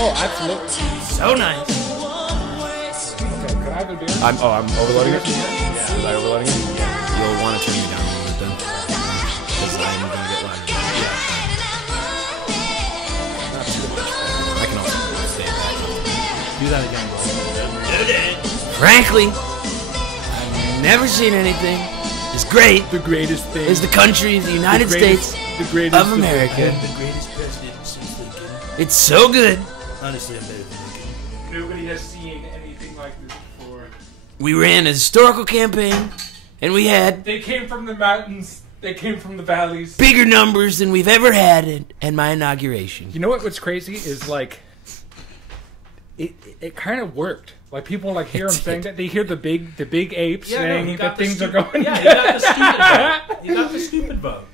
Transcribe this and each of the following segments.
Oh, absolutely. So nice. Okay, could I have a beer? I'm overloading it? Yeah. Was I overloading it? You'll want to turn me down a little bit then. Because I'm going to get louder. Yeah. Not too much. I can also stay back. Do that again, bro. Frankly, I've never seen anything as great The greatest thing. as the country, the United States The greatest of America. The greatest president since Lincoln. It's so good. Honestly, I'm better than Lincoln. Nobody has seen anything like this before. We ran a historical campaign, and we had They came from the mountains. They came from the valleys. bigger numbers than we've ever had at my inauguration. You know what's crazy is like, it kind of worked. Like people like hear him saying that, they hear the big apes saying that things are going. Yeah, you got the stupid vote. You got the stupid vote.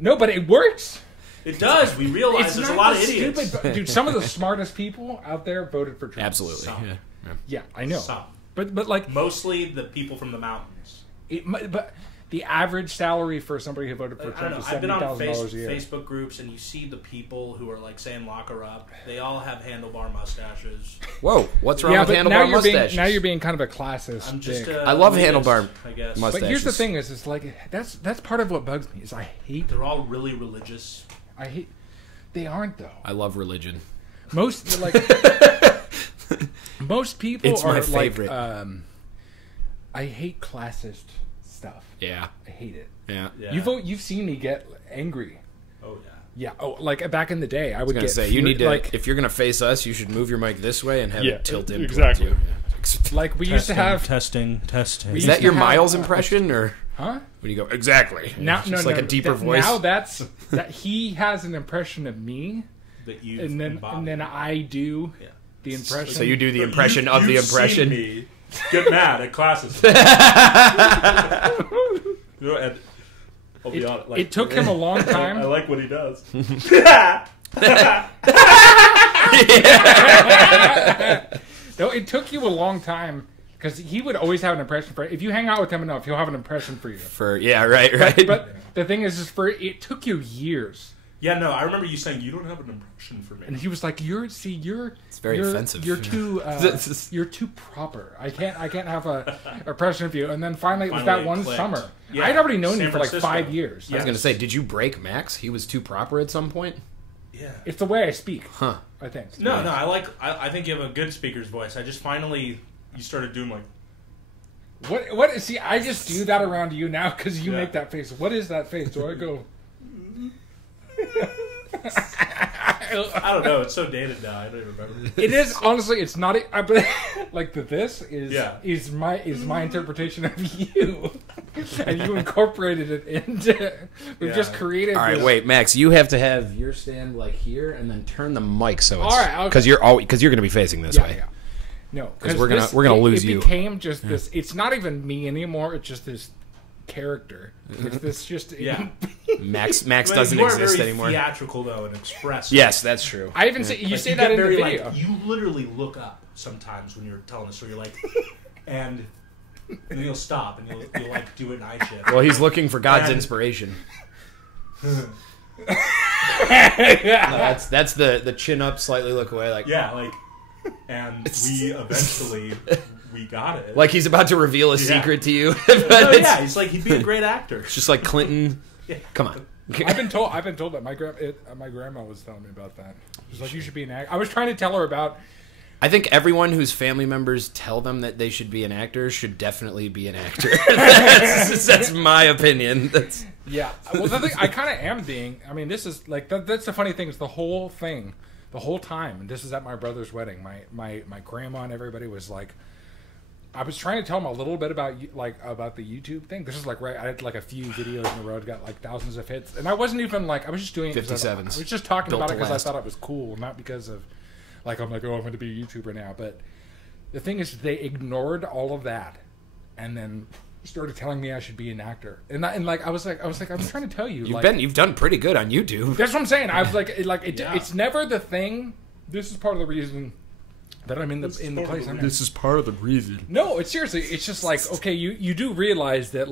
No, but it works. It does. We realize there's a lot of idiots. Dude, some of the smartest people out there voted for Trump. Absolutely. Some. Yeah. Yeah, I know. Some. But like, Mostly the people from the mountains. but the average salary for somebody who voted for I don't Trump know. is I've been on $70,000 a year. Facebook groups, and you see the people who are like saying "lock her up." They all have handlebar mustaches. Whoa, what's wrong Yeah, with but now handlebar you're being mustaches? now you're being kind of a classist. I'm just. dick. I love elitist, handlebar I guess. mustaches. But here's the thing: is like that's part of what bugs me is I hate. They're all really religious. I hate. They aren't though. I love religion. Most like most people It's are my favorite. like. I hate classist stuff. Yeah. I hate it. Yeah. Yeah. You've seen me get angry. Oh yeah. Yeah. Oh, like back in the day, I would I was get. gonna say you need to. like If you're gonna face us, you should move your mic this way and have Yeah, it tilt in exactly. towards you. like we used to have. testing. Is used that to your have, Miles impression or? Huh? When you go exactly? Now, Just like a deeper voice. Now that he has an impression of me, That you and then I do the impression. So you do the impression of the impression. Me get mad at classes. I'll be honest. Like, It took him a long time. I like what he does. No, it took you a long time because he would always have an impression for. If you hang out with him enough, he'll have an impression for you. Right. But the thing is it took you years. Yeah, no, I remember you saying you don't have an impression for me. And he was like, It's very offensive. You're too proper. I can't have a impression of you." And then finally it was that Finally one clicked. summer. Yeah, I'd already known San you for like Francisco. 5 years. I was gonna say, did you break Max? He was too proper at some point. Yeah. It's the way I speak. Huh. I think. No, I think you have a good speaker's voice. I just finally you started doing like What? See, I just do that around you now because you Yeah. make that face. What is that face? Do I go? I don't know. It's so dated now. I don't even remember. It is honestly. It's not. Like this is Yeah. is my interpretation of you, and you incorporated it into. We've Yeah. just created. All right, this, wait, Max. You have to have your stand like here, and then turn the mic so it's All right, okay. because you're gonna be facing this Yeah, way. yeah. No, 'Cause we're gonna lose you. It became just this. It's not even me anymore. It's just this character. It's this just. Yeah. Max Well, doesn't you are exist very anymore. Theatrical though and expressive. Yes, that's true. I even say you Like, say you that get in the very, video. Like, you literally look up sometimes when you're telling a story. You're like, and then you'll stop and you'll like do it in eye shift. Well, he's looking for God's And- inspiration. That's the chin up, slightly look away, like Yeah, like, and we eventually we got it. like he's about to reveal a Yeah. secret to you. no, But yeah, he's like he'd be a great actor. it's just like Clinton. Yeah. Come on. I've been told that my grandma was telling me about that. She's like, you should be an actor. I was trying to tell her about. I think everyone whose family members tell them that they should be an actor should definitely be an actor. That's my opinion. That's Yeah, well, the thing, I kind of am being. I mean, this is like that's the funny thing is the whole thing, the whole time. And this is at my brother's wedding. My grandma and everybody was like. I was trying to tell him a little bit about the YouTube thing. This is like I had like a few videos in a row, got like thousands of hits, and I wasn't even like I was just doing it 'cause I 57s. was just talking Built about it to because I last. thought it was cool, not because of like I'm like I'm going to be a YouTuber now. But the thing is, they ignored all of that, and then started telling me I should be an actor, and I was like I'm trying to tell you, you've done pretty good on YouTube. That's what I'm saying. I was like Yeah. it's never the thing. This is part of the reason that I'm in the place I'm in. is part of the reason. No, it's seriously. It's just like you do realize that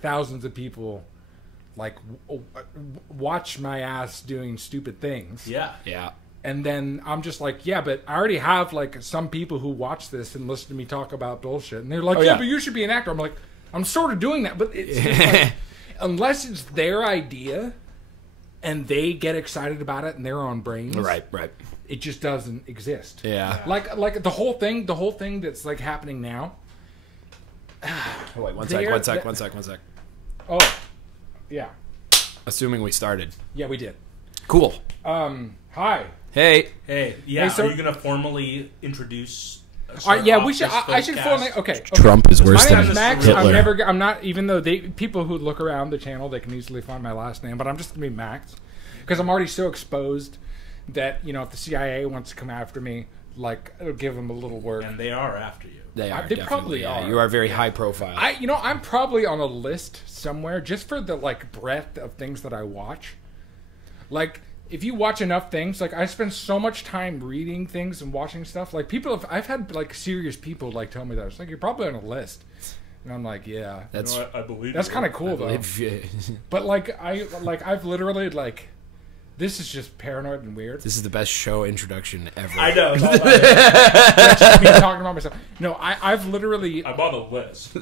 thousands of people like watch my ass doing stupid things. Yeah. Yeah. And then I'm just like, yeah, but I already have like some people who watch this and listen to me talk about bullshit, and they're like, yeah, but you should be an actor. I'm like, I'm sort of doing that, but it's just like, unless it's their idea and they get excited about it and their own brains, Right. it just doesn't exist. Yeah. Like the whole thing that's like happening now. Oh, wait, one sec. Oh, yeah, Assuming we started. yeah, we did. Cool. Hi. Hey. Hey, yeah. Hey, so- are you gonna formally introduce? All right, yeah, we should. I should formally. Okay. Trump is worse My than name is Max. Hitler. I'm not. Even though people who look around the channel, they can easily find my last name, but I'm just gonna be Max because I'm already so exposed that if the CIA wants to come after me, like it'll give them a little work. And they are after you. They are. They probably definitely, are. You are very high profile. I'm probably on a list somewhere just for the like breadth of things that I watch. Like, if you watch enough things, like I spend so much time reading things and watching stuff. Like I've had like serious people like tell me that it's like you're probably on a list, and I'm like, yeah, That's I believe that's kind of cool though. But like I've literally like. This is just paranoid and weird. This is the best show introduction ever. I know. That's just me talking about myself. No, I've literally. I'm on a list.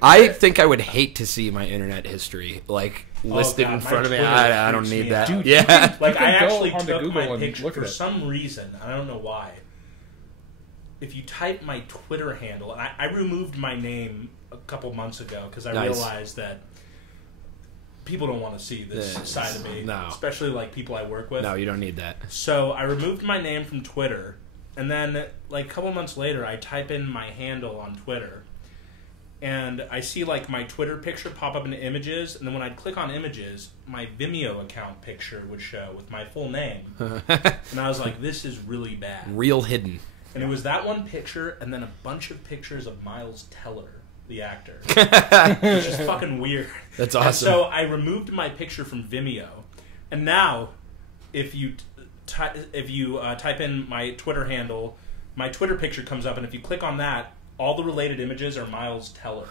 I think I would hate to see my internet history like listed God, in front of me. my Twitter I don't freaks need me that. out. Dude, yeah. Like, You can I go actually onto took Google my and picture look at for it. some reason. I don't know why. If you type my Twitter handle, and I removed my name a couple months ago because I realized that people don't want to see this side of me. No. Especially like people I work with. No, you don't need that. So I removed my name from Twitter, and then like a couple months later, I type in my handle on Twitter, and I see like my Twitter picture pop up in images, and then when I'd click on images, my Vimeo account picture would show with my full name, and I was like, this is really bad. Real hidden. And it was that one picture, and then a bunch of pictures of Miles Teller, the actor. Which is fucking weird. That's awesome. And so I removed my picture from Vimeo, and now, if you type in my Twitter handle, my Twitter picture comes up, and if you click on that, all the related images are Miles Teller,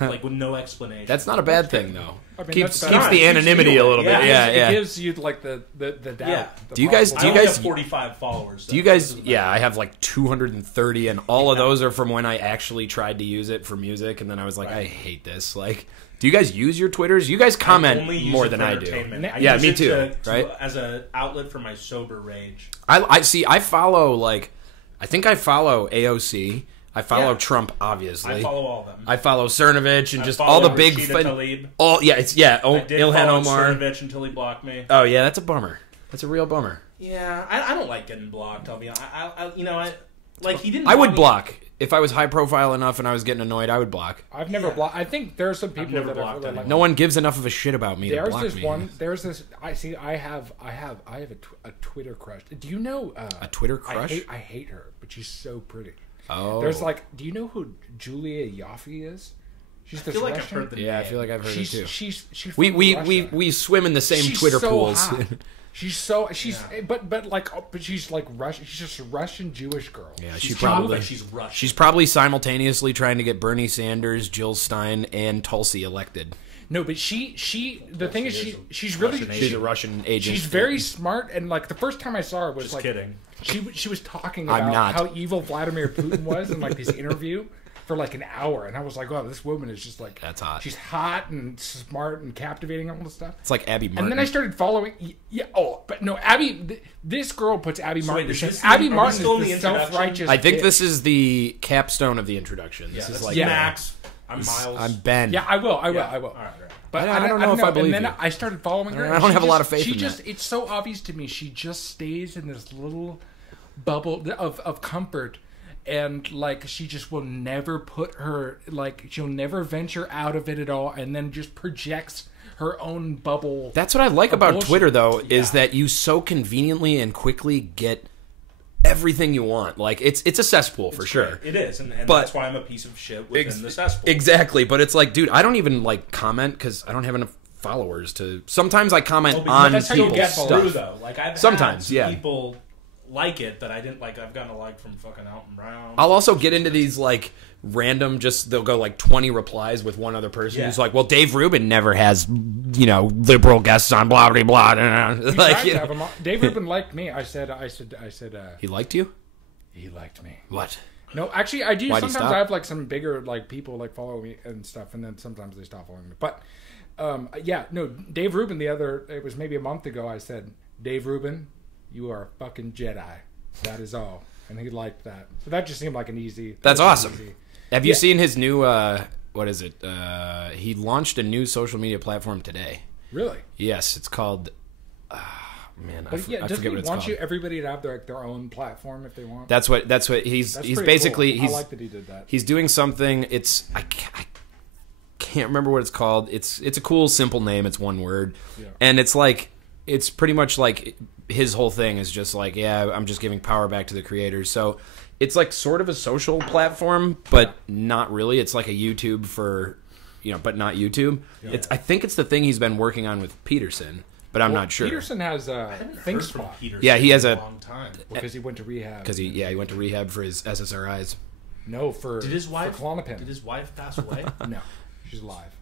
like with no explanation. That's not a bad thing, though. I mean, Keeps that's the anonymity a little bit. Yeah, It gives you like the doubt. Yeah. the Do you guys- possible I do you only guys- have 45 followers. Do you guys? Yeah, I have like 230, and all of those are from when I actually tried to use it for music, and then I was like, I hate this. Like, do you guys use your Twitters? You guys comment only use more it than for I do. entertainment. I Yeah, use me it too, right? As an outlet for my sober rage. I see. I follow I think I follow AOC. I follow Yeah. Trump, obviously. I follow all of them. I follow Cernovich and I just follow all the big. Rashida Tlaib. I did Ilhan follow Omar. Cernovich until he blocked me. Oh yeah, that's a bummer. That's a real bummer. Yeah, I don't like getting blocked. I'll be honest. He didn't. I would me. block if I was high profile enough and I was getting annoyed. I would block. I've never blocked. I think there are some people never that are blocked really like. anyone. No one gives enough of a shit about me to There's block this me. one. There's this. I see. I have a Twitter crush. Do you know A Twitter crush? I hate her, but she's so pretty. Oh, There's do you know who Julia Yaffe is? She's this I feel like I've Russian. heard the yeah, I name. feel like I've heard it too. She's We from we swim in the same She's Twitter so pools. hot. But she's like Russian. She's just a Russian Jewish girl. Yeah, She's she probably like she's Russian. she's probably simultaneously trying to get Bernie Sanders, Jill Stein, and Tulsi elected. No, but the thing is she's really Russian She's a Russian agent. she's very smart, and like the first time I saw her was Just like kidding. She was talking I'm about not. how evil Vladimir Putin was in like this interview for like an hour, and I was like, wow, this woman is just like That's hot. She's hot and smart and captivating and all this stuff. It's like Abby Martin. And then I started following. Yeah. Oh, but no, Abby. This girl puts Abby Martin. wait, is this Abby are we Martin still in is the the introduction? self-righteous. I think bitch. this is the capstone of the introduction. This is like Max. I'm Miles. I'm Ben. Yeah, I will. I will. Yeah. I will. All right. But I don't know if I believe And then you. I started following her. I and don't she have a lot just- of faith She in just, that. it's so obvious to me. She just stays in this little bubble of comfort, and like she just will never put her she'll never venture out of it at all, and then just projects her own bubble. That's what I like about bullshit. Twitter, though, is that you so conveniently and quickly get everything you want. Like it's a cesspool for sure. It is, and But- that's why I'm a piece of shit within the cesspool. Exactly, but it's like, dude, I don't even comment because I don't have enough followers to. Sometimes I comment Oh, but on that's how you people's get stuff. through, though. Like I've Sometimes, had some yeah. people like it that I didn't like. I've gotten a like from fucking Alton Brown. I'll also get into these like random, they'll go like 20 replies with one other person who's like, well, Dave Rubin never has, liberal guests on blah blah blah. Like, Dave Rubin liked me. I said. He liked you? He liked me. What? No, actually, I do. Why'd he Sometimes stop? I have like some bigger like people like follow me and stuff, and then sometimes they stop following me. But Dave Rubin. It was maybe a month ago. I said, Dave Rubin, you are a fucking Jedi. That is all. And he liked that. So that just seemed like an easy. That's awesome. Have you seen his new, what is it? He launched a new social media platform today. Really? Yes, it's called, I forget what it's called. Want everybody to have their own platform if they want? That's what he's basically, cool. I like that he did that. He's doing something, I can't remember what it's called. It's a cool, simple name. It's one word. Yeah. And it's like, it's pretty much like his whole thing is just like, I'm just giving power back to the creators. So it's like sort of a social platform, but not really. It's like a YouTube for, but not YouTube. Yeah. I think it's the thing he's been working on with Peterson, but I'm not sure. Peterson has a ThinkSpot. Yeah, he has a long time because he went to rehab. Because he went to rehab for his SSRIs. No, for Klonopin. Did his wife pass away? No, she's alive.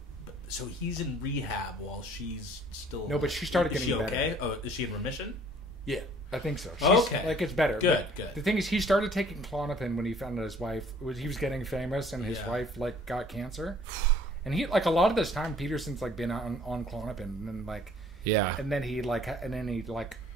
So he's in rehab while she's still. No, but she started getting better. Is she okay? Oh, is she in remission? Yeah, I think so. Okay, like it's better. Good. The thing is, he started taking Klonopin when he found out his wife he was getting famous, and his wife like got cancer. And he like a lot of this time, Peterson's like been on Klonopin, and like and then he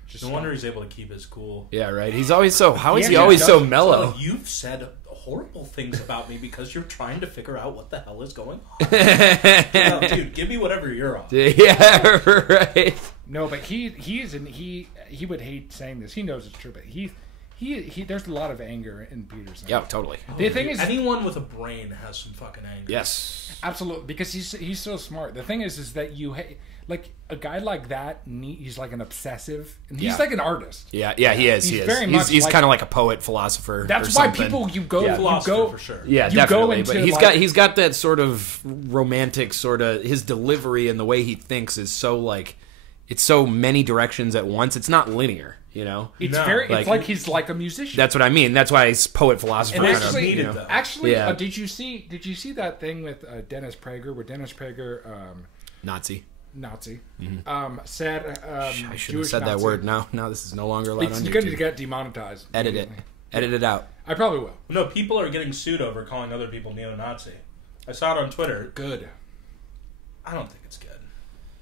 just. No wonder he's able to keep his cool. Yeah, right. He's always so. How is he always so mellow? So you've said horrible things about me because you're trying to figure out what the hell is going on. Dude, give me whatever you're on. Yeah, right. No, but he would hate saying this. He knows it's true, but he there's a lot of anger in Peterson. Yeah, totally. The thing is, anyone with a brain has some fucking anger. Yes, absolutely, because he's so smart. The thing is that you like a guy like that. He's like an obsessive, and he's like an artist. Yeah, he is. He's kind of like a poet, philosopher. That's why people you go for sure. Yeah, definitely. But he's got that sort of romantic sort of his delivery and the way he thinks is so like it's so many directions at once. It's not linear. It's like he's like a musician. That's what I mean. That's why he's poet philosopher. And actually, did you see that thing with Dennis Prager, where Dennis Prager, Nazi, said I shouldn't Jewish have said Nazi. that word. Now this is no longer allowed on YouTube. You're going to get demonetized. Edit it out. I probably will. No, people are getting sued over calling other people neo-Nazi. I saw it on Twitter. Good. I don't think it's good.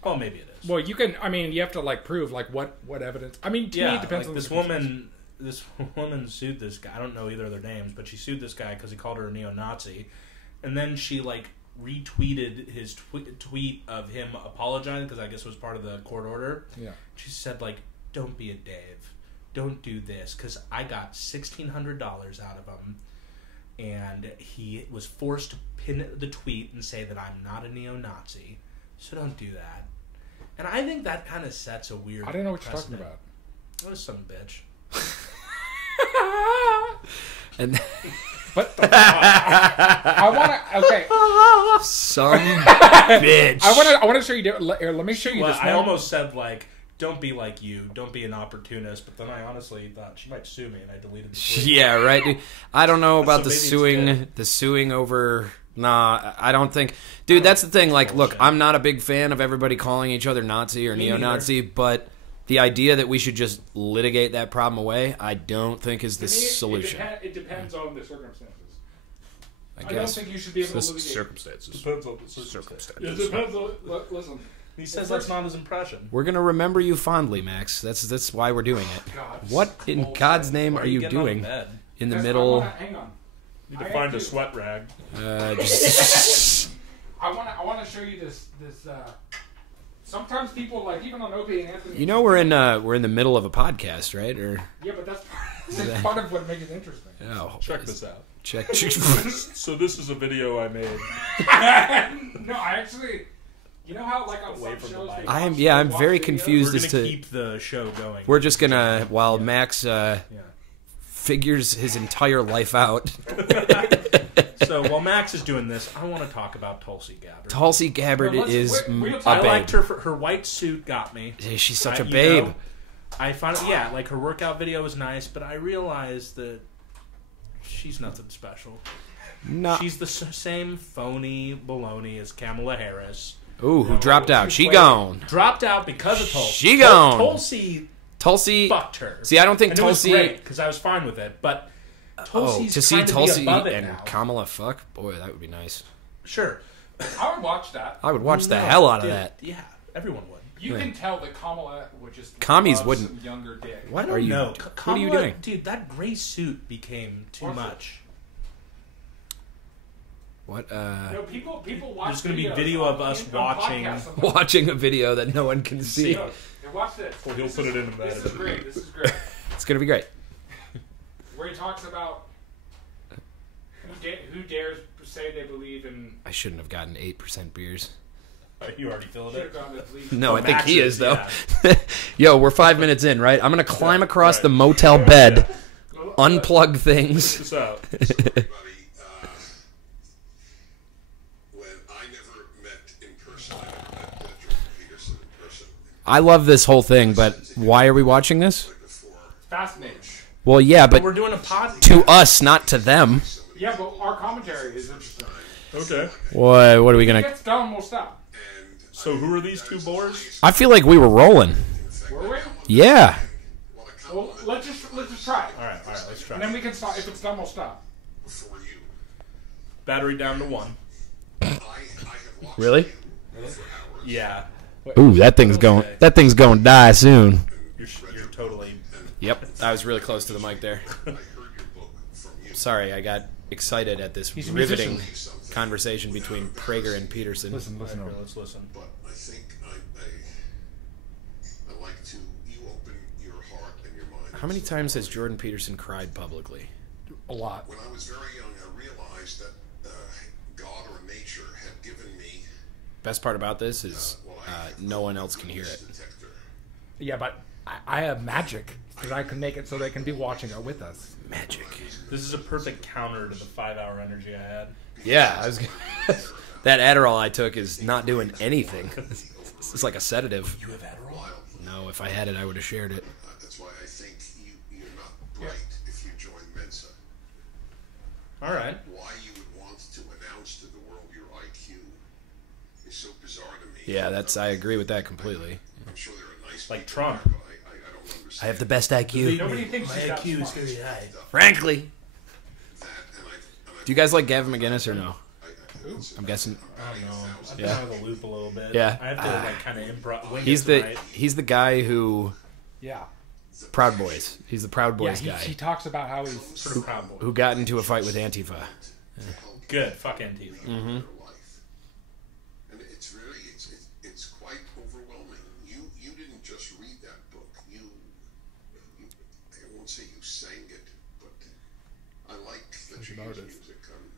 Oh, maybe it is. Well, you can. I mean, you have to like prove like what evidence. I mean, to me, it depends on this woman. This woman sued this guy. I don't know either of their names, but she sued this guy because he called her a neo-Nazi, and then she like retweeted his tweet of him apologizing because I guess it was part of the court order. Yeah. She said like, "Don't be a Dave. Don't do this because I got $1,600 out of him." And he was forced to pin the tweet and say that I'm not a neo-Nazi, so don't do that. And I think that kind of sets a weird I don't know what precedent. you're talking about. That was some bitch. And but I want to. Okay. Some bitch. I want to show you. Let me show you this. I almost said like, "Don't be like you. Don't be an opportunist." But then I honestly thought she might sue me, and I deleted the tweet. Yeah, right. Dude. I don't know about the suing over. Nah, I don't think. Dude, that's the thing. Like, look, I'm not a big fan of everybody calling each other Nazi or neo-Nazi, but the idea that we should just litigate that problem away, I don't think is the solution. It depends on the circumstances. I don't think you should be able to litigate. Circumstances. Depends on the circumstances. It depends on. Listen. He says that's not his impression. We're gonna remember you fondly, Max. That's why we're doing it. God, what in God's name are you doing in the middle? Hang on. Need to find a sweat rag. I want to show you this. Sometimes people like even on Opie and Anthony. You know we're in the middle of a podcast, right? Or yeah, but that's part of what makes it interesting. Oh, check this out. Check. So this is a video I made. No, I actually. You know how like on some shows I'm very confused as to. We're gonna keep the show going. We're just gonna while Max figures his entire life out. So while Max is doing this, I want to talk about Tulsi Gabbard. Tulsi Gabbard is a babe. I liked her. Her white suit got me. She's such a babe. I found like her workout video was nice, but I realized that she's nothing special. No. She's the same phony baloney as Kamala Harris. Ooh, who dropped out? She gone. Dropped out because of Tulsi. She gone. Tulsi fucked her. See, I don't think and Tulsi. It was great because I was fine with it, but Tulsi's to see Tulsi and now. Kamala fuck, boy, that would be nice. Sure, I would watch that. I would watch the hell out of dude, that. Yeah, everyone would. You can tell that Kamala would just Commies love wouldn't. some younger dick. What are you? What are you doing, dude? That gray suit became too much. What? No, people watch. There's going to be video of us watching a video that no one can see. Hey, watch this. Well, he'll put it in the bed. This is great. This is great. It's going to be great. Where he talks about who dares say they believe in. I shouldn't have gotten 8% beers. You already filled it. No, I think Maxes, he is though. Yeah. Yo, we're 5 minutes in, right? I'm going to climb across the motel bed, unplug things. What's up? I love this whole thing, but why are we watching this? Fascinating. Well, yeah, but we're doing a pod to us, not to them. Yeah, but our commentary is interesting. Okay. What are we gonna? If it's done, we'll stop. So who are these two boars? I feel like we were rolling. Were we? Yeah. Well, let's just try it. All right, let's try. And then we can stop. If it's done, we'll stop. Battery down to 1. Really? Yeah. Ooh, that thing's going. That thing's going to die soon. You're totally. Yep, I was really close to the mic there. Sorry, I got excited at this riveting conversation between Prager and Peterson. Listen. Let's listen. But I think I like to you open your heart and your mind. How many times has Jordan Peterson cried publicly? A lot. When I was very young, I realized that God or nature had given me. Best part about this is no one else can hear it. Yeah, but I have magic because I can make it so they can be watching it with us. Magic. This is a perfect counter to the 5-hour energy I had. Yeah, I was. That Adderall I took is not doing anything. It's like a sedative. You have Adderall? No, if I had it, I would have shared it. That's why I think you're not bright if you join Mensa. All right. Why you would want to announce to the world your IQ is so bizarre to me. Yeah, I agree with that completely. I'm sure there are nice Like people Trump. there, but I don't understand. I have the best IQ. Nobody thinks My he's that IQ is smart. very high. Frankly. that, Do you guys like Gavin McInnes or no? I'm guessing. I don't know. I've been Yeah. out of the loop a little bit. Yeah. I have to kind of wing He's it the tonight. he's the guy who Yeah. Proud Boys. He's the Proud Yeah, Boys he guy talks about how he's Sort of proud boy. who got into a fight with Antifa. Good. Fuck Antifa. Mm-hmm. life. And it's really it's quite overwhelming. You didn't just read that book. You I won't say you sang it, but I liked that you used music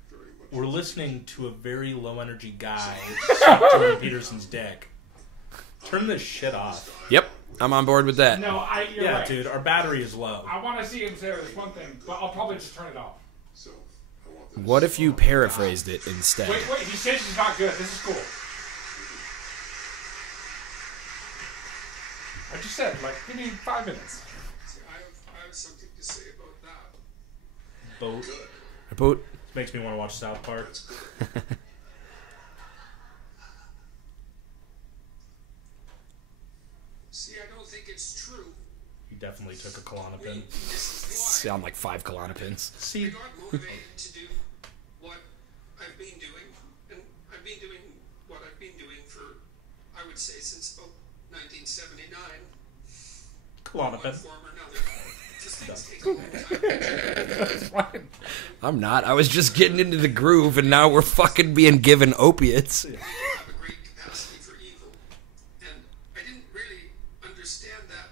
very much. We're listening to a very low energy guy suck Jordan Peterson's dick. Turn this shit off. Yep, I'm on board with that. no. You're Yeah, right. dude, our battery is low. I want to see him say this one thing, but I'll probably just turn it off. So I want them What if you paraphrased it instead? Wait. He says he's not good. This is cool. I just said, give me 5 minutes. I have something to say about that. Boat. About Makes me want to watch South Park. See, I don't think it's true. He definitely took a Klonopin. This is sound like 5 Klonopins. See, I got motivated to do what I've been doing, and I've been doing what I've been doing for, I would say, since about 1979. One Klonopin. form or another. Just things take a long time. I'm not. I was just getting into the groove, and now we're fucking being given opiates. I have a great capacity for evil, and I didn't really understand that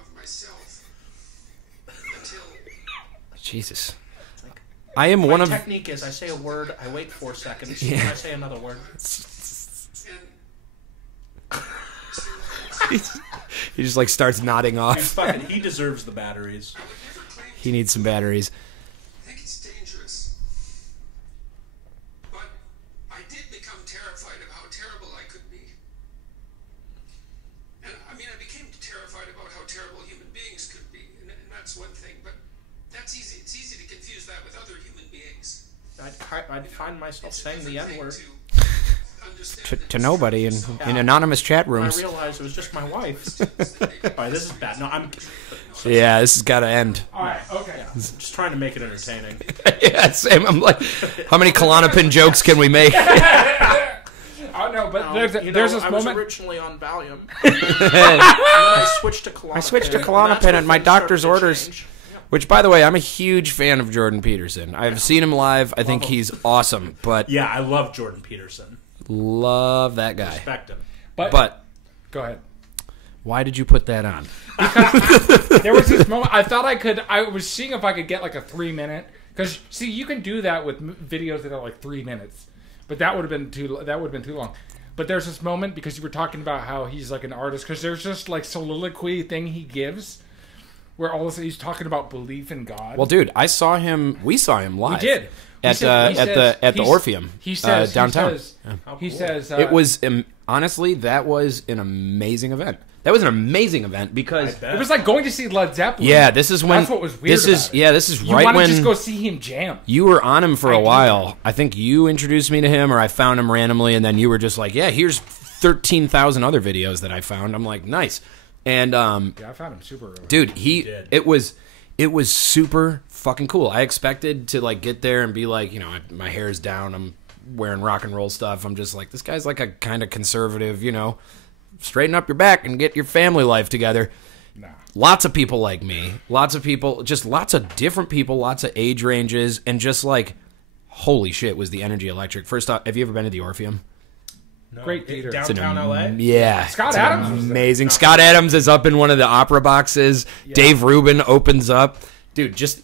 of myself until Jesus. I am one My of. technique is I say a word, I wait 4 seconds, and I say another word. and He just like starts nodding He's off. fucking, he deserves the batteries. I would never claim He needs some batteries. I think it's dangerous. But I did become terrified of how terrible I could be. And I mean, I became terrified about how terrible I'd find myself saying the N-word. To nobody in anonymous chat When I rooms. realized it was just my wife. Alright, this is bad. No, I'm Yeah, this has got to end. All right, okay. just trying to make it entertaining. Yeah, same. I'm like, how many Klonopin jokes can we make? Oh no, but No, there's this I was moment. originally on Valium. And then I switched to Klonopin. I switched to and Klonopin that's where at my things started doctor's to orders. change. Yeah. Which, by the way, I'm a huge fan of Jordan Peterson. I've seen him live. I think he's awesome, but Yeah, I love Jordan Peterson. love that guy. Respect him. But Go ahead. why did you put that on? There was this moment. I thought I was seeing if I could get like a 3-minute. Because see, you can do that with videos that are like 3 minutes, but that would have been too long. But there's this moment because you were talking about how he's like an artist. Because there's just like soliloquy thing he gives, where all of a sudden he's talking about belief in God. Well, dude, we saw him live. he did. At the Orpheum He says downtown. He says It was honestly, that was an amazing event. That was an amazing event because it was like going to see Led Zeppelin. yeah, this is when That's what was weird. This is about it. yeah, this is You right want when to just go see him jam. you were on him for a I did. while. I think you introduced me to him, or I found him randomly, and then you were just like, "Yeah, here's 13,000 other videos that I found." I'm like, "Nice," and Yeah, I found him super early. dude, did. it was super fucking cool. I expected to like get there and be like, my hair's down, I'm wearing rock and roll stuff. I'm just like, this guy's like a kind of conservative, straighten up your back and get your family life together. Nah. Lots of people like me, lots of people, just lots of different people, lots of age ranges, and just like, holy shit, was the energy electric. First off, have you ever been to the Orpheum? No, Great theater. Downtown LA? Yeah. Scott it's Adams was there. amazing. Scott Adams is up in one of the opera boxes. Dave Rubin opens up. Dude, just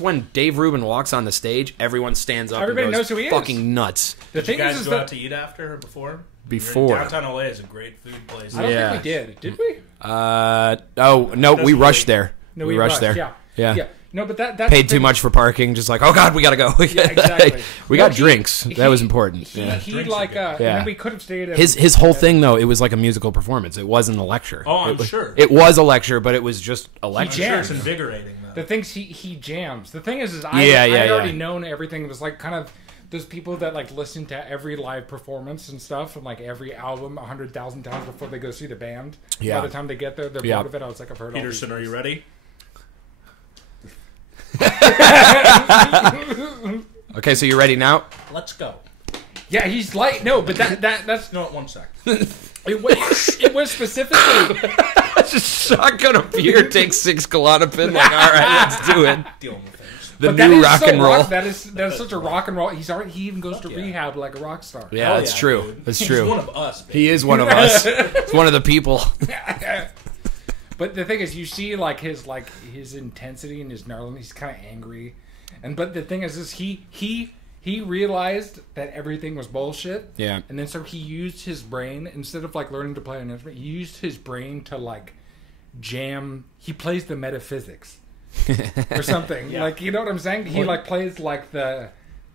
when Dave Rubin walks on the stage, everyone stands up Everybody and goes knows who he is. fucking nuts. The Did you thing guys is go that out to eat after or before? Before. Downtown LA is a great food place. I don't Yeah. think we did. Did we? Oh, no, we Doesn't rushed really- there. No, we rushed there. Yeah. No, but that's Paid the too thing. much for parking, just like, oh god, we gotta go. exactly. We No, got drinks. That was important. He Yeah. and Yeah. then we could have stayed at His whole thing though, it was like a musical performance. It wasn't a lecture. Oh, I'm It was- sure. It was a lecture, but it was just a I'm lecture. sure it's jams. invigorating, though. The things he jams. The thing is I Yeah, had yeah. already known everything. It was like kind of those people that like listen to every live performance and stuff and like every album 100,000 times before they go see the band. Yeah. By the time they get there, they're Yeah. bored of it. I was like, I've heard Peterson, all are you ready? Okay, so you ready now? Let's go. Yeah, he's light. No, but that's No, 1 sec. it was specifically. Just shotgun a beer, take 6 Klonopin. Like, all right, let's do it. Dealing with things. The But that new is rock so and roll. that is such a rock and roll. He even goes to yeah. rehab like a rock star. Yeah, Hell that's yeah, true. dude. That's He's true. one of us, baby. He is one of us. He's one of the people. But the thing is, you see like his intensity and his gnarly. He's kind of angry, but the thing is he realized that everything was bullshit. Yeah. And then so he used his brain instead of like learning to play an instrument. He used his brain to like jam. He plays the metaphysics or something. Yeah. Like, you know what I'm saying? He like plays like the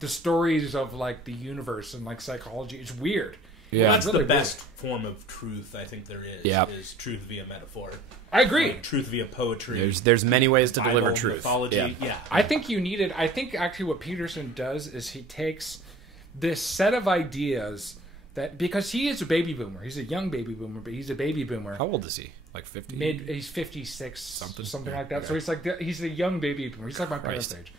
stories of like the universe and like psychology. It's weird. Yeah. That's really the best form of truth I think there is. Yeah. Is truth via metaphor. I agree. Truth via poetry. There's many ways to Bible, deliver truth. mythology. Yeah. I think actually what Peterson does is he takes this set of ideas that, because he is a baby boomer, he's a young baby boomer, but he's a baby boomer. How old is he? Like 50? He's 56, something Yeah, like that. okay. So he's like he's a young baby boomer. He's like my parents' Christ. age.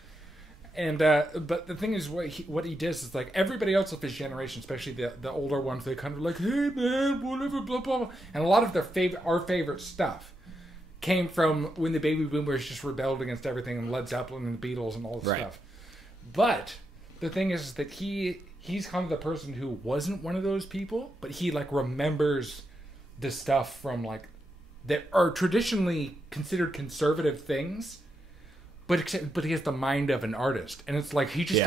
And but the thing is, what he does is like everybody else of his generation, especially the older ones, they kind of like, hey man, whatever, blah blah blah. And a lot of our favorite stuff came from when the baby boomers just rebelled against everything and Led Zeppelin and the Beatles and all this Right. stuff. But the thing is that he's kind of the person who wasn't one of those people, but he like remembers the stuff from like that are traditionally considered conservative things. But he has the mind of an artist, and it's like he just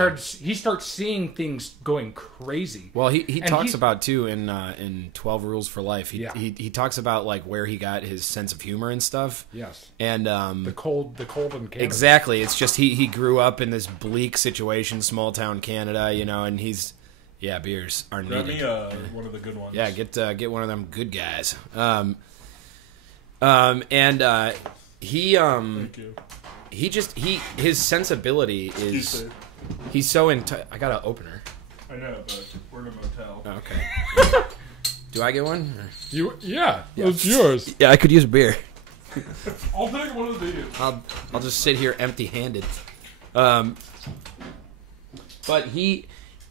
starts seeing things going crazy. Well, he And talks he's- about too in 12 Rules for Life. He talks about like where he got his sense of humor and stuff. Yes, And the cold in Canada. exactly, it's just he grew up in this bleak situation, small town Canada, and he's beers are Grab needed. me one of the good ones. Yeah, get one of them good guys. Thank you. His sensibility is Excuse me. He's so into. I got an opener. I know, but we're in a motel. Oh, okay. Do I get one? Yeah, it's yours. Yeah, I could use a beer. I'll take one of these. I'll just sit here empty-handed. But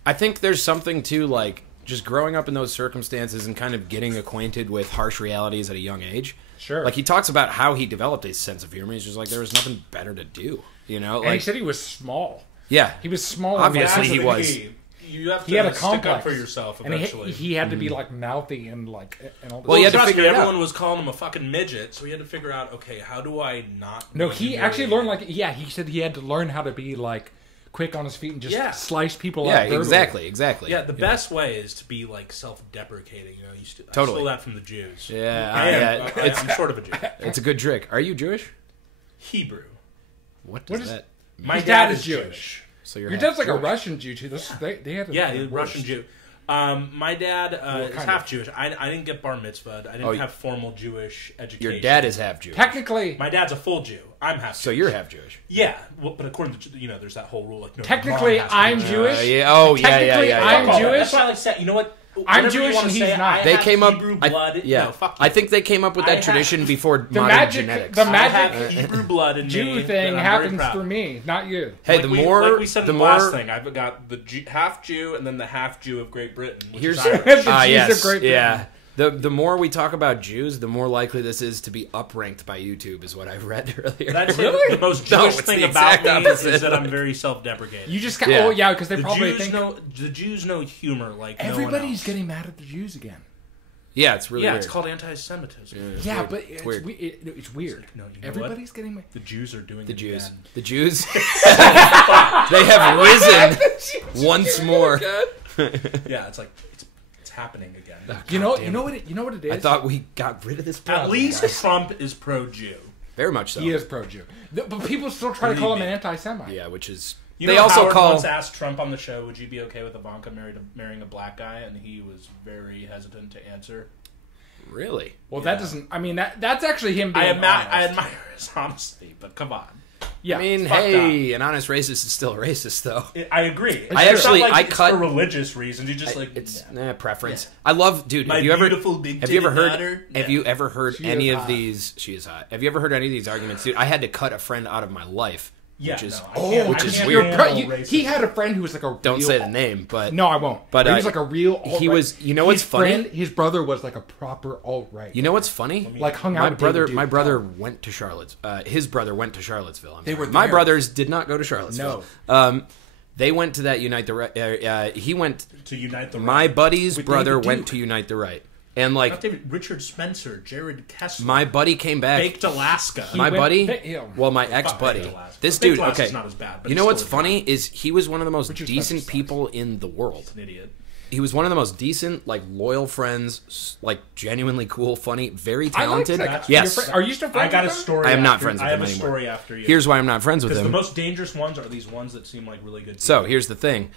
I think there's something to like just growing up in those circumstances and kind of getting acquainted with harsh realities at a young age. Sure. Like he talks about how he developed a sense of humor. He's just like there was nothing better to do, you know. And Like he said he was small. yeah, He was small. Obviously, and he was. You have to He had a stick complex up for yourself and eventually. he had to be like mouthy and like and all this. Well, he had to trust figure me, it out. everyone was calling him a fucking midget, so he had to figure out, okay, how do I not... No, be he actually learned humiliated? he said he had to learn how to be like quick on his feet and just Yeah. slice people yeah, up. verbally. exactly. Yeah, the best way is to be like self-deprecating. You know, I Totally. stole that from the Jews. Yeah, I'm sort of a Jew. it's a good trick. Are you Jewish? Hebrew. What does What is- that? My His dad dad is is Jewish. So you're Your half dad's like a Jewish. Russian Jew too. They had Yeah, he's the a Russian worst. Jew. My dad is kind half of? Jewish. I didn't get bar mitzvahed. I didn't Oh, have formal Jewish education. Your dad is half Jewish. Technically, My dad's a full Jew. I'm half So Jewish. you're half Jewish. Yeah, well, but according to, there's that whole rule, like, no, technically, mom has to be I'm Jewish. Jewish. Yeah. Oh, yeah. Technically, I'm Fuck all that. Jewish. That's why I like say, you know what? I'm Whatever you Jewish wanna and say, he's not. I They have came up. Hebrew blood. Yeah, No, fuck you. I think they came up with I that have- tradition before The modern magic- genetics. the I magic- have Hebrew blood in Jew me, thing and I'm very happens proud. through me, not you. Hey, Like the we, more like we said the in the more last thing, I've got the half Jew and then the half Jew of Great Britain. Which here's is Irish. The Jews of yes, Great Britain. yeah. The more we talk about Jews, the more likely this is to be upranked by YouTube, is what I read earlier. That's Really? the most No, Jewish it's thing the about exact me opposite. is that I'm very self-deprecating. You just got Yeah. oh yeah, because they the probably Jews think know humor like no one everybody's else. getting mad at the Jews again. Yeah, it's really Yeah, weird. it's called anti-Semitism. Yeah, weird. but It's it's weird. it's weird. No, you know Everybody's getting mad. The Jews are doing The it Jews. again. The Jews. They have risen once more. Yeah, it's like it's happening again. You know damn what it is. I thought we got rid of this problem. At least guys. Trump is pro-Jew. Very much so. he is pro-Jew, but people still try to call him an anti-Semite. Yeah, which is You they know, also Howard call once asked Trump on the show, "Would you be okay with Ivanka marrying a black guy?" And he was very hesitant to answer. really. Well, that doesn't. I mean, that's actually him being honest. I admire his honesty, but come on. Yeah, I mean, fucked hey, an honest racist is still a racist, though. I agree. I It's actually- not like I it's cut- for religious reasons. You just It's yeah. preference. I love, dude. My have you ever beautiful big have you ever titted heard? daughter? Have Yeah. you ever heard She any is of hot. these? She is hot. Have you ever heard any of these arguments, dude? I had to cut a friend out of my life, Yeah, which is no, I can't- which I is can't weird. handle He racism. had a friend who was like a Don't real, say the name, but No, I won't. But, He was like a real. he alt-right. was- you know what's his funny? friend, his brother was like a proper alt right. you know what's funny? like hung out. My with brother, David my Duke. brother went to Charlotte. His brother went to Charlottesville. They were My there. brothers did not go to Charlottesville. No. They went to that Unite the Right. He went. to unite the My right. buddy's With brother David went Duke. to Unite the Right, and like Not David, Richard Spencer, Jared Kessler, my buddy came back. Baked Alaska. My went- buddy, yeah. well, my ex-buddy, Baked Alaska. this Baked dude, Alaska's okay, not as bad, but you it's know what's still a funny is he was one of the most Richard decent Spencer people in the world. an idiot. He was one of the most decent, like, loyal friends, like, genuinely cool, funny, very I like talented. that guy. Yes. Your friend- Are you still I friends got a with him? story. I am not after- friends with I have him a anymore. story after you. Here's why I'm not friends with because the him. most dangerous ones are these ones that seem like really good. So, people. here's the thing.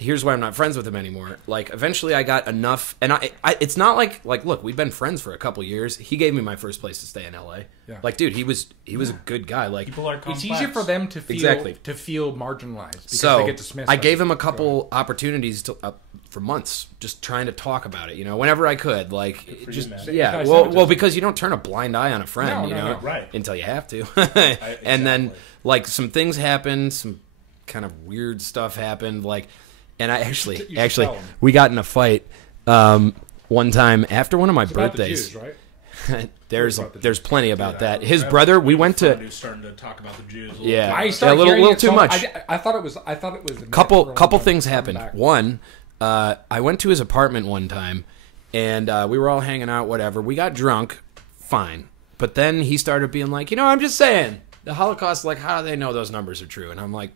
Here's why I'm not friends with him anymore. Like, eventually I got enough, and I it's not like, look, we've been friends for a couple years. He gave me my first place to stay in LA. Yeah. Like, dude, he was a good guy. Like, people are complex. It's easier for them to feel Exactly. marginalized because so they get dismissed. I gave him a couple opportunities to for months, just trying to talk about it. You know, whenever I could, like, for just you, man. yeah. Anti-Semitism. Well, because you don't turn a blind eye on a friend, No, you no, know, no. Right. until you have to. Exactly. And then, like, some things happened, some kind of weird stuff happened, like, and I should actually, tell him. we got in a fight one time after one of my It's about the birthdays. Jews, right? There's plenty about that. His brother, we went to. Who's starting to talk about the Jews. A little Yeah. bit. I started a little hearing it too so- much. I thought it was. Couple things coming happened. back. One, I went to his apartment one time, and we were all hanging out. Whatever. We got drunk. Fine. But then he started being like, I'm just saying the Holocaust. Like, how do they know those numbers are true? And I'm like,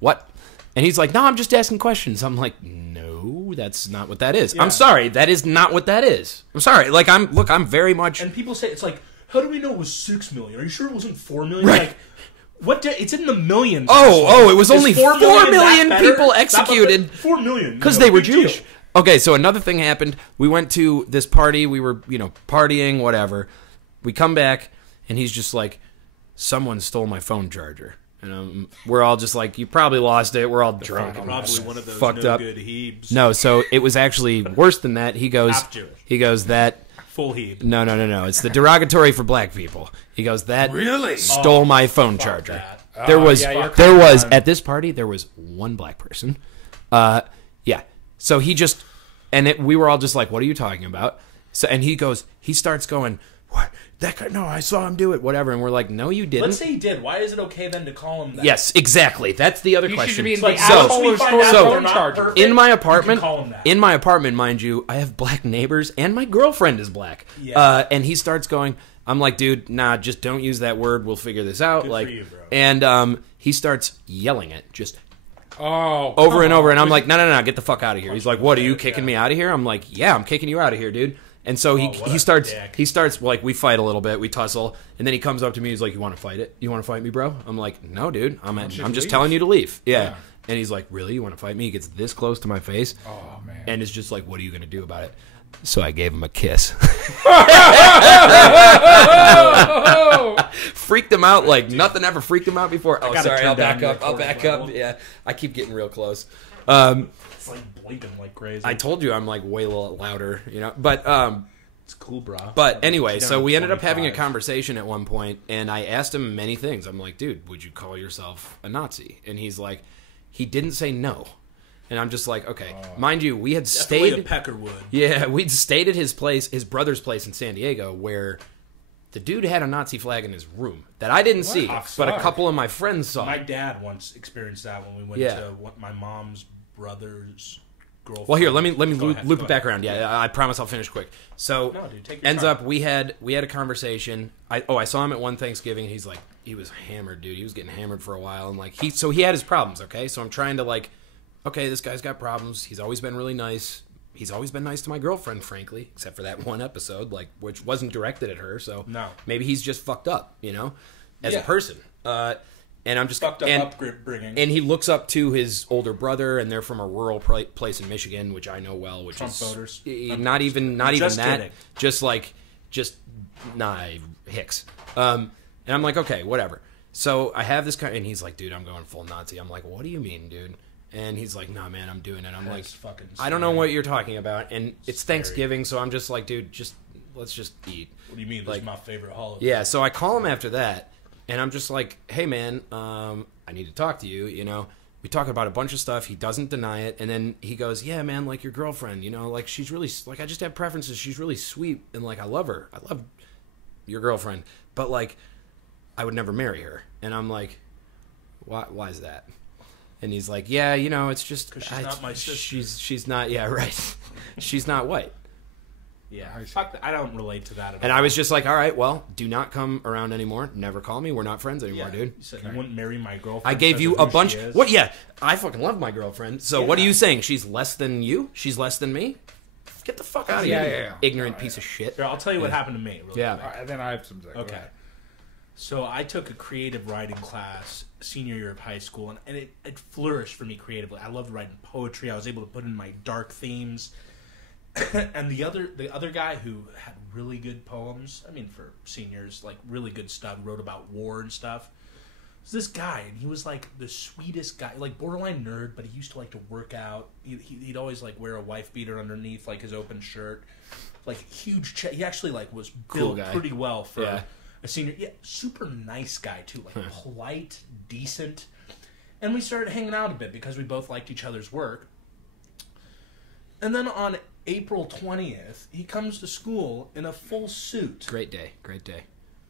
what? And he's like, no, I'm just asking questions. I'm like, no, that's not what that is. Yeah. I'm sorry, that is not what that is. I'm sorry. Like, I'm very much. And people say it's like, how do we know it was 6 million? Are you sure it wasn't 4 million? Right. Like, what? It's in the millions. Oh, it was Is only 4 4 million million that better? people That- executed 4 million because they were big deal. Jewish. Okay, so another thing happened. We went to this party. We were, partying, whatever. We come back, and he's just like, someone stole my phone charger. And we're all just like, you probably lost it. We're all drunk. And Probably one of those fucked no up. good Hebes. No, so it was actually worse than that. He goes, Half Jewish. that. Full Hebe. No. It's the derogatory for black people. He goes, that Really? stole my phone Fuck charger. that. There was, yeah, you're there was on. at this party. There was one black person. Yeah. So he just, we were all just like, "What are you talking about?" So, and he starts going, "What? That guy? No, I saw him do it. Whatever." And we're like, "No, you didn't." Let's say he did. Why is it okay then to call him that? Yes, exactly. That's the other You question. should be in Like, the so- asshole or we find store out so- they're not charger. perfect, in my you apartment, can call him that. mind you, I have black neighbors, and my girlfriend is black. Yeah. And he starts going, I'm like, dude, nah, just don't use that word. We'll figure this out. Good like, for you, bro. And he starts yelling it, just Oh, over and come over. on. And I'm like, no, get the fuck out of here. He's like, what? Are you kicking me out of here? I'm like, yeah, I'm kicking you out of here, dude. And so what he a starts dick. like, we fight a little bit, we tussle, and then he comes up to me. He's like, you want to fight it? You want to fight me, bro? I'm like, no, dude. I'm you just leave? telling you to leave. Yeah. Yeah. And he's like, really? You want to fight me? He gets this close to my face. Oh man. And it's just like, what are you going to do about it? So I gave him a kiss. Freaked him out like nothing ever freaked him out before. Oh, gotta sorry, turn I'll down back your up. I'll back recording up. level. Yeah, I keep getting real close. It's like blinking like crazy. I told you I'm like way louder, you know. But it's cool, bro. anyway, so we ended up having a 25. conversation at one point, and I asked him many things. I'm like, dude, would you call yourself a Nazi? And he's like, he didn't say no. And I'm just like, okay, mind you, we had Definitely stayed. a Peckerwood. Yeah, we'd stayed at his brother's place in San Diego, where the dude had a Nazi flag in his room that I didn't see, the but a fuck? couple of my friends saw. My dad once experienced that when we went Yeah. to my mom's brother's girlfriend. Well, here, let me Go loop ahead, it go back ahead. around. Yeah, I promise I'll finish quick. So, No, dude, take your ends time. up we had a conversation. I saw him at one Thanksgiving. He's like, he was hammered, dude. He was getting hammered for a while, and like he had his problems. Okay, so I'm trying to like, okay, this guy's got problems. He's always been really nice. He's always been nice to my girlfriend, frankly, except for that one episode, like which wasn't directed at her. So No. maybe he's just fucked up, you know, as a Yeah. person. And I'm just Fucked up and, upbringing. and he looks up to his older brother, and they're from a rural place in Michigan, which I know well. Which Trump is voters. not even Just that. kidding. Just Hicks. And I'm like, okay, whatever. So I have this guy, and he's like, dude, I'm going full Nazi. I'm like, what do you mean, dude? And he's like, nah, man, I'm doing it. I'm like, That's fucking I don't know scary. what you're talking about, and it's Scary. Thanksgiving, so I'm just like, dude, let's just eat. What do you mean? This like- is my favorite holiday. Yeah, so I call him after that, and I'm just like, hey, man, I need to talk to you, you know. We talk about a bunch of stuff. He doesn't deny it, and then he goes, yeah, man, like your girlfriend, you know, like she's really, like I just have preferences. She's really sweet, and like I love her. I love your girlfriend, but like I would never marry her. And I'm like, why is that? And he's like, yeah, you know, it's just 'Cause she's not my sister. She's not, yeah, right. She's not white. Yeah. Fuck that. I don't relate to that at all. And I was just like, all right, well, do not come around anymore. Never call me. We're not friends anymore, yeah. dude. You said you wouldn't marry my girlfriend. I gave because you of a who bunch. she is? What? Yeah, I fucking love my girlfriend. So what are Yeah. you saying? She's less than you? She's less than me? Get the fuck out of Yeah, here, yeah, you yeah. ignorant Oh, piece yeah. of shit. Here, I'll tell you what happened to me. Really Yeah. quick. All right, then I have some. Go Okay. ahead. So I took a creative writing class senior year of high school, and it flourished for me creatively. I loved writing poetry. I was able to put in my dark themes. And the other guy who had really good poems, I mean for seniors, like really good stuff, wrote about war and stuff, was this guy, and he was like the sweetest guy, like borderline nerd, but he used to like to work out. He'd always like wear a wife beater underneath like his open shirt, like huge chest. He actually like was Cool built guy. pretty well for Yeah. a senior. Yeah, super nice guy too, like polite, decent. And we started hanging out a bit because we both liked each other's work. And then on April 20th, he comes to school in a full suit. Great day. Great day.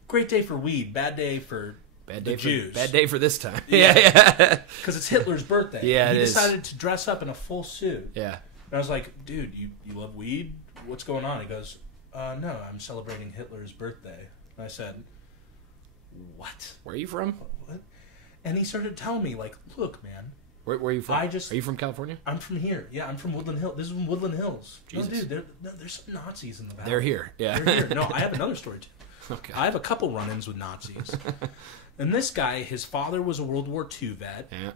Great day for weed, bad day for Bad the day for Jews. bad day for this time. Yeah. yeah. Because it's Hitler's birthday. Yeah, he it is. decided to dress up in a full suit. Yeah. And I was like, dude, you love weed? What's going on? He goes, no, I'm celebrating Hitler's birthday. And I said, what? Where are you from? What? And he started telling me, like, look, man, Where are you from? I just- Are you from California? I'm from here. Yeah, I'm from Woodland Hills. This is from Woodland Hills. Jesus. No, dude, there's some Nazis in the valley. They're here. Yeah. They're here. No, I have another story, too. Okay. I have a couple run-ins with Nazis. And this guy, his father was a World War II vet. Yeah.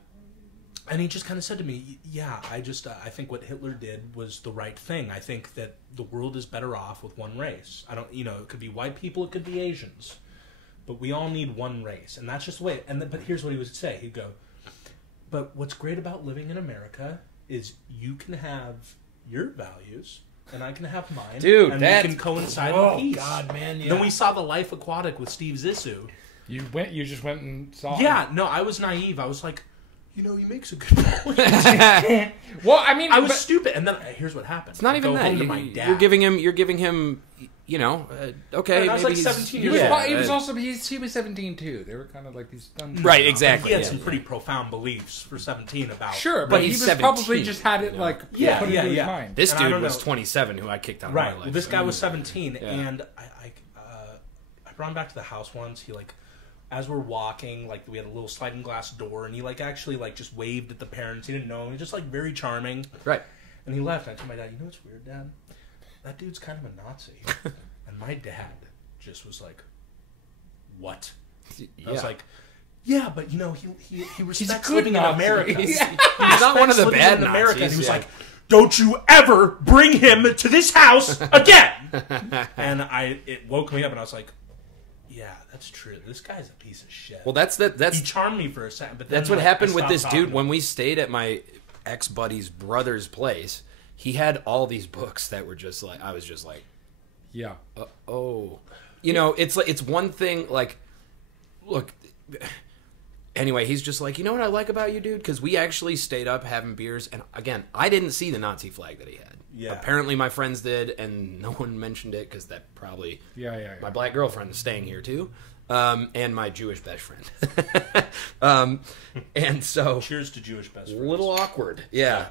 And he just kind of said to me, yeah, I think what Hitler did was the right thing. I think that the world is better off with one race. I don't, it could be white people, it could be Asians. but we all need one race, and that's just the way. But here's what he would say. He'd go, but what's great about living in America is you can have your values, and I can have mine. Dude, and that's... we can coincide Oh, in peace. God, man, yeah. Then we saw The Life Aquatic with Steve Zissou. You just went and saw. Yeah, no, I was naive. I was like, he makes a good point. Well, I mean, I was stupid, and then here's what happened. It's not even Go that. home to my dad. You're giving him, okay. And I was maybe like he's- 17 he years was, old. he was also he was 17 too. They were kind of like these dumb. Right, exactly. He had yeah, some yeah. pretty profound beliefs for 17 about. Sure, But but he he's was 17, probably just had it like Yeah, put yeah, into his yeah. mind. This And I dude don't was know. 27 who I kicked out of Right. my Well, life. this guy was 17, Yeah. and I brought him back to the house once. He as we're walking, we had a little sliding glass door, and he actually just waved at the parents. He didn't know him. He was just very charming. Right. And he left. And I told my dad, you know what's weird, Dad? That dude's kind of a Nazi. And my dad just was like, what? I was like, yeah, but he respects good living Nazi. in America. He's He's not one of the living bad in America. Nazis. And he was yeah. like, don't you ever bring him to this house again. And it woke me up, and I was like, yeah, that's true. This guy's a piece of shit. well, that's he charmed me for a second, but then, That's what I happened with stopped this talking dude to when him. we stayed at my ex-buddy's brother's place. He had all these books that were just I was just like, Yeah. oh, it's one thing. Look, anyway, he's just like, you know what I like about you, dude? Because we actually stayed up having beers, and again, I didn't see the Nazi flag that he had. Yeah. Apparently, my friends did, and no one mentioned it because that probably Yeah. my black girlfriend is staying here too. And my Jewish best friend. And so... Cheers to Jewish best A friends. little awkward. Yeah.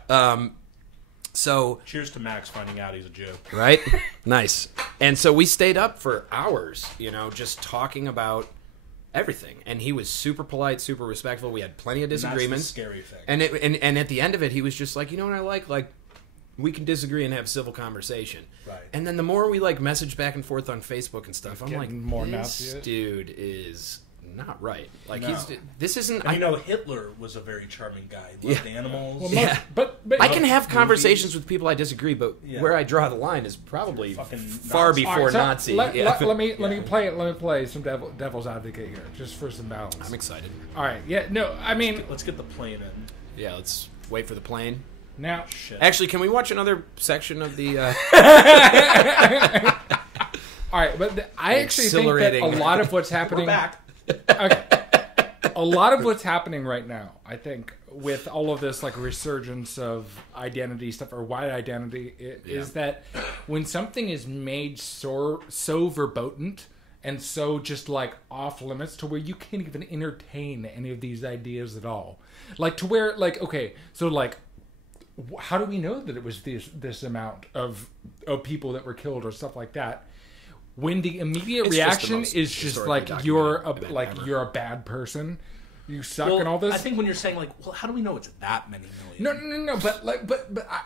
So... Cheers to Max finding out he's a Jew. Right? Nice. And so we stayed up for hours, just talking about everything. And he was super polite, super respectful. We had plenty of disagreements. That's the scary thing. And at the end of it, he was just like, you know what I like? We can disagree and have civil conversation. Right. And then the more we message back and forth on Facebook and stuff, I'm Getting like, more this Nazi. dude is not right. No. This isn't. And Hitler was a very charming guy. He loved animals. Well, Yeah. but I can have conversations with people I disagree, but Yeah. where I draw the line is probably Fucking far Nazi. before All right, so Nazi. Let me Yeah. play some devil's advocate here, just for some balance. I'm excited. All right, yeah, no, I mean Let's get the plane in. Yeah, let's wait for the plane. now. Shit. Actually, can we watch another section of the? All right, but I actually think that a Exhilarating. lot of what's happening. We're back. Okay. A lot of what's happening right now, I think, with all of this resurgence of identity stuff or white identity, is that when something is made so verboten and so just off limits to where you can't even entertain any of these ideas at all, to where okay, so how do we know that it was this amount of people that were killed or stuff like that? When the immediate It's just the reaction most is just historically you're documented a event ever. you're a bad person, you suck Well, and all this. I think when you're saying how do we know it's that many million? No, but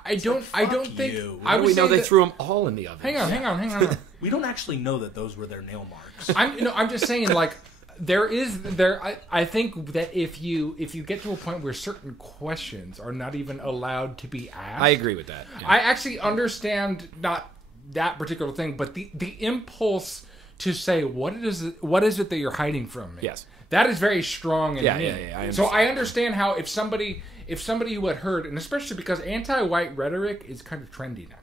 I don't fuck think you. I How do would we know say they that- threw them all in the oven? Hang on. We don't actually know that those were their nail marks. I'm just saying I think that if you get to a point where certain questions are not even allowed to be asked, I agree with that. Yeah. I actually understand not that particular thing, but the impulse to say what is it that you're hiding from me? Yes. That is very strong in Yeah, me. yeah, I so understand. I understand how if somebody who had heard, and especially because anti-white rhetoric is kind of trendy now.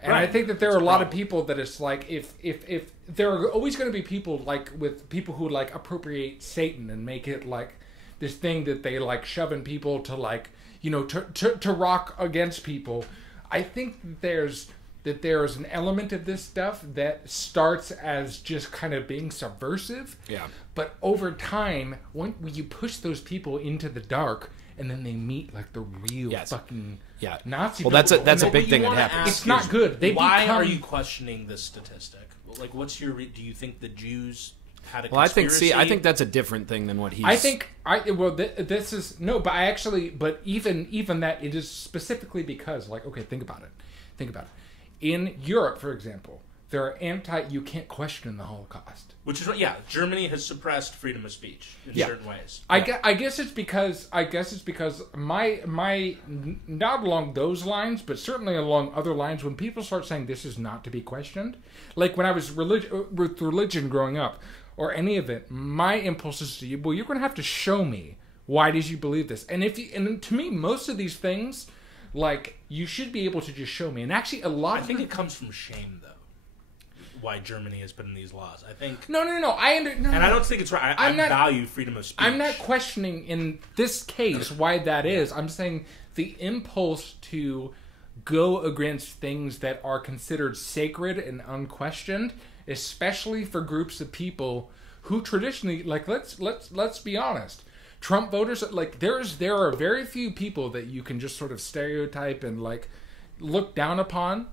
And I Right. think that there are a lot of people that it's if there are always going to be people with people who appropriate Satan and make it this thing that they shoving people to to rock against people. I think that there's an element of this stuff that starts as just kind of being subversive. Yeah. But over time, when you push those people into the dark, and then they meet the real Yes. fucking Yeah. Nazi. Well, that's people, a and big What thing you that wanna happens. ask It's not is, good. They why become- are you questioning this statistic? What's your? Do you think the Jews had a Well, I conspiracy? think think that's a different thing than what he's. This is no, but even that it is specifically because think about it. In Europe, for example, there are you can't question the Holocaust. Which is Germany has suppressed freedom of speech in certain ways. I guess it's because my not along those lines, but certainly along other lines. When people start saying this is not to be questioned, like when I was with religion growing up, or any of it, my impulse is to you, well, you're going to have to show me why did you believe this. And to me, most of these things, like, you should be able to just show me. And actually, I think it comes from shame, though. Why Germany has put in these laws. I think... No. I don't think it's right. I value freedom of speech. I'm not questioning, in this case, why that is. I'm saying the impulse to go against things that are considered sacred and unquestioned, especially for groups of people who traditionally, like, let's be honest, Trump voters, like, there are very few people that you can just sort of stereotype and, like, look down upon.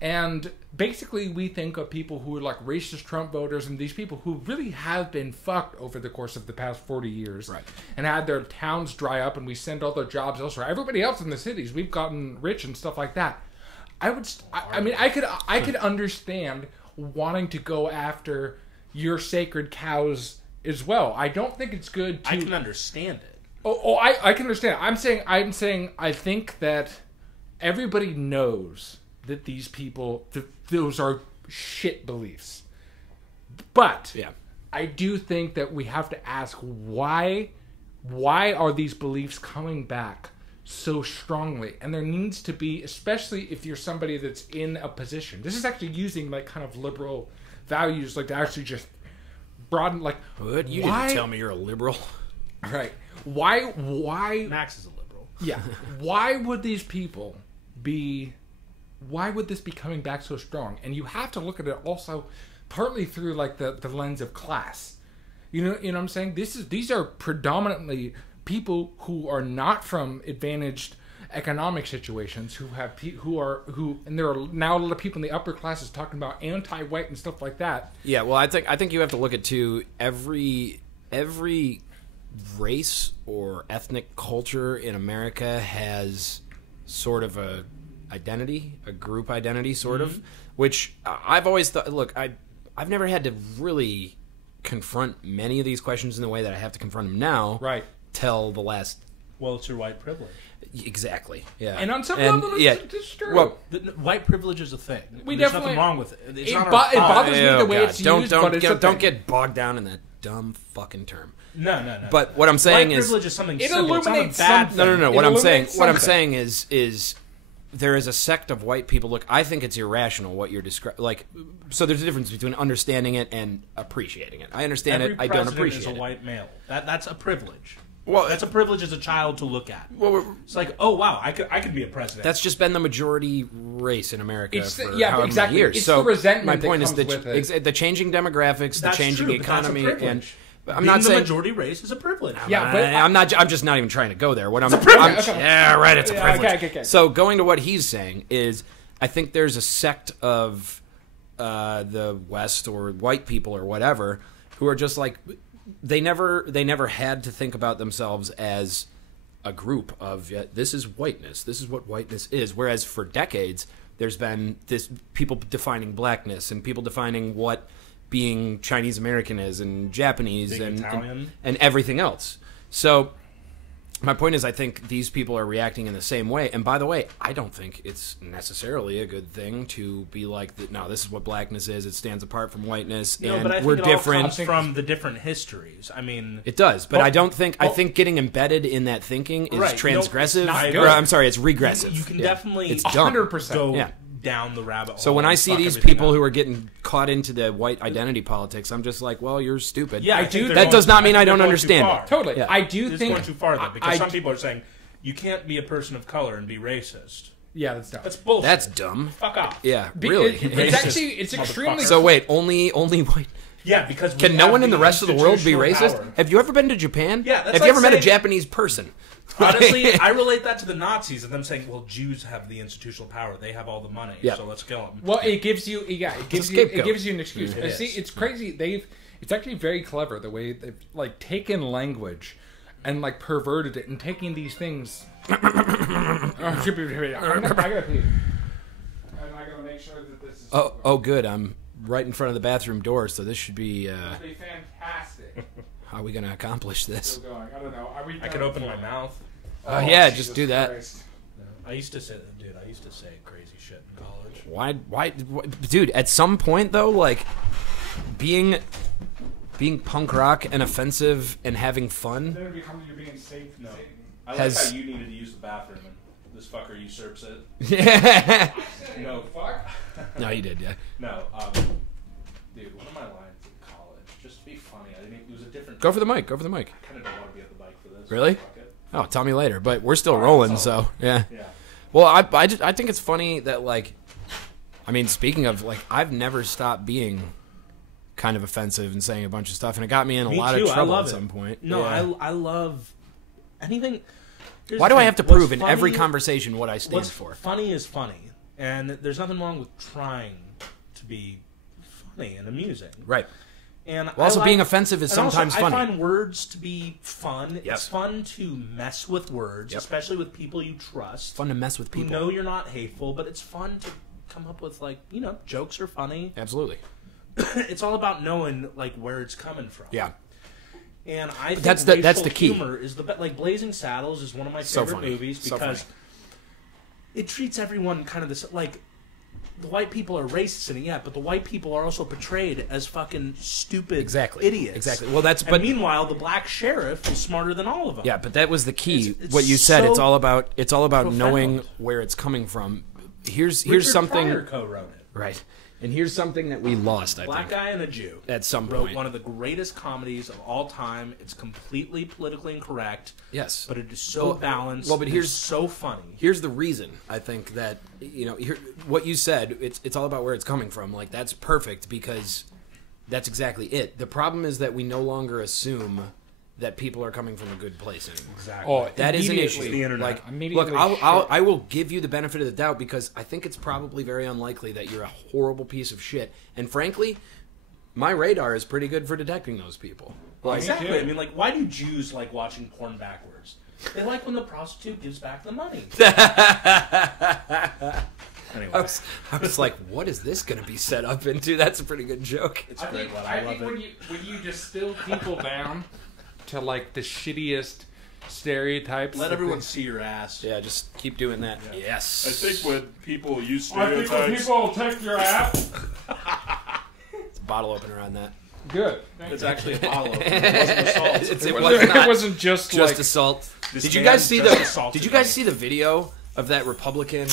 And basically we think of people who are like racist Trump voters and these people who really have been fucked over the course of the past 40 years. Right. And had their towns dry up and we send all their jobs elsewhere. Everybody else in the cities, we've gotten rich and stuff like that. I could understand wanting to go after your sacred cows as well. I don't think it's good to... I can understand it. I can understand. I'm saying I think that everybody knows that these people, those are shit beliefs. But yeah, I do think that we have to ask why are these beliefs coming back so strongly? And there needs to be, especially if you're somebody that's in a position. This is actually using like kind of liberal values, like to actually just broaden, like, what? You didn't tell me you're a liberal. Right. Why Max is a liberal. Yeah. Why would these people be... Why would this be coming back so strong? And you have to look at it also partly through like the lens of class. You know what I'm saying? These are predominantly people who are not from advantaged economic situations, and there are now a lot of people in the upper classes talking about anti-white and stuff like that. Yeah, well, I think you have to look at too, every race or ethnic culture in America has sort of a group identity, sort of, which I've always thought, look, I've never had to really confront many of these questions in the way that I have to confront them now. Right. Till the last... Well, it's your white privilege. Exactly, yeah. And on some level, it's true. Well, white privilege is a thing. There's nothing wrong with it. It's not it bothers me the way it's used, but it's don't get bogged down in that dumb fucking term. No. But what I'm saying white is... privilege is something it simple. illuminates it's not a bad something. thing. No. What I'm saying is there is a sect of white people. Look, I think it's irrational what you're describing. Like, so there's a difference between understanding it and appreciating it. I understand Every it. I don't appreciate is a it. white male. That's a privilege. Well, that's a privilege as a child to look at. Well, it's like, oh wow, I could be a president. That's just been the majority race in America for however exactly. many years. It's so the resentment my point that is comes with it. the changing demographics, That's the changing true, but that's a economy, privilege. and I'm Being not the saying majority race is a privilege. Yeah, but I'm just not even trying to go there. What I'm, Okay. yeah, right, it's a privilege. Okay. So going to what he's saying is, I think there's a sect of the West or white people or whatever who are just like, they never had to think about themselves as a group of this is whiteness. This is what whiteness is. Whereas for decades there's been this people defining blackness and people defining what being Chinese American is and Japanese and everything else. So my point is, I think these people are reacting in the same way. And by the way, I don't think it's necessarily a good thing to be like, no, this is what blackness is. It stands apart from whiteness, and but I think we're it different. all comes from the different histories. I mean, it does, but I don't think. I think getting embedded in that thinking is transgressive. I'm sorry, it's regressive. You can definitely, it's dumb. 100%. Go down the rabbit hole. So when I see these people who are getting caught into the white identity politics, I'm just like, well, you're stupid. Yeah, that does not mean I don't understand it. Totally. Yeah. I do it's think going too far though, because some people are saying you can't be a person of color and be racist. Yeah, that's dumb. That's bullshit. That's dumb. Fuck off. Yeah, really. It's extremely. So wait, only white. Yeah, because can no one in the rest of the world be racist? Power. Have you ever been to Japan? Yeah, that's have like you ever met a saying, Japanese person? Honestly, I relate that to the Nazis and them saying, "Well, Jews have the institutional power; they have all the money, so let's kill them." Well, it gives you, it gives you an excuse. See, it's crazy. It's actually very clever the way they've like taken language and like perverted it and taking these things. I gotta pee. I'm gonna make sure that this is. Oh, good. I'm right in front of the bathroom door, so this should be. It'll be fantastic. How are we going to accomplish this? I don't know. I could open my mouth. Yeah, just do that. Christ. I used to say crazy shit in college. Why, dude? At some point, though, like being being punk rock and offensive and having fun. Then it becomes you're being safe. No. I Has- like how you needed to use the bathroom and this fucker usurps it. Yeah. No, Fuck. No, you did, yeah. no, dude, one of my lines in college, just to be funny, it was a different... Go for the mic. I kind of don't want to be at the bike for this. Really? Fuck it. Oh, tell me later. But we're still rolling, so yeah. Yeah. Well, I think it's funny that, like, I mean, speaking of, like, I've never stopped being kind of offensive and saying a bunch of stuff, and it got me in a lot of trouble at some point. No, Yeah. I love anything. Here's Why the do I thing. have to What's prove in funny- every conversation what I stand What's for? funny is funny, and there's nothing wrong with trying to be funny and amusing. Right. And Well, also I like, being offensive is and also, sometimes funny. I find words to be fun. Yep. It's fun to mess with words, Yep. especially with people you trust. Fun to mess with Who people. know you're not hateful, but it's fun to come up with, like, jokes are funny. Absolutely. It's all about knowing, like, where it's coming from. Yeah. And I think that's racial the key. humor is like Blazing Saddles is one of my So favorite funny. movies So because funny. it treats everyone kind of this like the white people are racist in it, yeah, but the white people are also portrayed as fucking stupid idiots. Exactly. Well, that's And but meanwhile, the black sheriff is smarter than all of them. yeah, but that was the key. It's What you said, so it's all about profound. knowing where it's coming from. Here's Richard something Pryor co-wrote it. right. And here's something that we lost, I Black think. guy and a Jew At some wrote point. one of the greatest comedies of all time. It's completely politically incorrect. Yes. But it is so balanced. well, but and here's- it's so funny. Here's the reason I think that what you said. It's all about where it's coming from. Like that's perfect because that's exactly it. The problem is that we no longer assume that people are coming from a good place anymore. Exactly. Oh, That is an immediately. issue. The internet. Like, Immediately look, shit. I will give you the benefit of the doubt because I think it's probably very unlikely that you're a horrible piece of shit. And frankly, my radar is pretty good for detecting those people. Well, Exactly. me too. I mean, like, why do Jews like watching porn backwards? They like when the prostitute gives back the money. Anyway, I was like, what is this going to be set up into? That's a pretty good joke. it's a great one. I love it. when you distill people down to like the shittiest stereotypes, Let everyone see your ass. Yeah, just keep doing that. Yes. I think when people use I think when stereotypes, people take your app. It's a bottle opener on that. Good. It's actually a bottle opener. It wasn't assault. It It was not wasn't just just like assault. This Did you man guys see just the assaulted Did you guys me. see the video of that Republican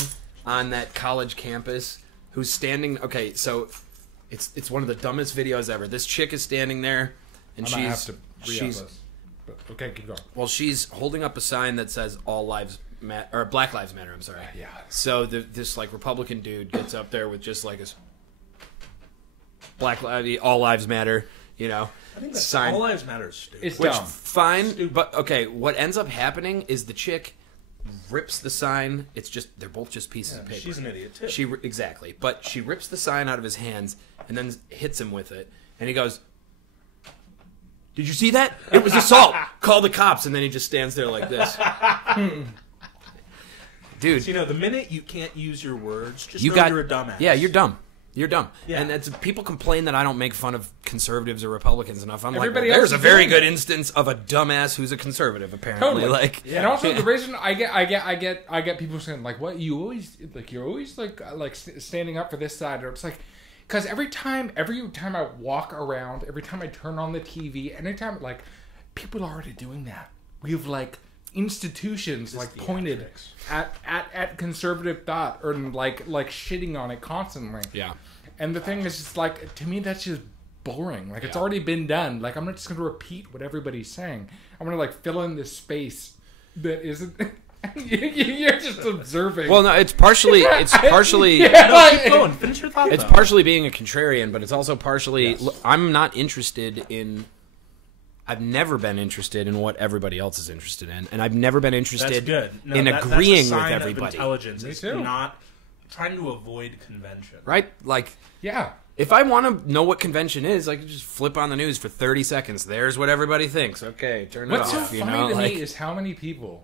on that college campus who's standing? Okay, so it's one of the dumbest videos ever. This chick is standing there, and I might have she's to re-up this. But, okay, keep going. well, she's holding up a sign that says "All Lives Matter" or "Black Lives Matter." I'm sorry. Yeah. So this like Republican dude gets up there with just like his All Lives Matter, I think that sign. all lives matter is stupid. It's Which dumb. fine, but okay. What ends up happening is the chick rips the sign. It's just they're both just pieces of paper. She's an idiot too. Exactly, but she rips the sign out of his hands and then hits him with it, and he goes, "Did you see that? It was assault. Call the cops." And then he just stands there like this. Dude, So, the minute you can't use your words, just you know got you're a dumbass. Yeah, you're dumb. You're dumb. Yeah. And people complain that I don't make fun of conservatives or Republicans enough. I'm Everybody like, well, else there's a is very doing good it. instance of a dumbass who's a conservative, apparently. Totally. Like, And also the reason I get people saying like, "What you're always standing up for this side," or it's like, because every time I walk around, every time I turn on the TV, anytime like people are already doing that. We have like institutions like pointed at conservative thought or like shitting on it constantly. yeah. And the thing is, just like, to me, that's just boring. Like, it's already been done. Like, I'm not just going to repeat what everybody's saying. I'm going to, like, fill in this space that isn't... You're just observing. Well, no, it's partially Yeah, Keep going. Finish your thought. it's though. partially being a contrarian, but it's also partially I'm not interested in. I've never been interested in what everybody else is interested in, and I've never been That's interested good. No, in that's a agreeing sign with of everybody. intelligence. Me It's too. not trying to avoid convention. Right? Like, yeah. if I want to know what convention is, I can just flip on the news for 30 seconds. There's what everybody thinks. Okay, turn it What's so off. funny to me is how many people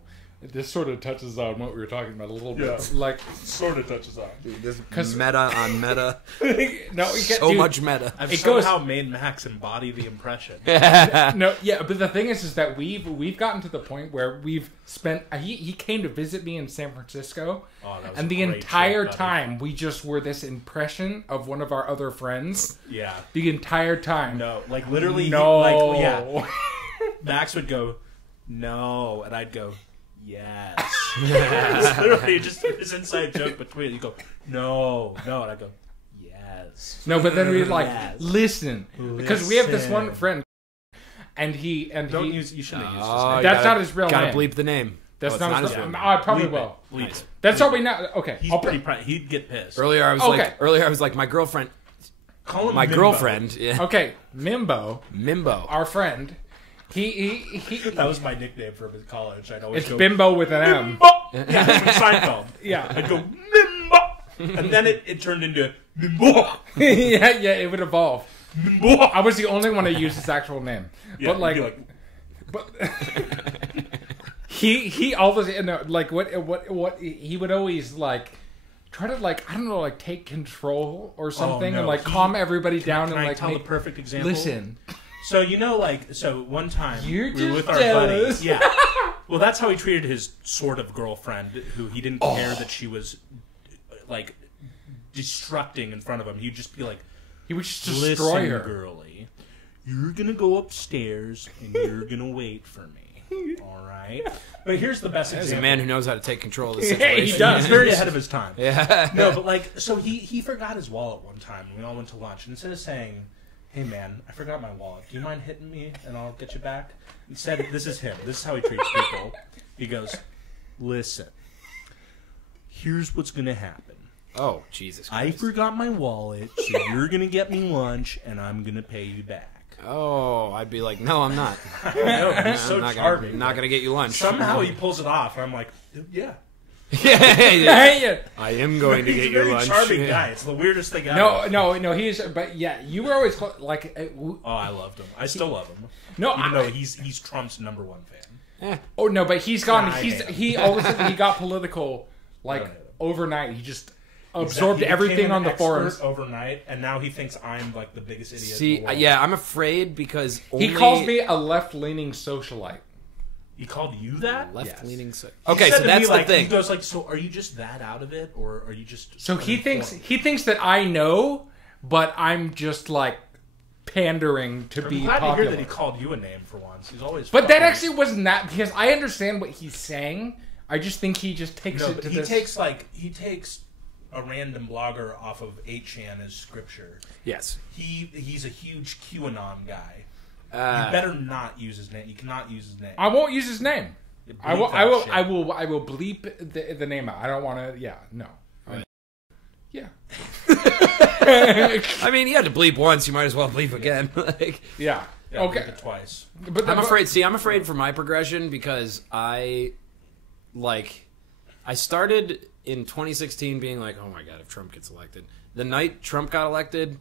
This sort of touches on what we were talking about a little bit. Yeah. Like, Sort of touches on. This meta on meta. no, So much meta. I've It goes- somehow made Max embody the impression. No, yeah, but the thing is that we've gotten to the point where we've spent. He came to visit me in San Francisco, Oh, that was and a the great entire trip, buddy. time we just were this impression of one of our other friends. Yeah. The entire time. No, like literally, No. like yeah. Max would go, no, and I'd go, yes. It's literally just this inside joke between. You go, no, and I go, yes. No, but then we'd like Yes. listen because we have this one Listen. friend, and he Don't use. You shouldn't use Oh, this. That's not his real gotta name. bleep the name. That's Oh, it's not his his real real name. name. I probably Bleep will. it. Bleep it. That's all we know. Okay, He's I'll pretty proud. He'd get pissed. Earlier I was Okay. like, my girlfriend, Call him my Mimbo. girlfriend, yeah, Okay, Mimbo, Mimbo. our friend. He That was my nickname from college. I'd always it's go, Bimbo with an M. Mimbo. Yeah, from Seinfeld. Yeah. I'd go, Mimbo. And then it turned into Mimbo. yeah, it would evolve. Mimbo. I was the only one to use his actual name, Yeah, but like, you'd be but he always like what he would always like try to like I don't know like take control or something no, and like he- calm everybody down Can and I like tell make, the perfect example? listen. So one time You're we were just with our jealous. buddies. Yeah. Well, that's how he treated his sort of girlfriend, who he didn't care that she was like destructing in front of him. He'd just be like, He would just "Listen, destroy her. girlie, you're gonna go upstairs and you're gonna wait for me. All right." But here's the best As a example. man who knows how to take control of the Yeah, situation. he does. He's very ahead of his time. Yeah. No, but like, so he forgot his wallet one time. We all went to lunch, and instead of saying, "Hey man, I forgot my wallet. Do you mind hitting me and I'll get you back?" He said, "This is him. This is how he treats people." He goes, "Listen, here's what's gonna happen. Oh, Jesus I Christ. forgot my wallet, so you're gonna get me lunch, and I'm gonna pay you back." Oh, I'd be like, no, I'm not. No, he's so I'm not charming. Gonna, not gonna get you lunch. Somehow he pulls it off, and I'm like, "Yeah." yeah. I am going to He's get a your very lunch. charming Yeah. guy. It's the weirdest thing ever. No. He's but yeah. You were always like Oh, I loved him. I still love him. no. Even though he's Trump's #1 fan. Oh no, but he's gone. Nah, I He's hate him. he always he got political like I hate him. overnight. He just absorbed He became everything an on the expert forums. overnight, and now he thinks I'm like the biggest idiot. See, in the world. yeah, I'm afraid because only He calls me a left-leaning socialite. He called you that. left-leaning. Yes. He Okay, said so to that's me, the like, thing. He goes like, "So are you just that out of it, or are you just?" So he uninformed?" thinks that I know, but I'm just like pandering to I'm be glad to popular. hear that he called you a name for once. He's always. But that fucking- actually wasn't that because I understand what he's saying. I just think he just takes no. it But to he this. takes a random blogger off of 8chan as scripture. Yes. He's a huge QAnon guy. You Uh, better not use his name. You cannot use his name. I won't use his name. Bleep I will. that I will. shit. I will bleep the name out. I don't want to. Yeah. No. Yeah. I mean, you had to bleep once. You might as well bleep again. Like, Yeah. Yeah, Okay. bleep it twice. But I'm afraid. See, I'm afraid for my progression because I started in 2016 being like, oh my god, if Trump gets elected. The night Trump got elected,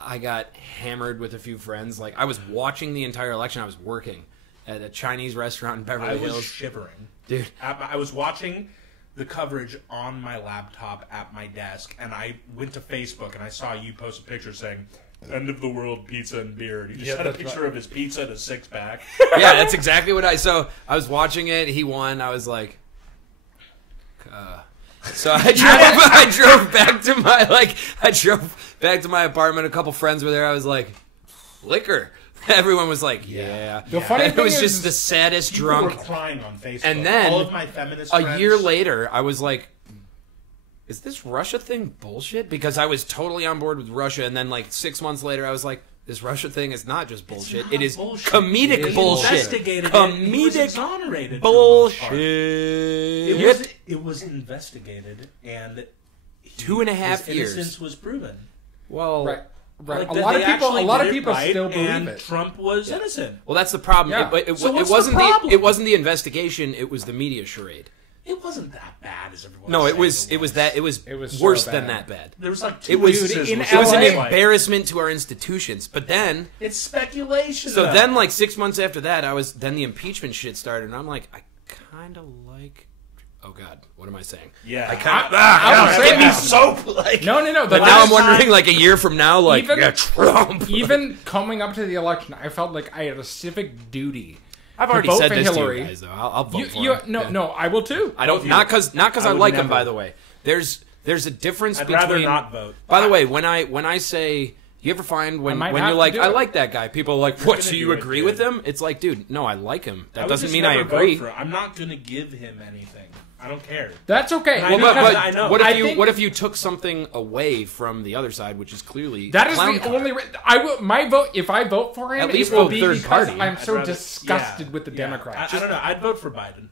I got hammered with a few friends. Like, I was watching the entire election. I was working at a Chinese restaurant in Beverly I was Hills. shivering. Dude. I was watching the coverage on my laptop at my desk, and I went to Facebook and I saw you post a picture saying, "End of the world pizza and beer." And he just Yeah, had a that's picture right. of his pizza and a 6-pack. Yeah, that's exactly what I saw. I was watching it. He won. I was like, so I drove back to my apartment. A couple friends were there. I was like, liquor. Everyone was like, yeah. The funny It thing was is, just the saddest People drunk. were crying on Facebook. And then, all of my feminist A friends, year later, I was like, is this Russia thing bullshit? Because I was totally on board with Russia, and then like 6 months later, I was like, this Russia thing is not just bullshit. not it is bullshit. comedic He bullshit. investigated it. He was Comedic exonerated for the most part. bullshit. It was investigated, and 2.5 his years. innocence was proven. Well, right. Like, a that lot they of people. A actually lot of did it people right, still believe and it. Trump was innocent. well, that's the problem. Yeah. So what's the wasn't problem? it wasn't the investigation. It was the media charade. It wasn't that bad as everyone. No, was it was. saying It was that. It was so worse bad. than that bad. There was like It was. witnesses in were It was an LA. like, embarrassment to our institutions. But then, It's speculation. so though. then, like 6 months after that, then the impeachment shit started, and I'm like, I kind of like. Oh God, what am I saying? Yeah. I kind of. I was saying soap. Like, No. but now I'm wondering, like a year from now, like Even- Trump. Even coming up to the election, I felt like I had a civic duty. I've to already vote said for this Hillary. to you guys, though. I'll vote for him. No, Yeah. no, I will too. I don't. Not because I would like him. never. By the way, there's a difference I'd between. rather not vote. By the way, when I say. You ever find when might you're have like, to do I it. like that guy, people are like, what, so gonna you do it, agree dude. with him? It's like, dude, no, I like him. That would doesn't just mean I never vote agree. for him. I'm not going to give him anything. I don't care. That's okay. I know, because I know. What if I you think- what if you took something away from the other side, which is clearly That is clown the car? only. I will. My vote. If I vote for him, At least it will vote be third because party. I'm so I'd rather- disgusted yeah, with the yeah. Democrats. I don't know. I'd vote for Biden.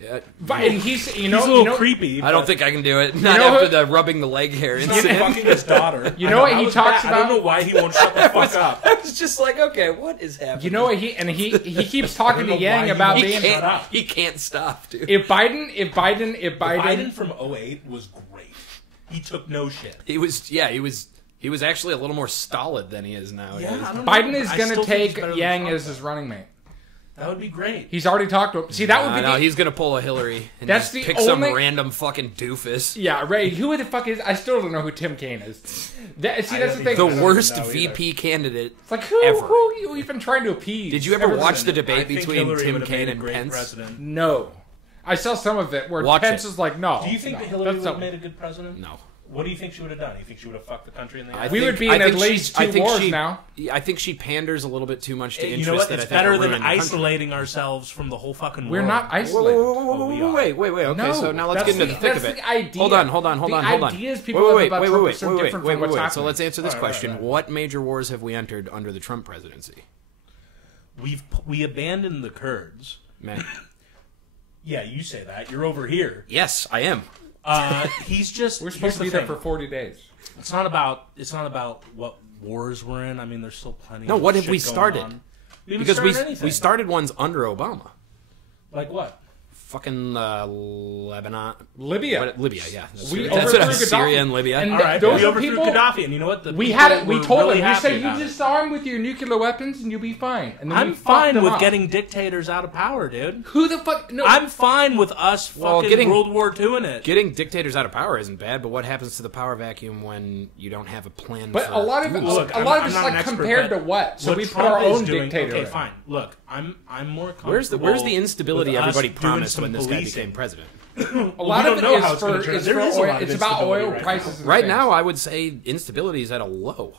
Yeah. And he's, He's a little creepy. I don't but think I can do it. Not know after who- the rubbing the leg hair he's not incident. fucking his daughter. You know what I he was talks mad. I don't about? know why he won't shut the fuck up. I was just like, okay, what is happening? You know what he keeps talking to know why Yang he about won't being. shut up. He can't stop, dude. If Biden Biden from 2008 was great. He took no shit. He was actually a little more stolid than he is now. Yeah, I don't Biden know. is I going still to think he's take better than Yang Trump, as his running mate. That would be great. He's already talked to him. See, that would be. No, the, he's gonna pull a Hillary and That's just the pick some only- random fucking doofus. Yeah, Ray. Who the fuck is? I still don't know who Tim Kaine is. That's the thing. The I don't worst know either. VP candidate. It's like who? ever. Who are you even trying to appease? Did you ever watch the debate I think between Hillary Tim would have Kaine made a and great Pence? president. No, I saw some of it where Watch Pence it. is like, no. Do you think no, that Hillary that's would have not- made a good president? No. What do you think she would have done? You think she would have fucked the country in the I ass? We think- would be I in at think least I two think wars she- now. I think she panders a little bit too much to You interests know what? that It's I think better are than ruining the country. isolating ourselves from the whole fucking world. We're not isolated. Wait. Okay, No, so now let's that's get into the thick of that's it. the idea. Hold on. The ideas people Wait, have wait, about wait, Trump wait, are so wait, different wait, from what's wait. happening. So let's answer this Right, question. right. What major wars have we entered under the Trump presidency? We abandoned the Kurds. Man. Yeah, you say that. You're over here. Yes, I am. He's just. We're supposed to be there for 40 days. It's not about what wars we're in. I mean, there's still plenty. No, of what have shit we going started? on. We haven't Because started anything. we started ones under Obama. Like what? Fucking Lebanon. Libya. Libya, yeah. That's We right. That's what I overthrew Syria Gaddafi. and Libya. And All right, those we are overthrew people- Gaddafi, and you know what? The We people had it. We were told really him. We happy said, you about just it. arm with your nuclear weapons and you'll be fine. And then I'm we fucked fine them with up. getting dictators out of power, dude. Who the fuck? No, I'm fine with us Well, fucking getting- World War II in it. Getting dictators out of power isn't bad, but what happens to the power vacuum when you don't have a plan but for a lot of it, doing Look, a lot of I'm it's not an like expert, compared to but what? So what we put Trump our is own doing, dictator. Okay, in. fine. Look, I'm more comfortable. Where's the instability with us everybody doing promised some when this guy policing. became president? A lot we of don't know it how is it's gonna for turn out. it's There for is a oil. lot of It's about instability oil right prices. and Right things. now, I would say instability is at a low.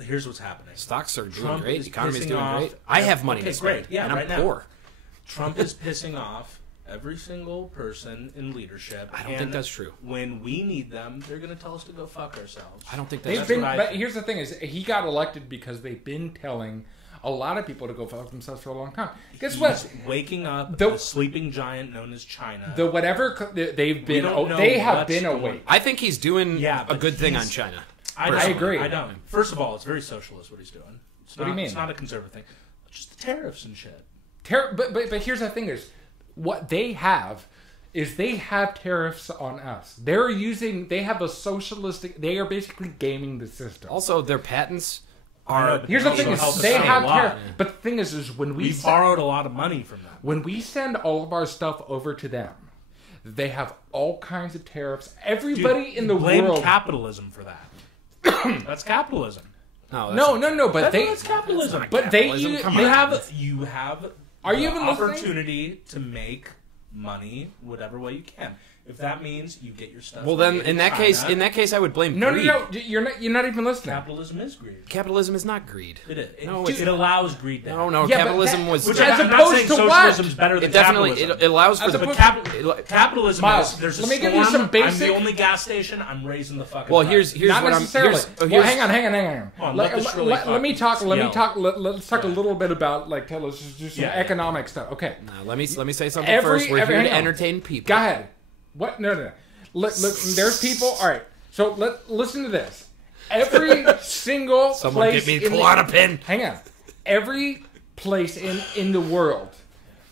Here's what's happening. Stocks are doing Trump great. is The economy is pissing doing off- great. I have money Okay, to spend, great. Yeah, and I'm right now. poor. Trump is pissing off every single person in leadership. I don't think that's true. When we need them, they're going to tell us to go fuck ourselves. I don't think that's They've true. been, what I but think. here's the thing: is he got elected because they've been telling a lot of people to go fuck themselves for a long time. Guess what? He's waking up The- the sleeping giant known as China. The whatever they've been, don't know they have what's been going- awake. I think he's doing Yeah, a but good thing on he's- China. I personally, agree. I don't. First of all, it's very socialist what he's doing. It's What do you not- mean? It's not a conservative thing. It's just the tariffs and shit. But here's the thing: is what they have is they have tariffs on us. They have a socialistic. They are basically gaming the system. Also, their patents I know, are. but Here's the also thing: help is us they out a have lot. tariffs. But the thing is when We borrowed a lot of money from them. when we send all of our stuff over to them, they have all kinds of tariffs. Everybody Dude, in the blame world. capitalism for that. That's capitalism. No, that's No, not- no. But they. That's capitalism. But they. capitalism. You, Come they on. have. You have Are you the even listening? opportunity to make money whatever way you can. If that means you get your stuff. Well, then made in that China, case, I would blame No, greed. no. You're not even listening. capitalism is greed. Capitalism is not greed. It is. No, it allows greed. To No, happen. no. Yeah, but Capitalism that- was. which Which as I'm not opposed saying to socialism's what? better than It definitely capitalism. it allows for As the. opposed- Capitalism Miles, is there's a let me storm. give you some I'm basic- the only gas station. I'm raising the fucking. Well, price. here's Not what necessarily. I'm. Here's, Well, here's, hang on. Come on, let this really let me talk. Let me yell. talk. Let's talk a Yeah. little bit about let's just do some Yeah, yeah. economic stuff. Okay, No, let me say something first. We're here to hang on. entertain people. Go ahead. What? No. Look, there's people. All right. So listen to this. Every single Someone place get me in the- Klonopin. Hang on. Every place in the world,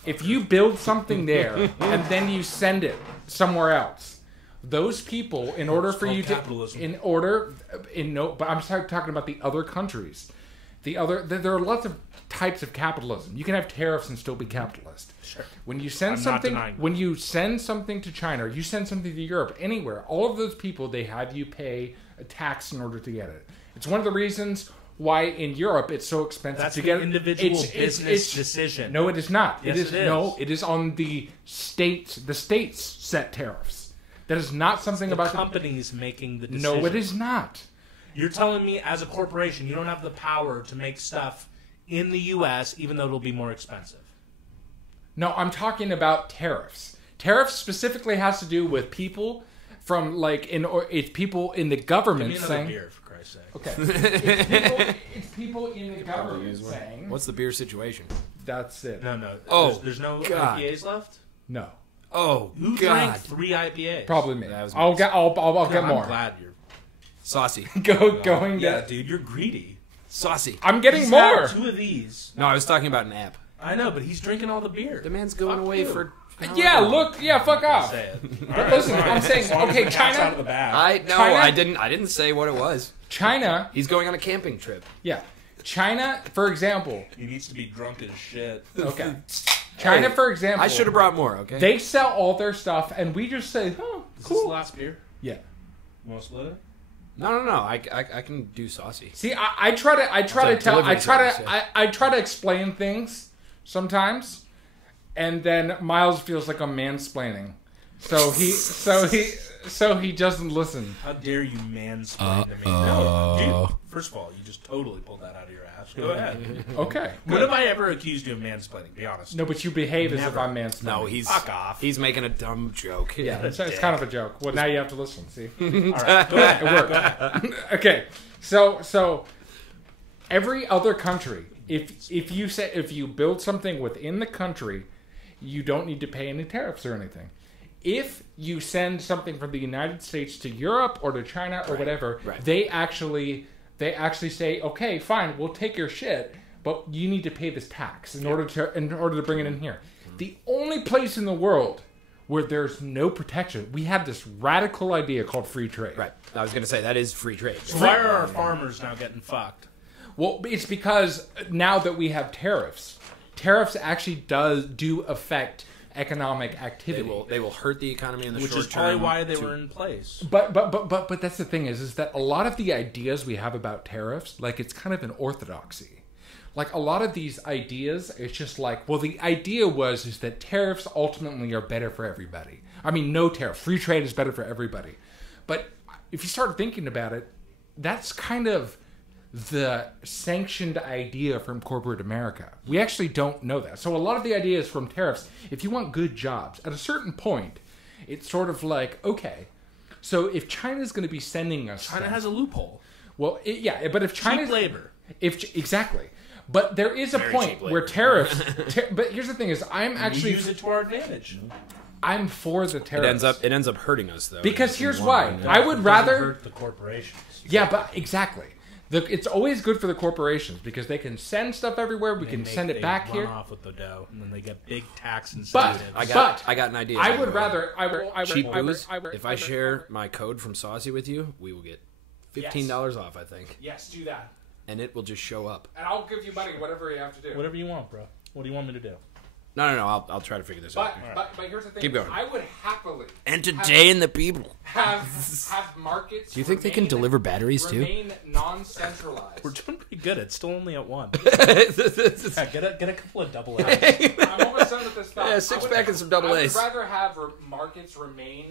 if you build something there and then you send it somewhere else, those people, in order for called you to, capitalism. but I'm talking about the other countries. there are lots of types of capitalism. You can have tariffs and still be capitalist. Sure. When you send I'm not denying when you send something to China, or you send something to Europe, anywhere, all of those people, they have you pay a tax in order to get it. It's one of the reasons why in Europe it's so expensive That's to an get individual business decision. No, it is not. Yes, it is. No, it is on the states. The states set tariffs. That is not something The about companies making the decision. No, it is not. You're telling me as a corporation you don't have the power to make stuff in the U.S. even though it'll be more expensive. No, I'm talking about tariffs. Tariffs specifically has to do with people from it's people in the government Give me another saying. beer, for Christ's sake. Okay, it's people in the government saying. What's the beer situation? That's it. No. Oh, there's no God. IPAs left. No, Oh, Who God. drank 3 IPAs? probably me. That was I'll nice. get. I'll get I'm more. glad you're. Saucy. Going Yeah, down. dude, you're greedy. Saucy. I'm getting He's more. had 2 of these. No, I was talking about an app. I know, but he's drinking all the beer. The man's going Fuck away you. for... Yeah, look. Yeah, fuck off. Say it. But listen, I'm saying, okay, Cat's out of China. the bag. I didn't say what it was. China. He's going on a camping trip. Yeah, China, for example. He needs to be drunk as shit. Okay, China, for example. I should have brought more, okay? They sell all their stuff, and we just say, "Oh, Is this the cool." last beer? Yeah. You want to split it? No. I can do saucy. See, I try to It's a delivery service, yeah. I try to explain things sometimes, and then Miles feels like I'm mansplaining, so he doesn't listen. How dare you mansplain to me? No, dude. First of all, you just totally pulled that out of your ass. Go ahead. Okay. When have I ever accused you of mansplaining? Be honest. No, but you behave as if Never. I'm mansplaining. No, he's Fuck off. He's making a dumb joke. Yeah, it's kind of a joke. Well, now you have to listen. See, All right, go ahead. it worked. Okay, so every other country, if you build something within the country, you don't need to pay any tariffs or anything. If you send something from the United States to Europe or to China or whatever, they actually say, okay, fine, we'll take your shit, but you need to pay this tax in order to bring it in here. The only place in the world where there's no protection, we have this radical idea called free trade. Right. I was going to say, that is free trade. So why are our farmers now getting fucked? Well, it's because now that we have tariffs actually do affect economic activity. They will hurt the economy in the Which short is probably term. why they were in place. But that's the thing is that a lot of the ideas we have about tariffs, like it's kind of an orthodoxy. Like a lot of these ideas, it's just like, well, the idea is that tariffs ultimately are better for everybody. I mean, no tariff, free trade is better for everybody. But if you start thinking about it, that's kind of the sanctioned idea from corporate America. We actually don't know that. So a lot of the ideas from tariffs, if you want good jobs, at a certain point, it's sort of like, okay, so if China's going to be sending us China stuff, has a loophole. well, yeah, but if China's... Cheap labor. Exactly. But there is a Very point cheap where labor. tariffs... but here's the thing is, I'm We actually... use it to our advantage. I'm for the It tariffs. ends up hurting us though. Because in here's one why. way. I would It doesn't rather... hurt the corporations. Yeah, but exactly. It's always good for the corporations because they can send stuff everywhere. We can send it back run here. off with the dough, and then they get big tax But incentives. I got an idea. I would rather... cheap booze. If I share my code from Saucy with you, we will get $15 off, I think, Yes, do that. and it will just show up. And I'll give you money, whatever you have to do. Whatever you want, bro. What do you want me to do? No. I'll try to figure this out. But here's the thing. Keep going. I would happily Entertain the people. have markets... Do you think they can deliver batteries too? Remain non-centralized. We're doing pretty good. It's still only at 1. Yeah, get a couple of double A's. I'm almost done with this stuff. Yeah, six pack and some double A's. I would rather have markets remain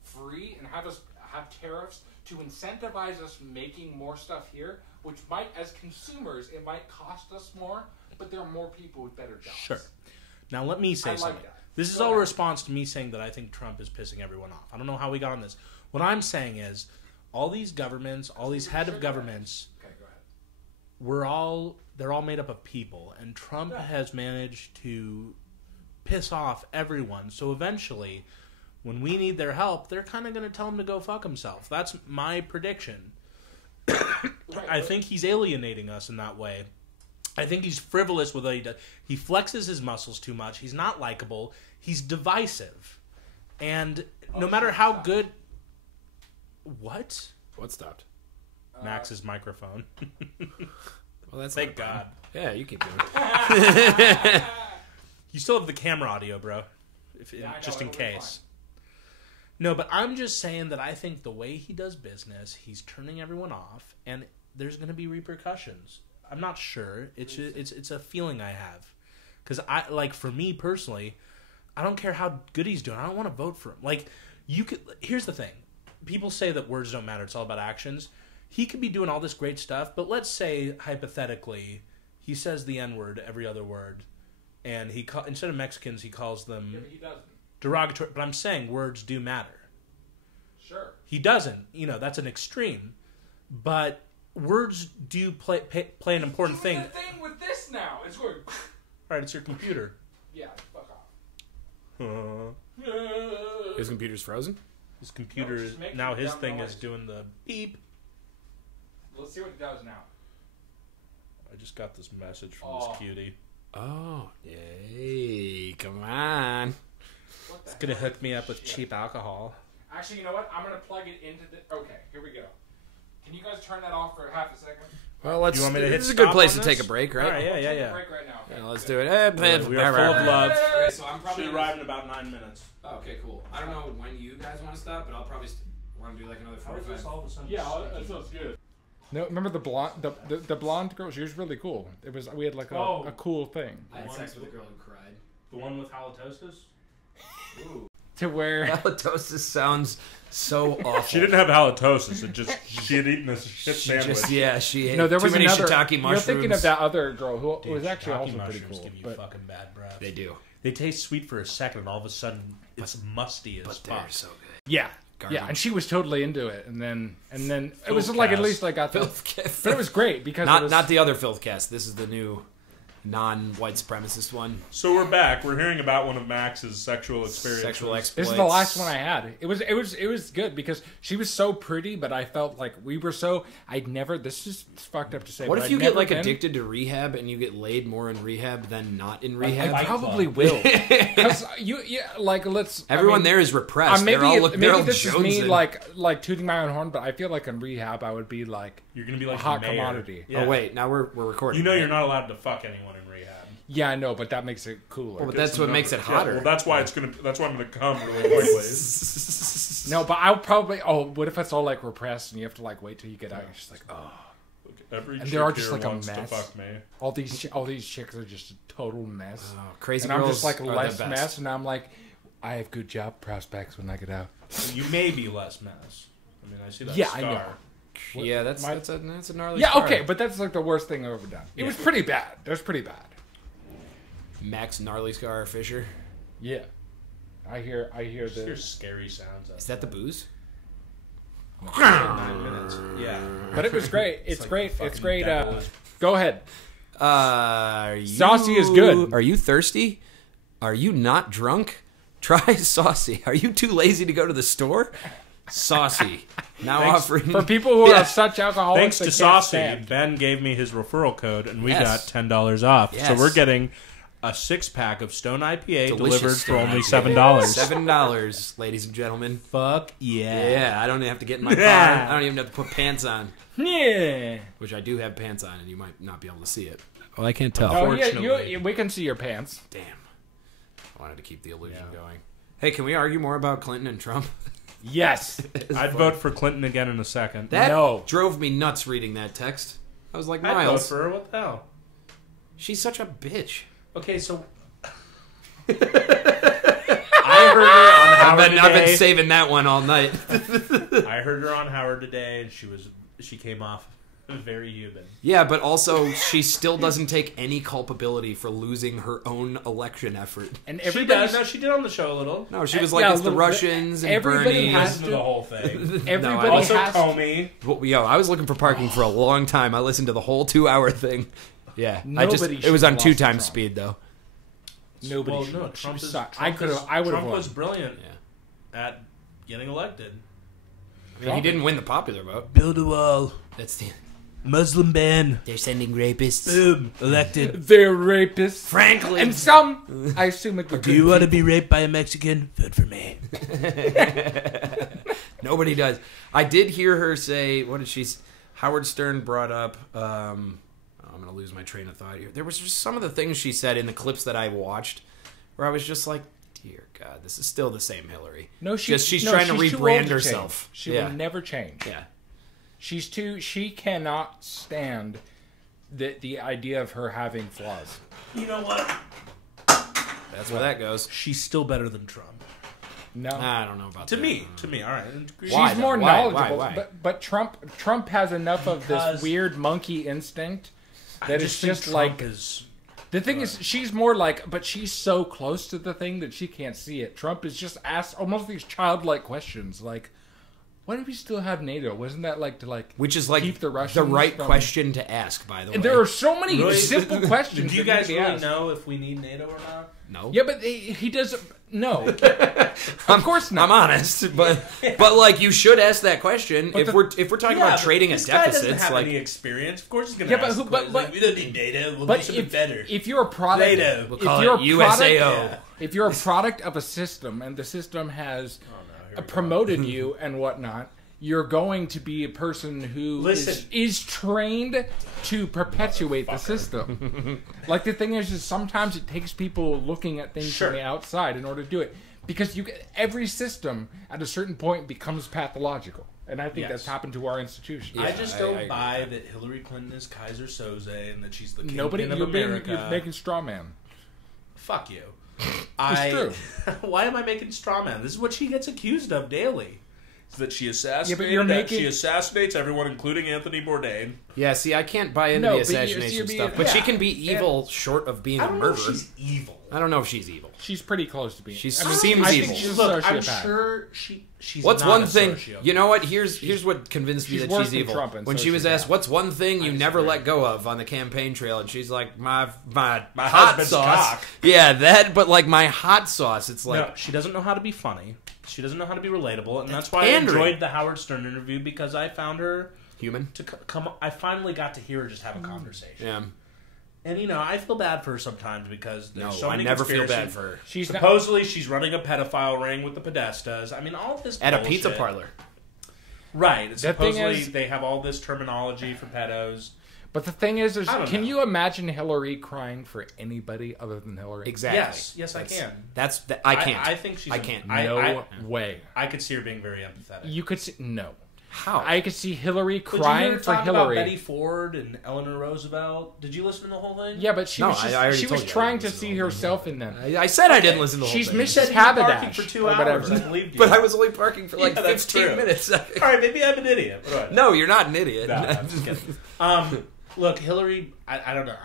free and have tariffs to incentivize us making more stuff here, which might, as consumers, it might cost us more, but there are more people with better jobs. Sure. Now let me say I like something. that. This is all a response to me saying that I think Trump is pissing everyone off. I don't know how we got on this. What I'm saying is, all these governments, all these head of governments, Okay, go ahead. they're all made up of people, and Trump has managed to piss off everyone. So eventually, when we need their help, they're kind of going to tell him to go fuck himself. That's my prediction. I think he's alienating us in that way. I think he's frivolous with what he does. He flexes his muscles too much. He's not likable. He's divisive. And no matter how good... What? What stopped? Max's microphone. What Well, that's Thank not a God. problem. Yeah, you keep doing it. You still have the camera audio, bro. Just in case. No, but I'm just saying that I think the way he does business, he's turning everyone off, and there's going to be repercussions. I'm not sure. It's a feeling I have. Because for me personally, I don't care how good he's doing. I don't want to vote for him. Like, here's the thing. People say that words don't matter. It's all about actions. He could be doing all this great stuff, but let's say, hypothetically, he says the N-word every other word, and instead of Mexicans, he calls them he doesn't. derogatory. But I'm saying words do matter. Sure. He doesn't. That's an extreme. But words do play an important thing. The thing with this now, it's going. Right, it's your computer. Yeah, fuck off. His computer's frozen? His computer No, is just make now it his dumb thing noise. is doing the beep. Let's see what it does now. I just got this message from Oh. this cutie. Oh, yay. Come on. What the It's gonna hell hook is me this up with shit? cheap alcohol. Actually, you know what? I'm gonna plug it into the. Okay, here we go. Can you guys turn that off for half a second? Well, let's. You want me to hit This is a good stop place on to take a this? break, right? All right, Take a yeah. break right now. Okay? Yeah, let's do it. We are full of love. Okay, so I'm Should arrive in about 9 minutes. Okay, cool. I don't know when you guys want to stop, but I'll probably want to do like another 45. all of a sudden? that sounds good. No, remember the blonde, the blonde girl? She was really cool. We had like a cool thing I had sex with a girl who cried. The one with halitosis? Ooh. to where. Halitosis sounds so awful. She didn't have halitosis. She had eaten a shit sandwich. She ate No, there too was many another. shiitake You're mushrooms. thinking of that other girl who Dude, was actually shiitake also pretty mushrooms cool. give you But fucking bad breath. They do. They taste sweet for a second, and all of a sudden it's musty as But fuck. they're so good. yeah, Garbage. yeah, and she was totally into it, and then it was like at least like I thought, Filthcast. but it was great because it Not was, not the other Filthcast. This is the new non-white supremacist one. So we're back. We're hearing about one of Max's sexual experiences. Sexual exploits. This is the last one I had. It was good because she was so pretty, but I felt like we were so. I'd never. This is fucked up to say. What but if I'd you get never like been- addicted to rehab and you get laid more in rehab than not in rehab? I probably will. Because let's. Everyone there is repressed. Maybe they're all they're all this is me jonesing. like tooting my own horn, but I feel like in rehab I would be like You're gonna be a like hot the mayor. commodity. Yeah. Oh wait, now we're recording. You know right? you're not allowed to fuck anyone in rehab. Yeah, I know, but that makes it cooler. Well, but that's what makes it Yeah, hotter. well, that's why That's why I'm gonna come really quickly. No, but I'll probably. Oh, what if it's all like repressed and you have to like wait till you get out? You're just like, oh, Every And chick they are here just like a wants to mess. fuck me. all these chicks are just a total mess. Oh, crazy and I'm girls just like are the less best. mess, and I'm like, I have good job prospects when I get out. You may be less mess. I mean, I see that Yeah, scar. I know. Yeah, that's My- a gnarly. Yeah, scar. okay, but that's like the worst thing I've ever done. It was pretty bad. It was pretty bad. Max gnarly scar Fisher. Yeah, I hear Just hear the. scary sounds. Is that the booze? 9 minutes? Yeah. But it was great. It's like great. fucking It's great. devil. Go ahead. Saucy is good. Are you thirsty? Are you not drunk? Try Saucy. Are you too lazy to go to the store? Saucy. Now offering For people who are such alcoholics, Thanks they to can't Saucy, stand. Ben gave me his referral code, and we Yes. got $10 off. So Yes. we're getting a 6-pack of Stone IPA Delicious delivered for Stone only IPA. $7. $7, ladies and gentlemen. Fuck yeah. Yeah, I don't even have to get in my car. Yeah. I don't even have to put pants on, Yeah. which I do have pants on, and you might not be able to see it. Well, I can't tell. Oh, yeah, Unfortunately. we can see your pants. Damn. I wanted to keep the illusion going. Hey, can we argue more about Clinton and Trump? Yes. I'd vote for Clinton again in a second. That No. drove me nuts reading that text. I was like, I'd vote Miles, for her. What the hell? she's such a bitch. Okay, so I heard her on Howard I've been today. saving that one all night. I heard her on Howard today, and she came off very human. Yeah, but also she still doesn't take any culpability for losing her own election effort. And She everybody does. No, she did on the show a little. No, she was like, Yeah, it's the look, Russians and everybody Bernie. has Listen to the whole thing. Everybody I- Also, has Comey. Well, yo, I was looking for parking for a long time. I listened to the whole 2-hour thing. Yeah, Nobody it was on should've 2 lost times Trump. speed though. Nobody. Well, should no, have. Trump is. I could have. I would have Trump won. was brilliant Yeah, at getting elected. I mean, he didn't win the popular vote. Build a wall. That's the. Muslim ban. They're sending rapists. Boom. Elected. They're rapists. Frankly, And some, I assume, it Do you want to be raped by a Mexican? Vote for me. nobody does. I did hear her say, "What did she?" Howard Stern brought up. I'm going to lose my train of thought here. There was just some of the things she said in the clips that I watched where I was just like, dear God, this is still the same Hillary. No, she's she's trying to too old rebrand to herself. change. She will never change. Yeah. She cannot stand the idea of her having flaws. You know what? That's where that goes. She's still better than Trump. No. I don't know about To that. me, all right. She's Why, more though? Why? knowledgeable, Why? but Trump has enough of Because this weird monkey instinct that it's think just Trump like is. the thing is she's more like, but she's so close to the thing that she can't see it. Trump is just asked almost these childlike questions like, why do we still have NATO? Wasn't that like to Which is like keep the Russians right from... question to ask, by the way. And there are so many Really? simple questions. Do you that need guys to be really asked. know if we need NATO or not? No. Yeah, but he doesn't. No, of course not. I'm honest, but like you should ask that question But if we're talking about trading at this guy deficits. doesn't have like any experience. Of course, he's going to Yeah, but ask. who- but- Like, we don't need NATO. We'll do But something better. if you're a product, NATO. We'll if call you're it a product- USAO. if you're a product of a system and the system has here we go. promoted you and whatnot, you're going to be a person who Listen. is trained to perpetuate the system. Like the thing is sometimes it takes people looking at things Sure. from the outside in order to do it. Because every system at a certain point becomes pathological. And I think Yes. that's happened to our institution. I just I don't agree buy with that Hillary Clinton is Kaiser Soze and that she's the kingpin Nobody, of you're America. making straw man. Fuck you. true. Why am I making straw man? This is what she gets accused of daily. Is that she assassinated? you're making- She assassinates everyone, including Anthony Bourdain. Yeah, see, I can't buy into No, the but you're assassination being- stuff. But she yeah. can be evil short of being I a don't know if murderer. she's evil. I don't know if she's evil. She's pretty close to being. She I mean, seems I evil. think she's a Look, I'm sociopath. sure she's. What's not one a thing? sociopath. You know what? Here's what convinced me She's that worse she's than evil. Trump and When she was sociopath. asked, "What's one thing you never disagree. let go of on the campaign trail?" and she's like, "My hot husband's sauce." cock. Yeah, that. But like my hot sauce, it's like No, she doesn't know how to be funny. She doesn't know how to be relatable, and that's why pandering. I enjoyed the Howard Stern interview because I found her human. to come. I finally got to hear her just have a conversation. Yeah. And you know, I feel bad for her sometimes because there's No, so I many never feel conspiracy- bad for her. She's not, Supposedly, she's running a pedophile ring with the Podestas. I mean, all this At a bullshit. pizza parlor. right? That thing Supposedly, is- they have all this terminology for pedos. but the thing is I don't can know. you imagine Hillary crying for anybody other than Hillary? Exactly. Yes, I can. I can't. I think she's. I can't. No way. I could see her being very empathetic. You could see no. How? I could see Hillary But you crying hear her for talk about Hillary. Betty Ford and Eleanor Roosevelt. Did you listen to the whole thing? Yeah, but she No, was just, I already she told was you I trying didn't to listen to see the whole herself in them. I said I didn't listen to the whole She's thing. Mrs. You were parking Haberdash for 2 or hours. whatever. I believed you. But I was only parking for like Yeah, that's 15 true. minutes. All right, maybe I'm an idiot. What do I know? No, you're not an idiot. No, I'm just kidding. Look, Hillary. I don't know.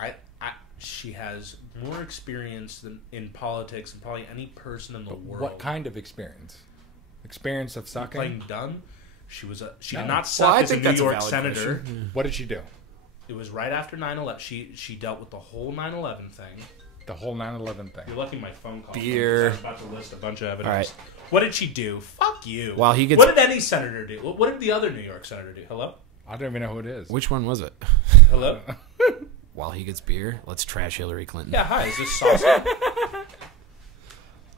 She has more experience than in politics than probably any person in the world. What kind of experience? Experience of sucking? Playing dumb. She was a. She No. did not Well, suck I as a think New that's a York valid senator. question. What did she do? It was right after 9/11. She dealt with the whole 9/11 thing. The whole 9/11 thing. You're lucky my phone call. Beer. I was about to list a bunch of evidence. All right. What did she do? Fuck you. While he gets- What did any senator do? What did the other New York senator do? Hello? I don't even know who it is. Which one was it? Hello? While he gets beer, let's trash Hillary Clinton. Yeah, hi. Is this Saucy?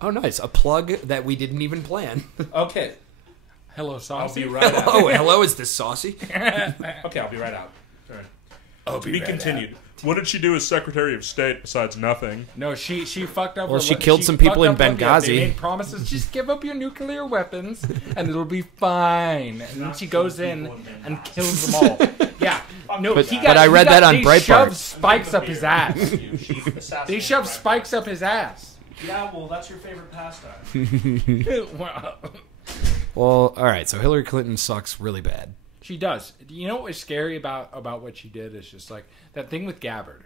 Oh, nice. A plug that we didn't even plan. Okay. Hello, I'll Saucy. be right out. Oh, hello, is this saucy? Okay, I'll be right out. All right. Oh, To be continued. What did she do as Secretary of State besides nothing? No, she fucked up. Well, with- she killed some people fucked in up with- yeah, Benghazi. They made promises. Just give up your nuclear weapons, and it'll be fine. And then she goes in and kills them all. Yeah, no, But- he got, but I he read got- that on they Breitbart. shoved spikes up his ass. They shoved spikes up his ass. Yeah, well, that's your favorite pastime. Well, Well, all right. So Hillary Clinton sucks really bad. she does. You know what was scary about what she did is just like that thing with Gabbard,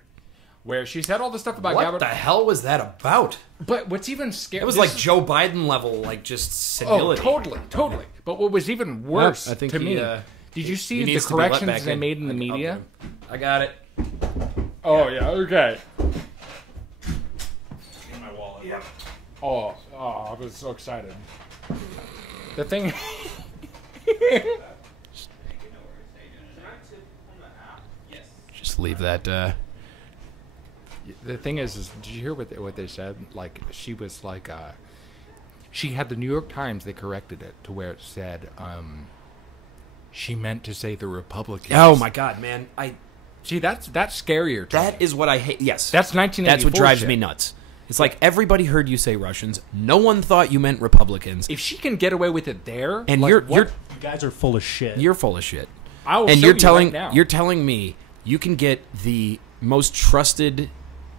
where she said all the stuff about What Gabbard. the hell was that about? But what's even scary? It was like Joe Biden level, like just Oh, senility. totally. But what was even worse I think to he, me, uh, did you he see the needs to be let corrections back they in. made in the media? I got it. Oh yeah, okay. In my wallet. Oh, I was so excited. The thing, Just leave that. the thing is, did you hear what they said? Like she was like, she had the New York Times. They corrected it to where it said, she meant to say the Republicans. Oh my God, man! See, that's scarier. To me. That is what I hate. Yes, That's 1984. That's what drives shit. me nuts. It's like everybody heard you say Russians. No one thought you meant Republicans. If she can get away with it there, And like, you're You guys are full of shit. you're full of shit. I will And show you're you telling right now. you're telling me you can get the most trusted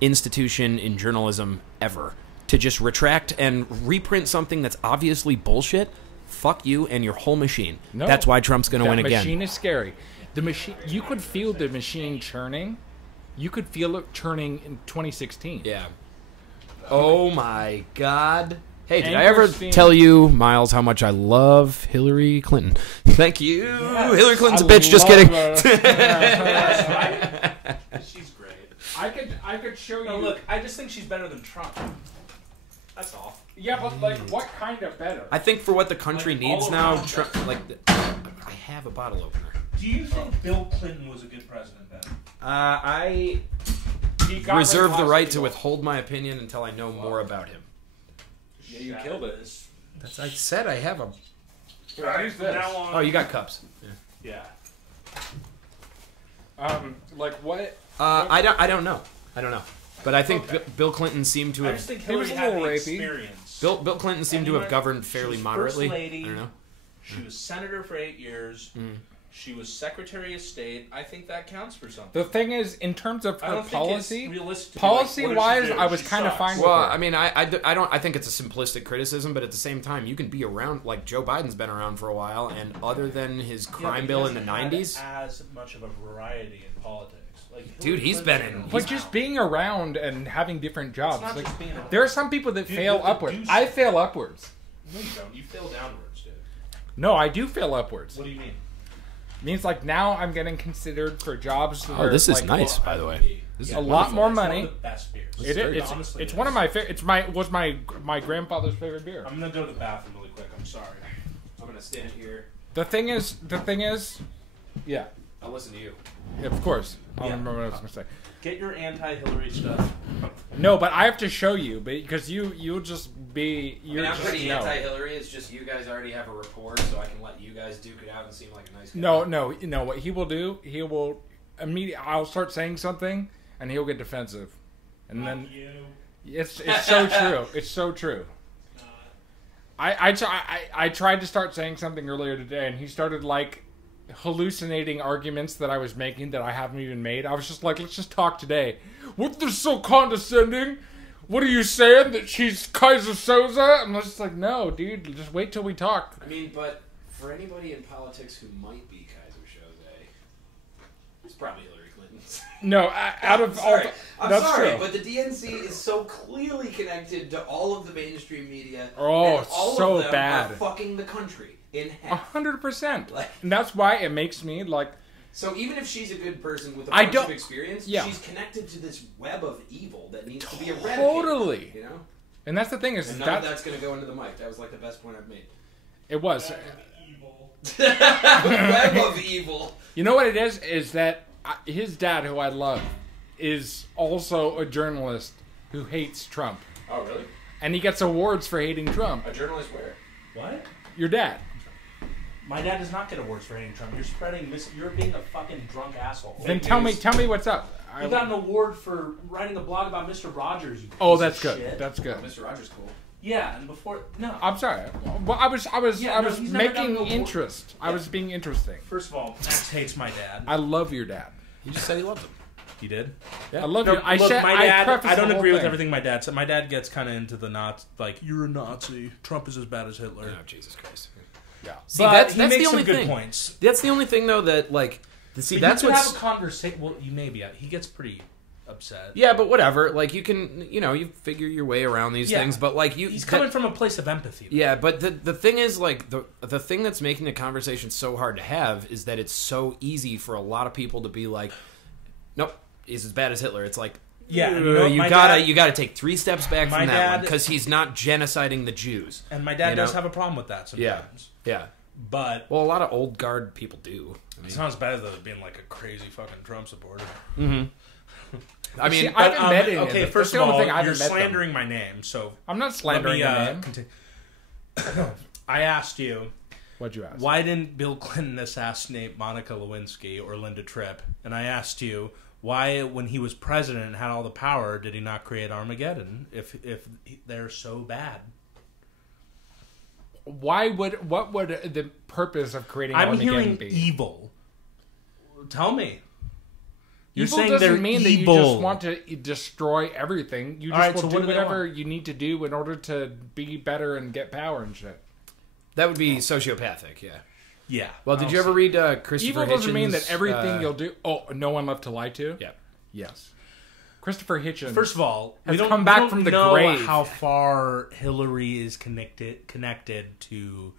institution in journalism ever to just retract and reprint something that's obviously bullshit. Fuck you and your whole machine. No. That's why Trump's going to That win again. machine is scary. The machine, you could feel the machine churning. You could feel it churning in 2016. Yeah. Oh my God. Hey, did I Anchor ever scene. tell you, Miles, how much I love Hillary Clinton? Thank you. Hillary Clinton's a I bitch. Just love kidding. her. She's great. I could show you. No, look, I just think she's better than Trump. That's all. Yeah, but like, what kind of better? I think for what the country Like, needs all now, around Trump, I have a bottle opener. Do you think Bill Clinton was a good president then? I He got reserve rid the of right lots to of people. withhold my opinion until I know more about him. Yeah, you killed it. That's, I said I have a... Here, use this. Now on. Oh, you got cups. Yeah. Like what? I don't know. But I think Bill Clinton seemed to I have... just think He was Hillary a had the little rapey. experience. Bill Clinton seemed to have Anyway, governed she fairly was moderately. First lady. I don't know. She was senator for 8 years. She was Secretary of State. I think that counts for something. The thing is, in terms of I her don't think policy, it's realistic to be like, what did she policy-wise, do? I was She kind of sucks. fine with Well, her. I mean, I don't. I think it's a simplistic criticism, but at the same time, you can be around. Like Joe Biden's been around for a while, and other than his Yeah, crime but bill he in the hasn't '90s, had as much of a variety in politics. Like, Dude, he's Hillary been in- Clinton- But just being around and having different jobs. It's not Like, just being around. there are some people that Dude, fail you have to upwards. do I fail upwards. No, you don't. You fail downwards, dude. No, I do fail upwards. What do you mean? Means like now I'm getting considered for jobs. That Oh, are, this is like, nice, by the way. This is a lot more It's one money. of the best beers. It's Honestly, it's it one of is. my favorite. Was my grandfather's favorite beer. I'm gonna go to the bathroom really quick. I'm sorry. I'm gonna stand here. The thing is, yeah, I'll listen to you. of course. I don't Yeah. remember what I was gonna say. Get your anti-Hillary stuff. No, but I have to show you because you'll just be. You're I'm just, pretty no. anti-Hillary. It's just you guys already have a rapport, so I can let you guys duke it out and seem like a nice guy. No. What he will do, he will immediately. I'll start saying something, and he'll get defensive, and then it's so true. It's so true. I tried to start saying something earlier today, and he started like hallucinating arguments that I was making that I haven't even made. I was just like, let's just talk today. What, they're so condescending? What are you saying, that she's Kaiser Soze? And I was just like, no, dude, just wait till we talk. I mean, but for anybody in politics who might be Kaiser Soze, it's probably Hillary Clinton's. No, out of all, I'm that's sorry, true. but the DNC is so clearly connected to all of the mainstream media. Oh, and all so of them bad. are fucking the country in half. 100%. Like- And that's why it makes me like. So even if she's a good person with a I bunch don't- of experience, yeah. she's connected to this web of evil that needs to be eradicated. Totally. You know? And that's the thing is, And none of that's going to go into the mic. That was like the best point I've made. it was. Web of evil. You know what it is? Is that his dad, who I love, is also a journalist who hates Trump. Oh, really? And he gets awards for hating Trump. A journalist where? What? Your dad. My dad does not get awards for hating Trump. You're spreading You're being a fucking drunk asshole. Then tell me what's up. You got an award for writing a blog about Mr. Rogers. You Oh, piece that's of good. shit. That's good. Mr. Rogers cool. Yeah, and before I'm sorry. Well, I was Yeah, no, he's never gotten making an award. interest. I was being interesting. First of all, Max hates my dad. I love your dad. He just said he loved him. He did. I love No, you. I look, said my dad. prefaced I don't the whole agree with thing. everything my dad said. My dad gets kind of into the Nazi, like you're a Nazi. Trump is as bad as Hitler. Oh, Jesus Christ. Yeah. See, But that's he makes the only some good thing. points. That's the only thing, though, that, like... See, But that's you could what's... have a conversation. Well, you may be. He gets pretty upset. Yeah, but whatever. Like, you can, you figure your way around these Yeah. things, but, like, He's coming from a place of empathy. though. Yeah, but the thing is, like, the thing that's making the conversation so hard to have is that it's so easy for a lot of people to be like, nope, he's as bad as Hitler. It's like, Yeah, and you gotta take 3 steps back My from that one dad- because he's not genociding the Jews. And my dad You does know? have a problem with that Yeah, sometimes. yeah. But Well, a lot of old guard people do. it's not as bad as being like a crazy fucking Trump supporter. I mean, See, I But, haven't met any of okay, them. first That's of the only all, thing I you're haven't met them. slandering my name, so I'm not let slandering me your name. continue. I asked you, What'd you ask? Why didn't Bill Clinton assassinate Monica Lewinsky or Linda Tripp? And I asked you, why, when he was president and had all the power, did he not create Armageddon if they're so bad? What would the purpose of creating Armageddon hearing be? evil. Tell me. You're Evil saying doesn't they're mean evil. that you just want to destroy everything. You just Alright, will so do what do they whatever want? you need to do in order to be better and get power and shit. That would be sociopathic, yeah. Yeah. Well, did you ever read Christopher Evil doesn't mean Hitchens', that everything you'll do... Oh, no one left to lie to? Yeah. Yes. Christopher Hitchens... First of all, has we don't come back we don't from the know grave. how far Hillary is connected to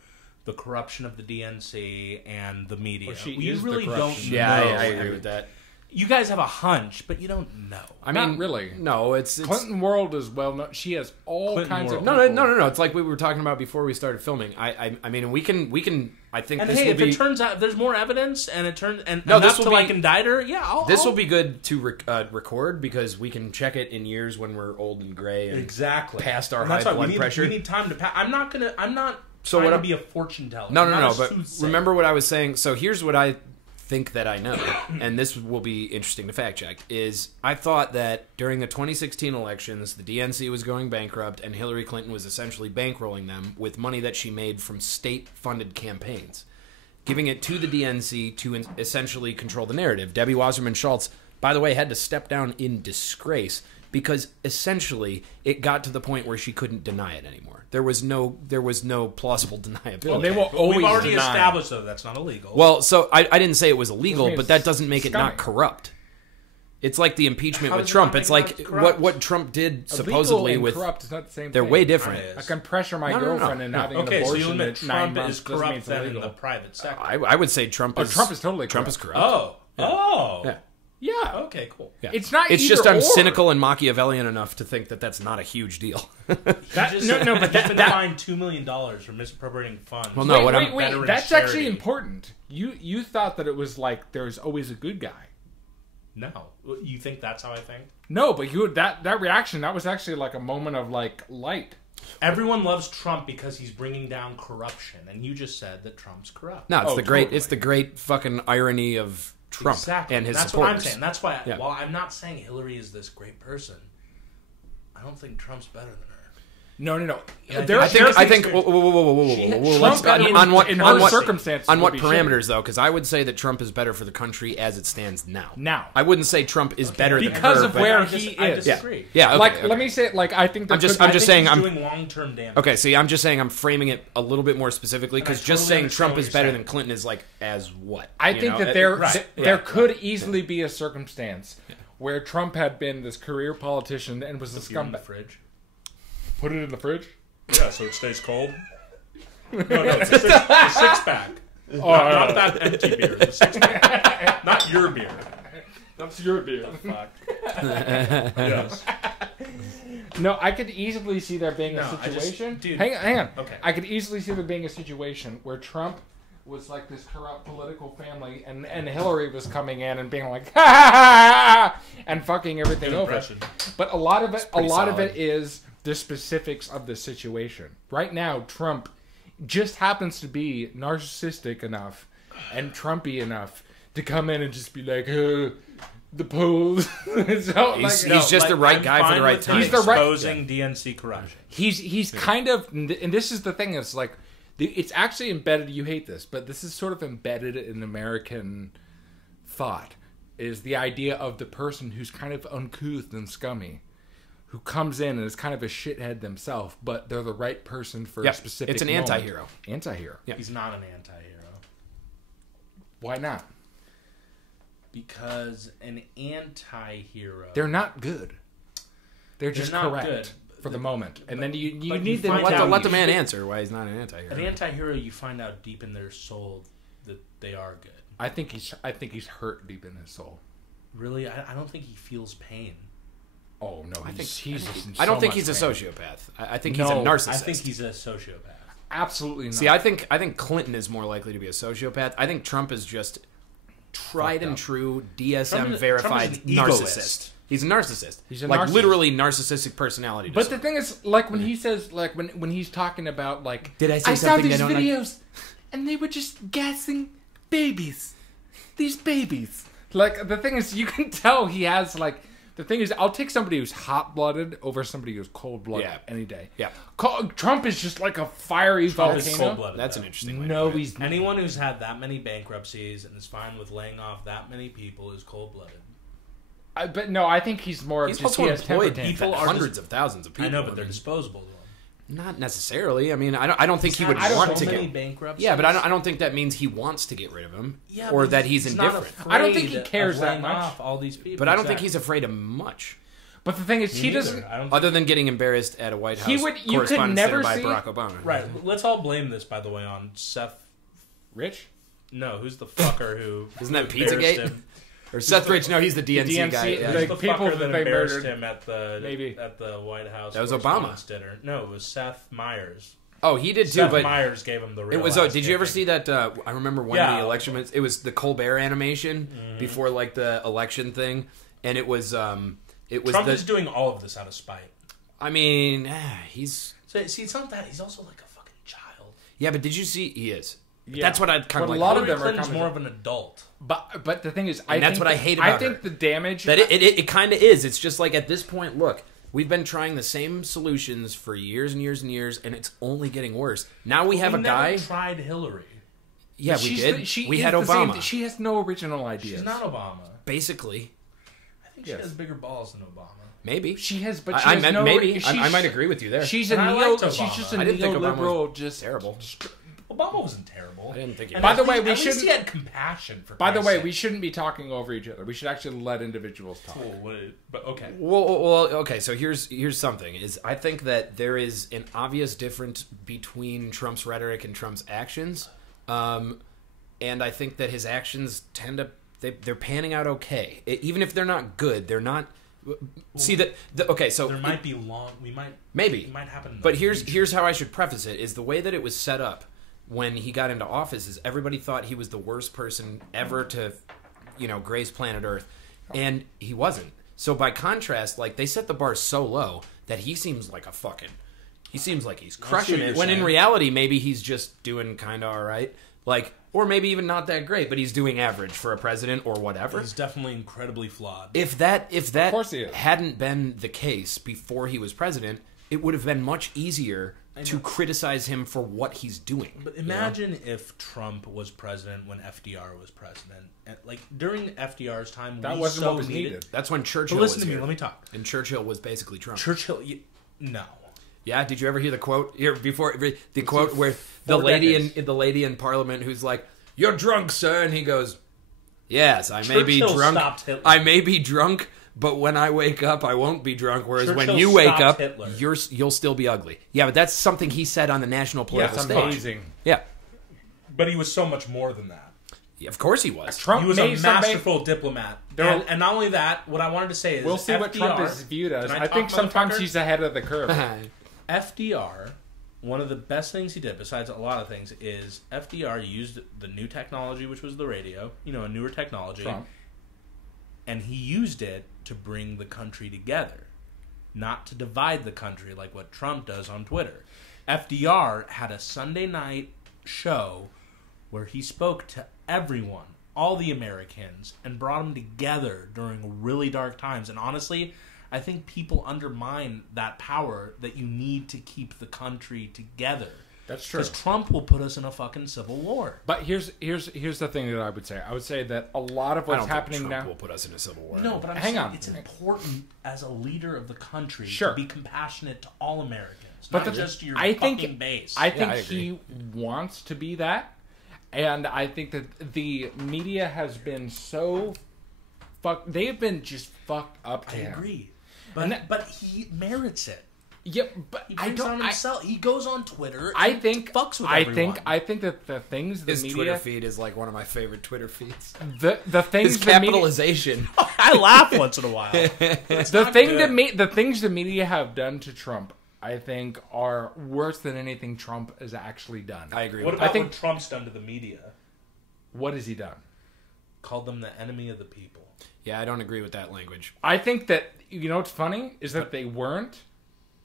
the corruption of the DNC and the media. Well, she we is the really don't corruption. know. Yeah, I agree with that. You guys have a hunch, but you don't know. I Not mean, really. No, it's Clinton World is well known. She has all Clinton kinds World. of... No. It's like we were talking about before we started filming. I mean, we can. I think And this hey, will if be. it turns out there's more evidence, and it turns and No, enough this will to be- like indict her, yeah, This will be good to record because we can check it in years when we're old and gray and exactly past our And that's high why blood we need, pressure. We need time to pass. I'm not So trying what to I'm- be a fortune teller. No, I'm no, not a but soothsayer. remember what I was saying. So here's what I think that I know, and this will be interesting to fact check, is I thought that during the 2016 elections, the DNC was going bankrupt, and Hillary Clinton was essentially bankrolling them with money that she made from state-funded campaigns, giving it to the DNC to essentially control the narrative. Debbie Wasserman Schultz, by the way, had to step down in disgrace because essentially it got to the point where she couldn't deny it anymore. There was no plausible deniability. Well, they will But always we've already deny. established though that's not illegal. Well, so I didn't say it was illegal, means but that doesn't make it not scummy. corrupt. It's like the impeachment How with does it Trump. not It's make like it not corrupt? what Trump did Illegal supposedly and with. corrupt is not the same They're thing. way different. It is. I can pressure my No. girlfriend and having Okay, an so you abortion admit at 9 Trump months is doesn't mean corrupt it's then in illegal. the private sector. I would say Trump is. Trump is totally Trump corrupt. is corrupt. Oh. Yeah. Yeah. Okay, cool. Yeah. It's not It's either just I'm or. cynical and Machiavellian enough to think that that's not a huge deal. That- Just, no, but he's been that- fined $2 million for misappropriating funds. Well, no, what I'm- wait. Veterans That's charity. actually important. You thought that it was like there's always a good guy. No, you think that's how I think? No, but that reaction, that was actually like a moment of like light. Everyone loves Trump because he's bringing down corruption, and you just said that Trump's corrupt. No, it's Oh, the great. totally. It's the great fucking irony of Trump Exactly. and his that's supporters. what I'm saying. That's why, Yeah. while I'm not saying Hillary is this great person, I don't think Trump's better than her. No. Yeah, I There's- I think. there's- Whoa. Trump On what? in On her what? circumstances On what would be parameters, though? Because I would say that Trump is better for the country as it stands now. Now. I wouldn't say Trump is better than Because her, of but- where I he I is. disagree. Yeah. Okay, like, okay. let me say it. Like, I think I'm just saying. He's I'm doing long-term damage. okay. See, I'm just saying. I'm framing it a little bit more specifically because And I just totally saying understand Trump what is you're better saying. than Clinton is like as what? I you think know? that there Right. there could easily be a circumstance where Trump had been this career politician and was a Beer in the scumbag. fridge. Put it in the fridge. Yeah, so it stays cold. No, it's a six-pack. Not that empty beer. The six-pack. Not your beer. That's your beer. Fuck. Yes. No, I could easily see there being No, a I just- situation. dude. Hang on. Okay. I could easily see there being a situation where Trump was like this corrupt political family, and Hillary was coming in and being like, ha ha ha, ha, and fucking everything Good over. impression. But a lot of it solid. is the specifics of the situation. Right now, Trump just happens to be narcissistic enough and Trumpy enough to come in and just be like, the polls. So, He's like, just the right I'm guy for fine the right with time. him He's the right- exposing DNC corruption. He's kind of, and this is the thing, it's like, it's actually embedded, you hate this, but this is sort of embedded in American thought, is the idea of the person who's kind of uncouth and scummy, who comes in and is kind of a shithead themselves, but they're the right person for Yep, a specific it's an moment. anti-hero. Anti-hero. Yeah. He's not an anti-hero. Why not? Because an anti-hero... They're not good. They're just not correct good. for the moment. And then you but need you them find to out- Let the man answer why he's not an anti-hero. An anti-hero, you find out deep in their soul that they are good. I think he's hurt deep in his soul. Really? I don't think he feels pain. Oh no, he's I don't so think much he's a pain. sociopath. I think he's a No, narcissist. I think he's a sociopath. Absolutely not. See, I think Clinton is more likely to be a sociopath. I think Trump is just tried and true DSM verified Trump is an narcissist. egoist. He's a narcissist. He's a like narcissist. literally narcissistic personality. But the thing is, like when he says, like when he's talking about, like, Did I say saw something these I don't like?" videos, and they were just gassing babies. These babies. Like, the thing is, you can tell he has, like... The thing is, I'll take somebody who's hot-blooded over somebody who's cold-blooded any day. Yeah. Trump is just like a fiery volcano. Cold-blooded, That's though. an interesting way. No, he's not. Anyone who's had that many bankruptcies and is fine with laying off that many people is cold-blooded. But no, I think he's more... He's just, also he has employed temper people tantrums. hundreds of thousands of people. I know, but they're disposable. Not necessarily. I mean, I don't think he would I want to many get... bankruptcies. Yeah, but I don't think that means he wants to get rid of him, Yeah, or but that he's not indifferent. afraid I don't think he cares of that laying much. off all these people. But I don't think he's afraid of much, But the thing is, he doesn't... I don't other than getting embarrassed at a White House You could correspondence never center by see- Barack Obama. Right. Let's all blame this, by the way, on Seth. Rich? No, who's the fucker who... Isn't that embarrassed Pizzagate? him? Or Seth Rich? No, he's the DNC, guy. DNC Yeah. like, Who's the people fucker that that they embarrassed murdered. him at the Maybe. at the White House? That was Correspondents' Obama. Dinner. No, it was Seth Meyers. Oh, he did too, Seth but Meyers gave him the real. it was. Did you ever see that? I remember one of Yeah. the election. It was the Colbert animation before like the election thing, and it was. It was Trump the. is doing all of this out of spite. I mean, he's. So, see, it's not that. He's also like a fucking child. Yeah, but did you see? He is. Yeah. That's what I kind But of a like. lot of Hillary them are Clinton's coming more to- of an adult. But the thing is, And that's think what I that- hate I about think her. the damage... That it kind of is. It's just like at this point, look, we've been trying the same solutions for years and years and years, and it's only getting worse. Now we have a guy. Never tried Hillary. Yeah, we She's did. the- We is had the same- Obama. she has no original ideas. She's not Obama. Basically, I think she Yes. has bigger balls than Obama. maybe. She has, but she I has meant no... maybe. she's- I might agree with you there. She's a And I neo... liked She's Obama. just a I didn't think Obama neoliberal, just... terrible. Obama wasn't terrible. I didn't think he And By at the way, least- we at least shouldn't- he had compassion for. By the Christ's way, sake. we shouldn't be talking over each other. We should actually let individuals talk. But okay. Well, okay. So here's something: is I think that there is an obvious difference between Trump's rhetoric and Trump's actions, and I think that his actions tend to they're panning out okay, even if they're not good. They're not. See that? Okay, so There might be long. maybe It might happen. In the But future. here's how I should preface it: is the way that it was set up when he got into office is everybody thought he was the worst person ever to, grace planet Earth, and he wasn't. So by contrast, like they set the bar so low that he seems like he's crushing what it. you're When in saying. reality, maybe he's just doing kind of all right, like, or maybe even not that great, but he's doing average for a president or whatever. He's definitely incredibly flawed. If that course he is. hadn't been the case before he was president, it would have been much easier to criticize him for what he's doing. But imagine if Trump was president when FDR was president. And, like during FDR's time, That we wasn't so what was needed. needed. That's when Churchill But listen was to me. here. Let me talk. And Churchill was basically Trump. Churchill, no. Yeah, did you ever hear the quote here before the quote where the 4 lady decades. in the lady in Parliament who's like, "You're drunk, sir," and he goes, "Yes, I may be Churchill drunk. stopped Hitler. I may be drunk, but when I wake up, I won't be drunk. Whereas when Churchill you wake stopped up, Hitler. you'll still be ugly." Yeah, but that's something he said on the national political That's stage. amazing. Yeah, But he was so much more than that. of course he was. Trump He was made a somebody- masterful diplomat. There are- And not only that, what I wanted to say is We'll see what Trump is viewed as. Can I think talk, sometimes motherfucker? he's ahead of the curve. FDR, one of the best things he did, besides a lot of things, is FDR used the new technology, which was the radio, a newer technology, Trump. and he used it to bring the country together, not to divide the country like what Trump does on Twitter. FDR had a Sunday night show where he spoke to everyone, all the Americans, and brought them together during really dark times. And honestly, I think people undermine that power that you need to keep the country together. That's true. Because Trump will put us in a fucking civil war. But here's the thing that I would say. I would say that a lot of I what's don't happening think Trump now. will put us in a civil war. No, but I'm Hang saying on. it's important as a leader of the country Sure. to be compassionate to all Americans, But not the- just your I think- fucking base. I think I agree. he wants to be that, and I think that the media has been so fucked. They have been just fucked up to I him. agree. And But he merits it. Yeah, but He I brings on don't. himself. He goes on Twitter. I and think. fucks with I everyone. think that the things the His Twitter media, feed is like one of my favorite Twitter feeds. the things His the media, capitalization. I laugh once in a while. the things the media have done to Trump, I think, are worse than anything Trump has actually done. I agree What with about that. what Trump's done to the media? What has he done? Called them the enemy of the people. Yeah, I don't agree with that language. I think that what's funny is that they weren't,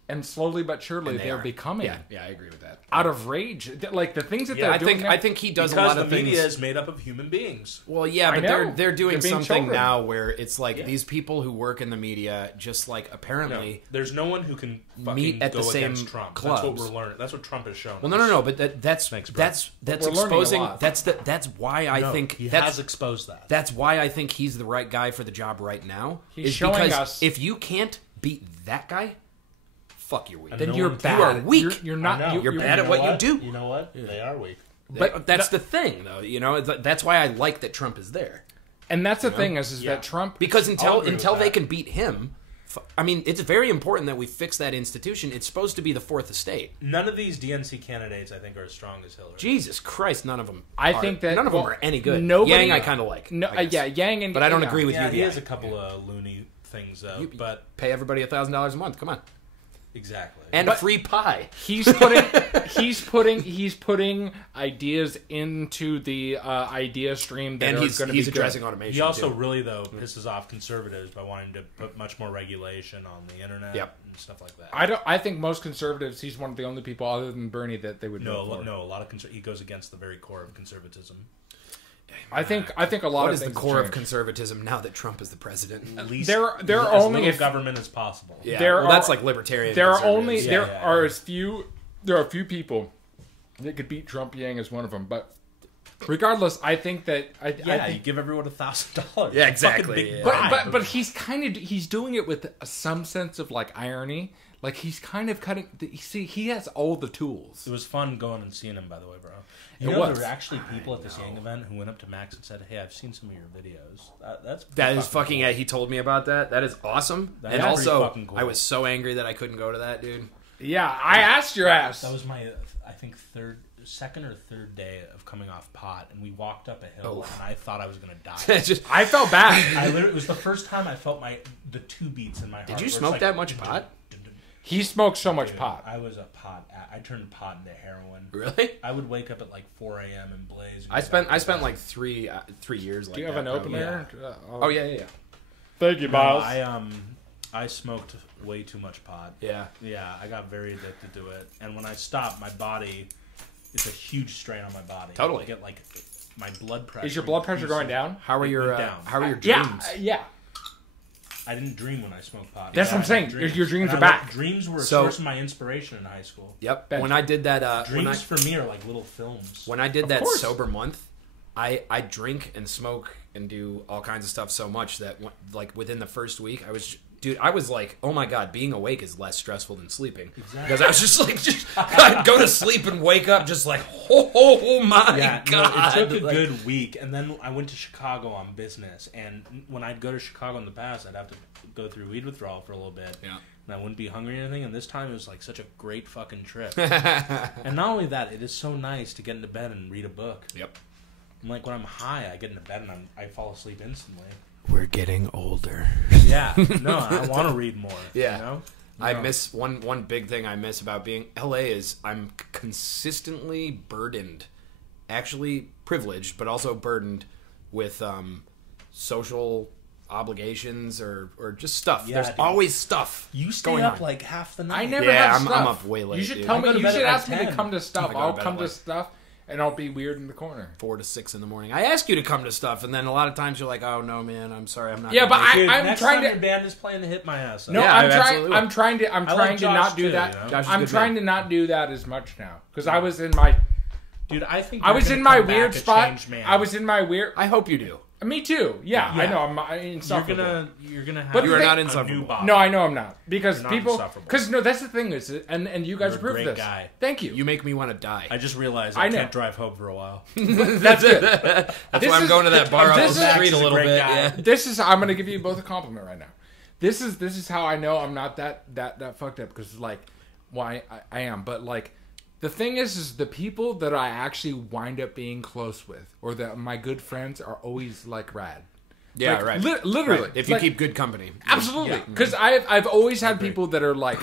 and slowly but surely And they're becoming Yeah, I agree with that. out of rage. Like the things that Yeah, they're doing. I think he does a Because lot the of things. media is made up of human beings. Well, yeah, I but know. they're doing They're being something children. now where it's like these people who work in the media just like No, apparently. there's no one who can fucking Meet at go the same against Trump. clubs. That's what we're learning. That's what Trump has shown. Well, no, but that's Thanks, bro. that's We're learning a exposing. lot. That's why I No, think he that's has exposed that. that's why I think he's the right guy for the job right now. He's is showing because us- if you can't beat that guy, fuck, you're weak. And Then no you're one bad. can. You are weak. You're not. I know. You're you- bad at what you do. You know what? They are weak. But that's the thing, though. You know, that's why I like that Trump is there. And that's the thing is that Trump Because I'll until agree with they that. can beat him, I mean, it's very important that we fix that institution. It's supposed to be the fourth estate. None of these DNC candidates, I think, are as strong as Hillary. Jesus Christ, none of them. I think that none of them well, are any good. nobody- Yang, I kind of like. No, I guess. yeah, Yang and But I don't yeah. agree with Yeah, you. he Yeah. has a couple of loony things, though. But Pay everybody $1,000 a month. Come on, exactly. and a free pie. He's putting ideas into the idea stream that And are he's going to be addressing good. automation. He also too. really, though, pisses off conservatives by wanting to put much more regulation on the internet Yep. and stuff like that. I think most conservatives. He's one of the only people other than Bernie that they would vote for. No, a lot of he goes against the very core of conservatism. I think a lot What of is the things core have of changed. conservative now that Trump is the president? At least There are as only little if- government as possible. Yeah, There well, that's are- like libertarian. There are conservatives. only Yeah, there yeah, are yeah. as few there are a few people that could beat Trump. Yang is one of them, but regardless, I think that I Yeah, you think, give everyone $1,000. Yeah, exactly, yeah. but he's doing it with some sense of like irony. Like he's kind of cutting. See, he has all the tools. It was fun going and seeing him, by the way, bro. It You know, was. there were actually people at this Yang event who went up to Max and said, "Hey, I've seen some of your videos." That is fucking. Yeah, he told me about that. That is awesome. That and is pretty also, fucking cool. I was so angry that I couldn't go to that, dude. Yeah, I asked your ass. That was my, I think, second or third day of coming off pot, and we walked up a hill, and I thought I was gonna die. Just, I felt bad. It was the first time I felt the two beats in my heart. did you where it's smoke like, that much pot? He smoked so much Dude, pot. I was a pot. I turned pot into heroin. Really? I would wake up at like 4 a.m. and blaze. And I go spent back to bed. like 3 years. Like Do you have that, an probably. opener? Oh yeah. Thank you, No, Miles. I smoked way too much pot. Yeah. Yeah, I got very addicted to it, and when I stopped, my body, it's a huge strain on my body. Totally. I get like my blood pressure. Is your blood pressure going down? How are It your went down. How are your Yeah, dreams? yeah. I didn't dream when I smoked pot. That's what I'm I saying. had Your dreams And are back. Dreams were a So- source of my inspiration in high school. Yep. Bet. When I did that, Dreams for me are like little films. when I did that course. sober month, I drink and smoke and do all kinds of stuff so much that like within the first week, I was like, oh my god, being awake is less stressful than sleeping. Exactly. Because I was just like, I'd go to sleep and wake up just like, oh my Yeah, no, god. it took a Like, good week, and then I went to Chicago on business. And when I'd go to Chicago in the past, I'd have to go through weed withdrawal for a little bit, Yeah. and I wouldn't be hungry or anything. And this time, it was like such a great fucking trip. And not only that, it is so nice to get into bed and read a book. Yep. And like when I'm high, I get into bed and I fall asleep instantly. We're getting older. Yeah, no, I want to read more. Yeah. you know? I No. miss one big thing I miss about being LA is I'm consistently burdened, actually privileged, but also burdened with social obligations or just stuff. Yeah, There's dude. always stuff. You stay going up on. like half the night. I never Yeah, have I'm stuff. up way late, You should dude. tell I me. go to You bed should at ask me to 10. come to stuff. I go to I'll bed come at to like- stuff, and I'll be weird in the corner. 4 to 6 in the morning. I ask you to come to stuff, and then a lot of times you're like, "Oh no, man, I'm sorry, I'm not." Yeah, gonna but make it." Dude, I'm next trying time to- your band is playing to hit my ass. No, Yeah, I'm absolutely will. trying to like not Josh do too, that. you know? Josh is a I'm good trying man. to not do that as much now because I was in my Dude, I think I you're was gonna in my come back weird a spot. changed man. I was in my weird. I hope you do. Me too. Yeah, I Yeah. know. I'm insufferable. You're gonna have But You are the not thing- a insufferable. new body. No, I know I'm not because You're not people. insufferable. Because no, that's the thing is, and you guys You're a approved great this. guy. Thank you. You make me want to die. I just realized I I know. can't drive home for a while. That's good. That's This why I'm is- going to that bar on the this is- street a Max is a little great bit. guy. Yeah. This is. I'm going to give you both a compliment right now. This is how I know I'm not that fucked up because like, why I am, but like. The thing is the people that I actually wind up being close with, or that my good friends, are always like rad. Yeah, Like, right. literally, Right. If you like, keep good company. absolutely, because I've always had agree. people that are like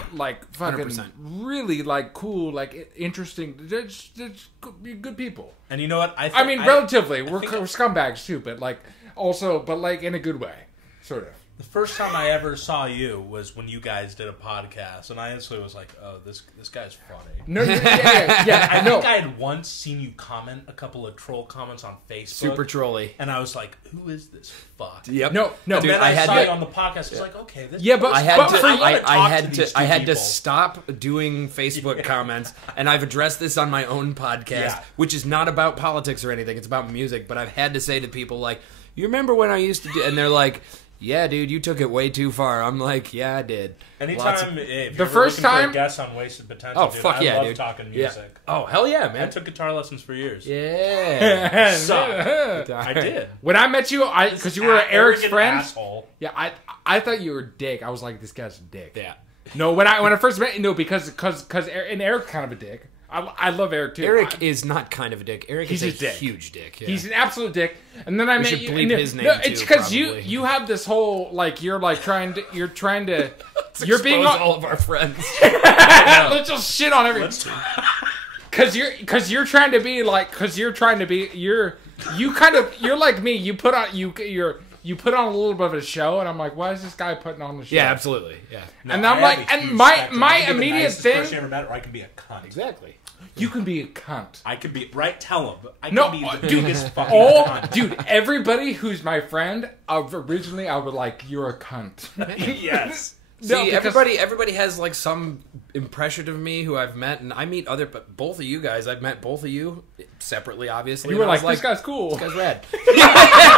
fucking 100%. really like cool, like interesting. They're just good people. And you know what? I mean, relatively, we're think- scumbags too, but like also, but like in a good way, sort of. The first time I ever saw you was when you guys did a podcast, and I instantly was like, "Oh, this guy's funny." No, yeah, I I know. think I had once seen you comment a couple of troll comments on Facebook, Super trolly. and I was like, "Who is this fuck?" Yep. No, And Dude, then I I had saw to- you on the podcast. I was like, "Okay, this." Yeah, but I had but to. for- I had to people. stop doing Facebook comments, and I've addressed this on my own podcast, Yeah. which is not about politics or anything. It's about music. But I've had to say to people like, "You remember when I used to do?" And they're like, "Yeah, dude, you took it way too far." I'm like, "Yeah, I did." Lots of- Anytime, if The you're first looking for time- a guest on Wasted Potential, Oh, dude, fuck I yeah, love dude. talking Yeah. music. Oh, hell yeah, I man. took guitar lessons for years. Yeah. Sucked. I did. When I met you, because you were Eric's Arrogant friend. asshole. Yeah, I thought you were a dick. I was like, this guy's a dick. Yeah. No, when I first met you, no, because Eric's kind of a dick. I love Eric too. Eric is not kind of a dick. Eric He's is a a dick. huge dick. Yeah. He's an absolute dick. And then I met should you. bleep and his name, no, it's too, because probably. you have this whole like you're trying to you're being Expose all of our friends. let's just shit on everyone. Because you're trying to be like you're like me. You put on you put on a little bit of a show, and I'm like, why is this guy putting on the show? Yeah, absolutely. Yeah. And I'm like, and my immediate thing. Person you ever met, or I can be a cunt. Exactly. You can be a cunt. I could be right. Tell him. I can No, be the dude, biggest fucking Oh, cunt. dude! Everybody who's my friend, originally I would like, you're a cunt. Yes. See, No, because- everybody has like some impression of me who I've met, and I meet but both of you guys, I've met both of you separately, obviously. You were and I like, was this guy's cool. this guy's rad.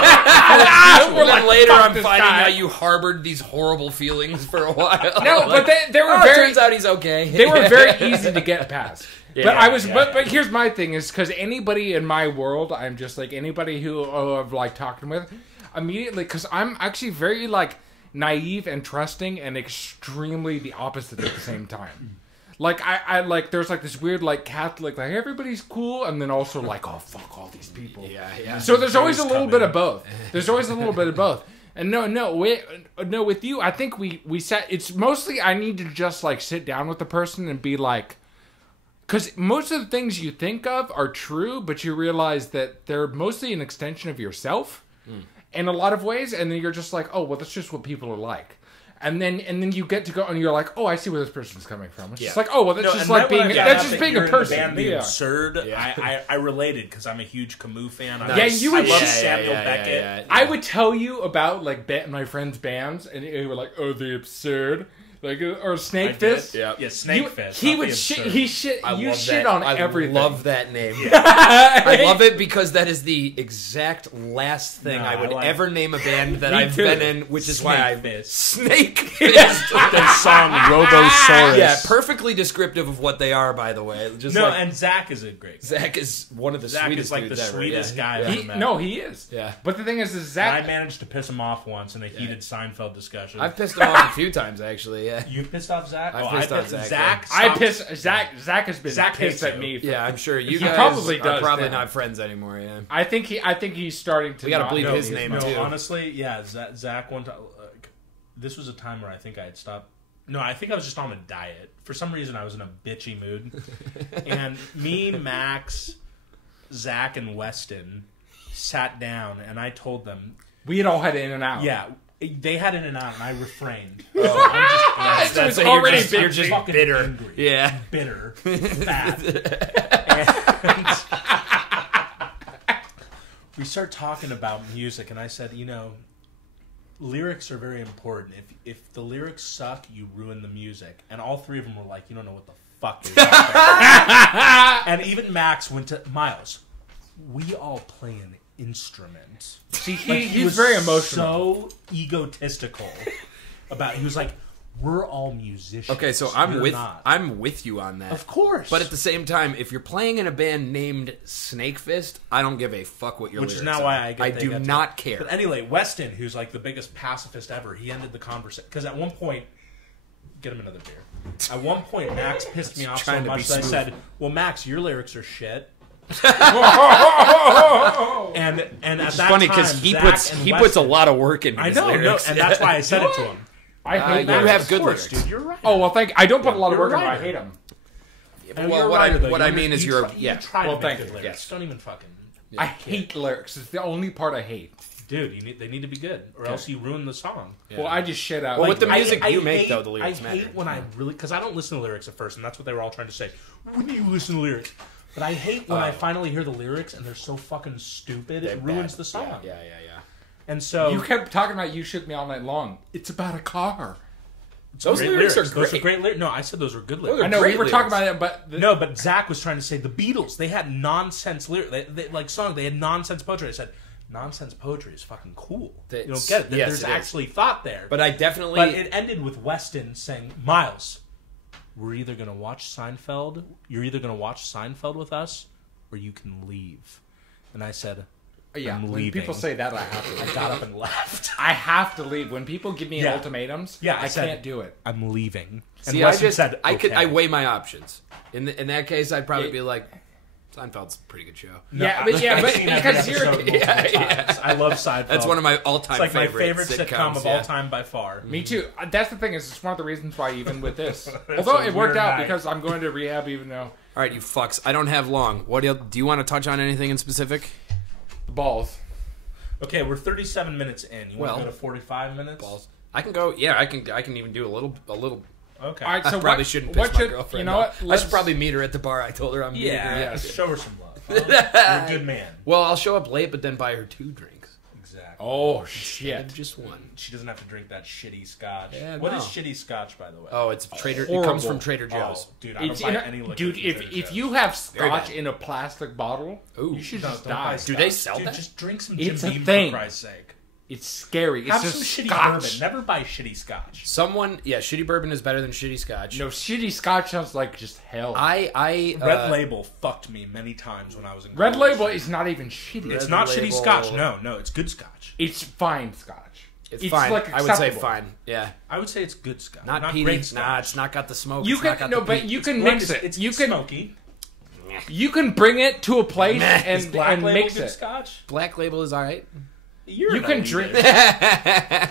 We're And like, then later, fuck I'm this finding guy. out you harbored these horrible feelings for a while. No, Like, but they were oh, very. turns out he's okay. They were very easy to get past. Yeah, but I was, yeah. but here's my thing: is because anybody in my world, I'm just like anybody who I've like talking with, immediately because I'm actually very like naive and trusting and extremely the opposite at the same time. Like I like there's like this weird like Catholic like everybody's cool and then also like oh fuck all these people. Yeah. So there's always a little come bit in. of both. There's always a little bit of both. And no, with you, I think we sat. It's mostly I need to just like sit down with the person and be like, because most of the things you think of are true, but you realize that they're mostly an extension of yourself in a lot of ways. And then you're just like, oh well, that's just what people are like. And then you get to go and you're like, oh, I see where this person's coming from. It's just like, oh well, that's just like being a person. Being absurd. I related because I'm a huge Camus fan. Yeah, you would- I love Yeah, Samuel Beckett. yeah. I would tell you about like my friends' bands, and you were like, "Oh, the absurd," like or Snake Fist. Yeah. Yeah, Snake Fist. He not would the shit. absurd. He shit. I You love shit that. on I everything. love that name. I love it because that is the exact last thing No, I would I like- ever name a band that Me I've too. been in, which is why I Snake Fist. Snake Fist. Their song Robosaurus. Yeah, perfectly descriptive of what they are, by the way. Just No, like, and Zach is a great guy. Zach is one of the Zach sweetest is like the dudes ever. sweetest Yeah. guy Yeah. I've ever met. No, he is. Yeah. But the thing is And Zach. I managed to piss him off once in a heated Seinfeld discussion. I've pissed him off a few times, actually. Yeah. You pissed off Zach? I've pissed off Zach, Zach. I stopped- piss Zach. Zach has been Zach pissed hates at you. me. For, Yeah, I'm sure you He guys probably are does probably now. not friends anymore. Yeah. I think he's starting to. We gotta not bleep know his me as name, much. No, too. honestly, yeah. Zach one time. This was a time where I think I had stopped. No, I think I was just on a diet. For some reason, I was in a bitchy mood. And me, Max, Zach, and Weston sat down, and I told them, We had all had In and Out. yeah, they had In and Out, and I refrained. So I'm just, So it's So already you're just fucking bitter. angry. Yeah. Bitter, fat. And we start talking about music, and I said, lyrics are very important. If the lyrics suck, you ruin the music. And all three of them were like, you don't know what the fuck you're talking about. And even Max went to Miles. We all play an instrument. See, Like, he's was very emotional. so egotistical about. He was like, "We're all musicians." Okay, so You're not. I'm with you on that. Of course, But at the same time, if you're playing in a band named Snake Fist, I don't give a fuck what your which is lyrics now why are. I do get to not it. care. But anyway, Weston, who's like the biggest pacifist ever, he ended the conversation because at one point, get him another beer. At one point, Max pissed me off so Trying to be much that I smooth. said, "Well, Max, your lyrics are shit." and at It's that funny time, because he Zach puts and he puts a Weston- lot of work into I his know, lyrics. and that's why I said it to him. I hate you lyrics. have good Of course, lyrics. dude. You're right. Oh well, I don't put a lot of You're work into. right. I hate them. And well, you're what right, I- though. what You I mean is you're- try, yeah. You try Well, to make thank good you, lyrics. yes. Don't even fucking. I hate lyrics. It's the only part I hate. Dude, they need to be good, or else you ruin the song. Yeah. Well, I just shit out. Well, Like, with the music you I make, hate, though, the lyrics I matter. hate when I really... Because I don't listen to lyrics at first, and that's what they were all trying to say. When do you listen to lyrics? But I hate when I finally hear the lyrics, and they're so fucking stupid, it ruins the song. Yeah. And so... you kept talking about You Shook Me All Night Long. It's about a car. Those lyrics are great. Those are great lyrics. No, I said those were good lyrics. I know, we great were talking lyrics. about it, but... No, but Zach was trying to say the Beatles. They had nonsense lyrics. They had nonsense poetry. I said, nonsense poetry is fucking cool. You don't get it. Yes, There's it is. actually thought there. But I definitely... But it ended with Weston saying, Miles, we're either going to watch Seinfeld. You're either going to watch Seinfeld with us, or you can leave. And I said, Yeah, I'm when leaving. people say that, I have to. I got up and left. I have to leave. When people give me Yeah. ultimatums, Yeah, I said- can't do it. I'm leaving. And See, I Weston just said, I okay. weigh my options. In that case, I'd probably be like, Seinfeld's a pretty good show. Yeah, but I've seen every because you're... episode multiple times. I love Seinfeld. That's one of my all-time It's like my favorite favorite sitcoms, sitcom of yeah. all time by far. Me too. That's the thing. Is it's one of the reasons why even with this, It's although a it worked weird out night. because I'm going to rehab, even though All right, you fucks. I don't have long. What do you want to touch on anything in specific? the balls. Okay, we're 37 minutes in. You want Well, to go to 45 minutes? Balls. I can go. Yeah, I can even do a little. Okay. All right, I so probably what, shouldn't piss what my should girlfriend. you know? off. What? I should probably meet her at the bar. I told her I'm meeting her. Yeah, Yeah. show her some love. Huh? You're a good man. Well, I'll show up late, but then buy her 2 drinks. Exactly. Oh Instead shit! of just one. She doesn't have to drink that shitty scotch. Yeah, What no. is shitty scotch, by the way? Oh, it's Trader. It Horrible. comes from Trader Joe's. Oh, dude, I don't It's buy in any a, liquor dude, from if Trader if Joe's. you have Very scotch bad. in a plastic bottle, Ooh. you should No, just don't buy die. scotch. Do they sell Dude, that? just drink some Jim It's a Beam, thing. for Christ's sake. It's scary. It's Have just some shitty scotch. bourbon. Never buy shitty scotch. Shitty bourbon is better than shitty scotch. No, shitty scotch sounds like just hell. I Red Label fucked me many times when I was in Red college. Label is not even shitty. It's Red not Label- shitty scotch. No, it's good scotch. It's fine scotch. It's fine. Like I would say acceptable. fine. Yeah. I would say it's good scotch. Not great peaty. scotch. Nah, it's not got the smoke. You It's not can got no, the but peat. you can Blend mix is- it. It's You can smoky. you can bring it to a place Is and Black Label mix good it. scotch? Black Label is all right. You're You an can elitist. drink.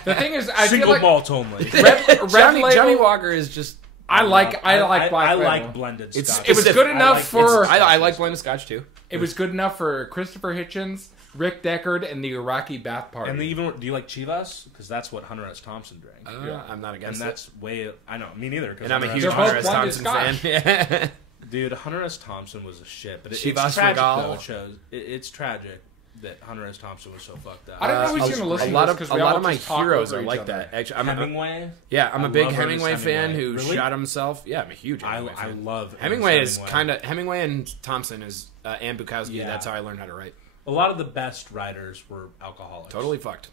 The thing is, I Single feel like malt only. Red Johnny Label. Walker is just. I like Black I Label. like blended It's scotch. It was good enough for- I like blended scotch too. It was good enough for Christopher Hitchens, Rick Deckard, and the Iraqi bath party. And they even do you like Chivas? Because that's what Hunter S. Thompson drank. I'm not and against it. that's way. I know me neither. 'Cause And I'm a Hunter huge S. They're Hunter both S. blended Thompson fan. Yeah. Dude, Hunter S. Thompson was a shit. But it's Chivas tragic Regal. though. It shows. It's tragic that Hunter S. Thompson was so fucked up. I don't know who's going to listen a to lot this of 'cause a we lot all of my just talk heroes over are each like other. that. Actually, I'm Hemingway. a I big love Hemingway Ernest fan Hemingway. who Really? shot himself. Yeah, I'm a huge Hemingway I fan. love Hemingway Ernest is kind of Hemingway and Thompson is and Bukowski. Yeah. That's how I learned how to write. A lot of the best writers were alcoholics. Totally fucked.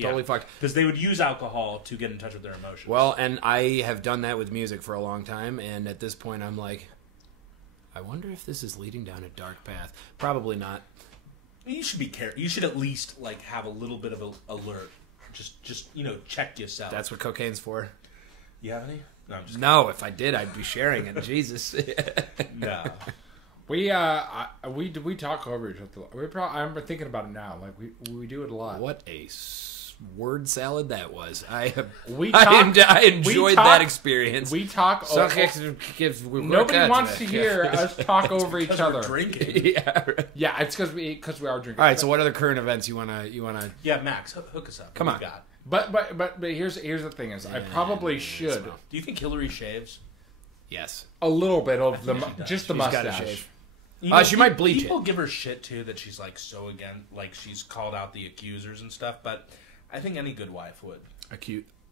Totally fucked. Because they would use alcohol to get in touch with their emotions. Well, and I have done that with music for a long time, and at this point, I'm like, I wonder if this is leading down a dark path. Probably not. you should be careful. You should at least like have a little bit of an alert. Just check yourself. That's what cocaine's for. You have any? No, I'm just No, if I did, I'd be sharing it. Jesus. no. we talk over each other. I remember thinking about it now. Like we do it a lot. What a word salad that was. I enjoyed that experience. We talk. Nobody wants to hear us talk over each other. Drinking. Yeah, it's because we are drinking. All right. So, what other current events you wanna? Yeah, Max, hook us up. Come What on. you got? But here's the thing is I probably should smell. Do you think Hillary shaves? Yes. a little bit of think she does. just the She's gotta mustache. shave. She might bleach People it. give her shit too that she's like so like she's called out the accusers and stuff. But I think any good wife would.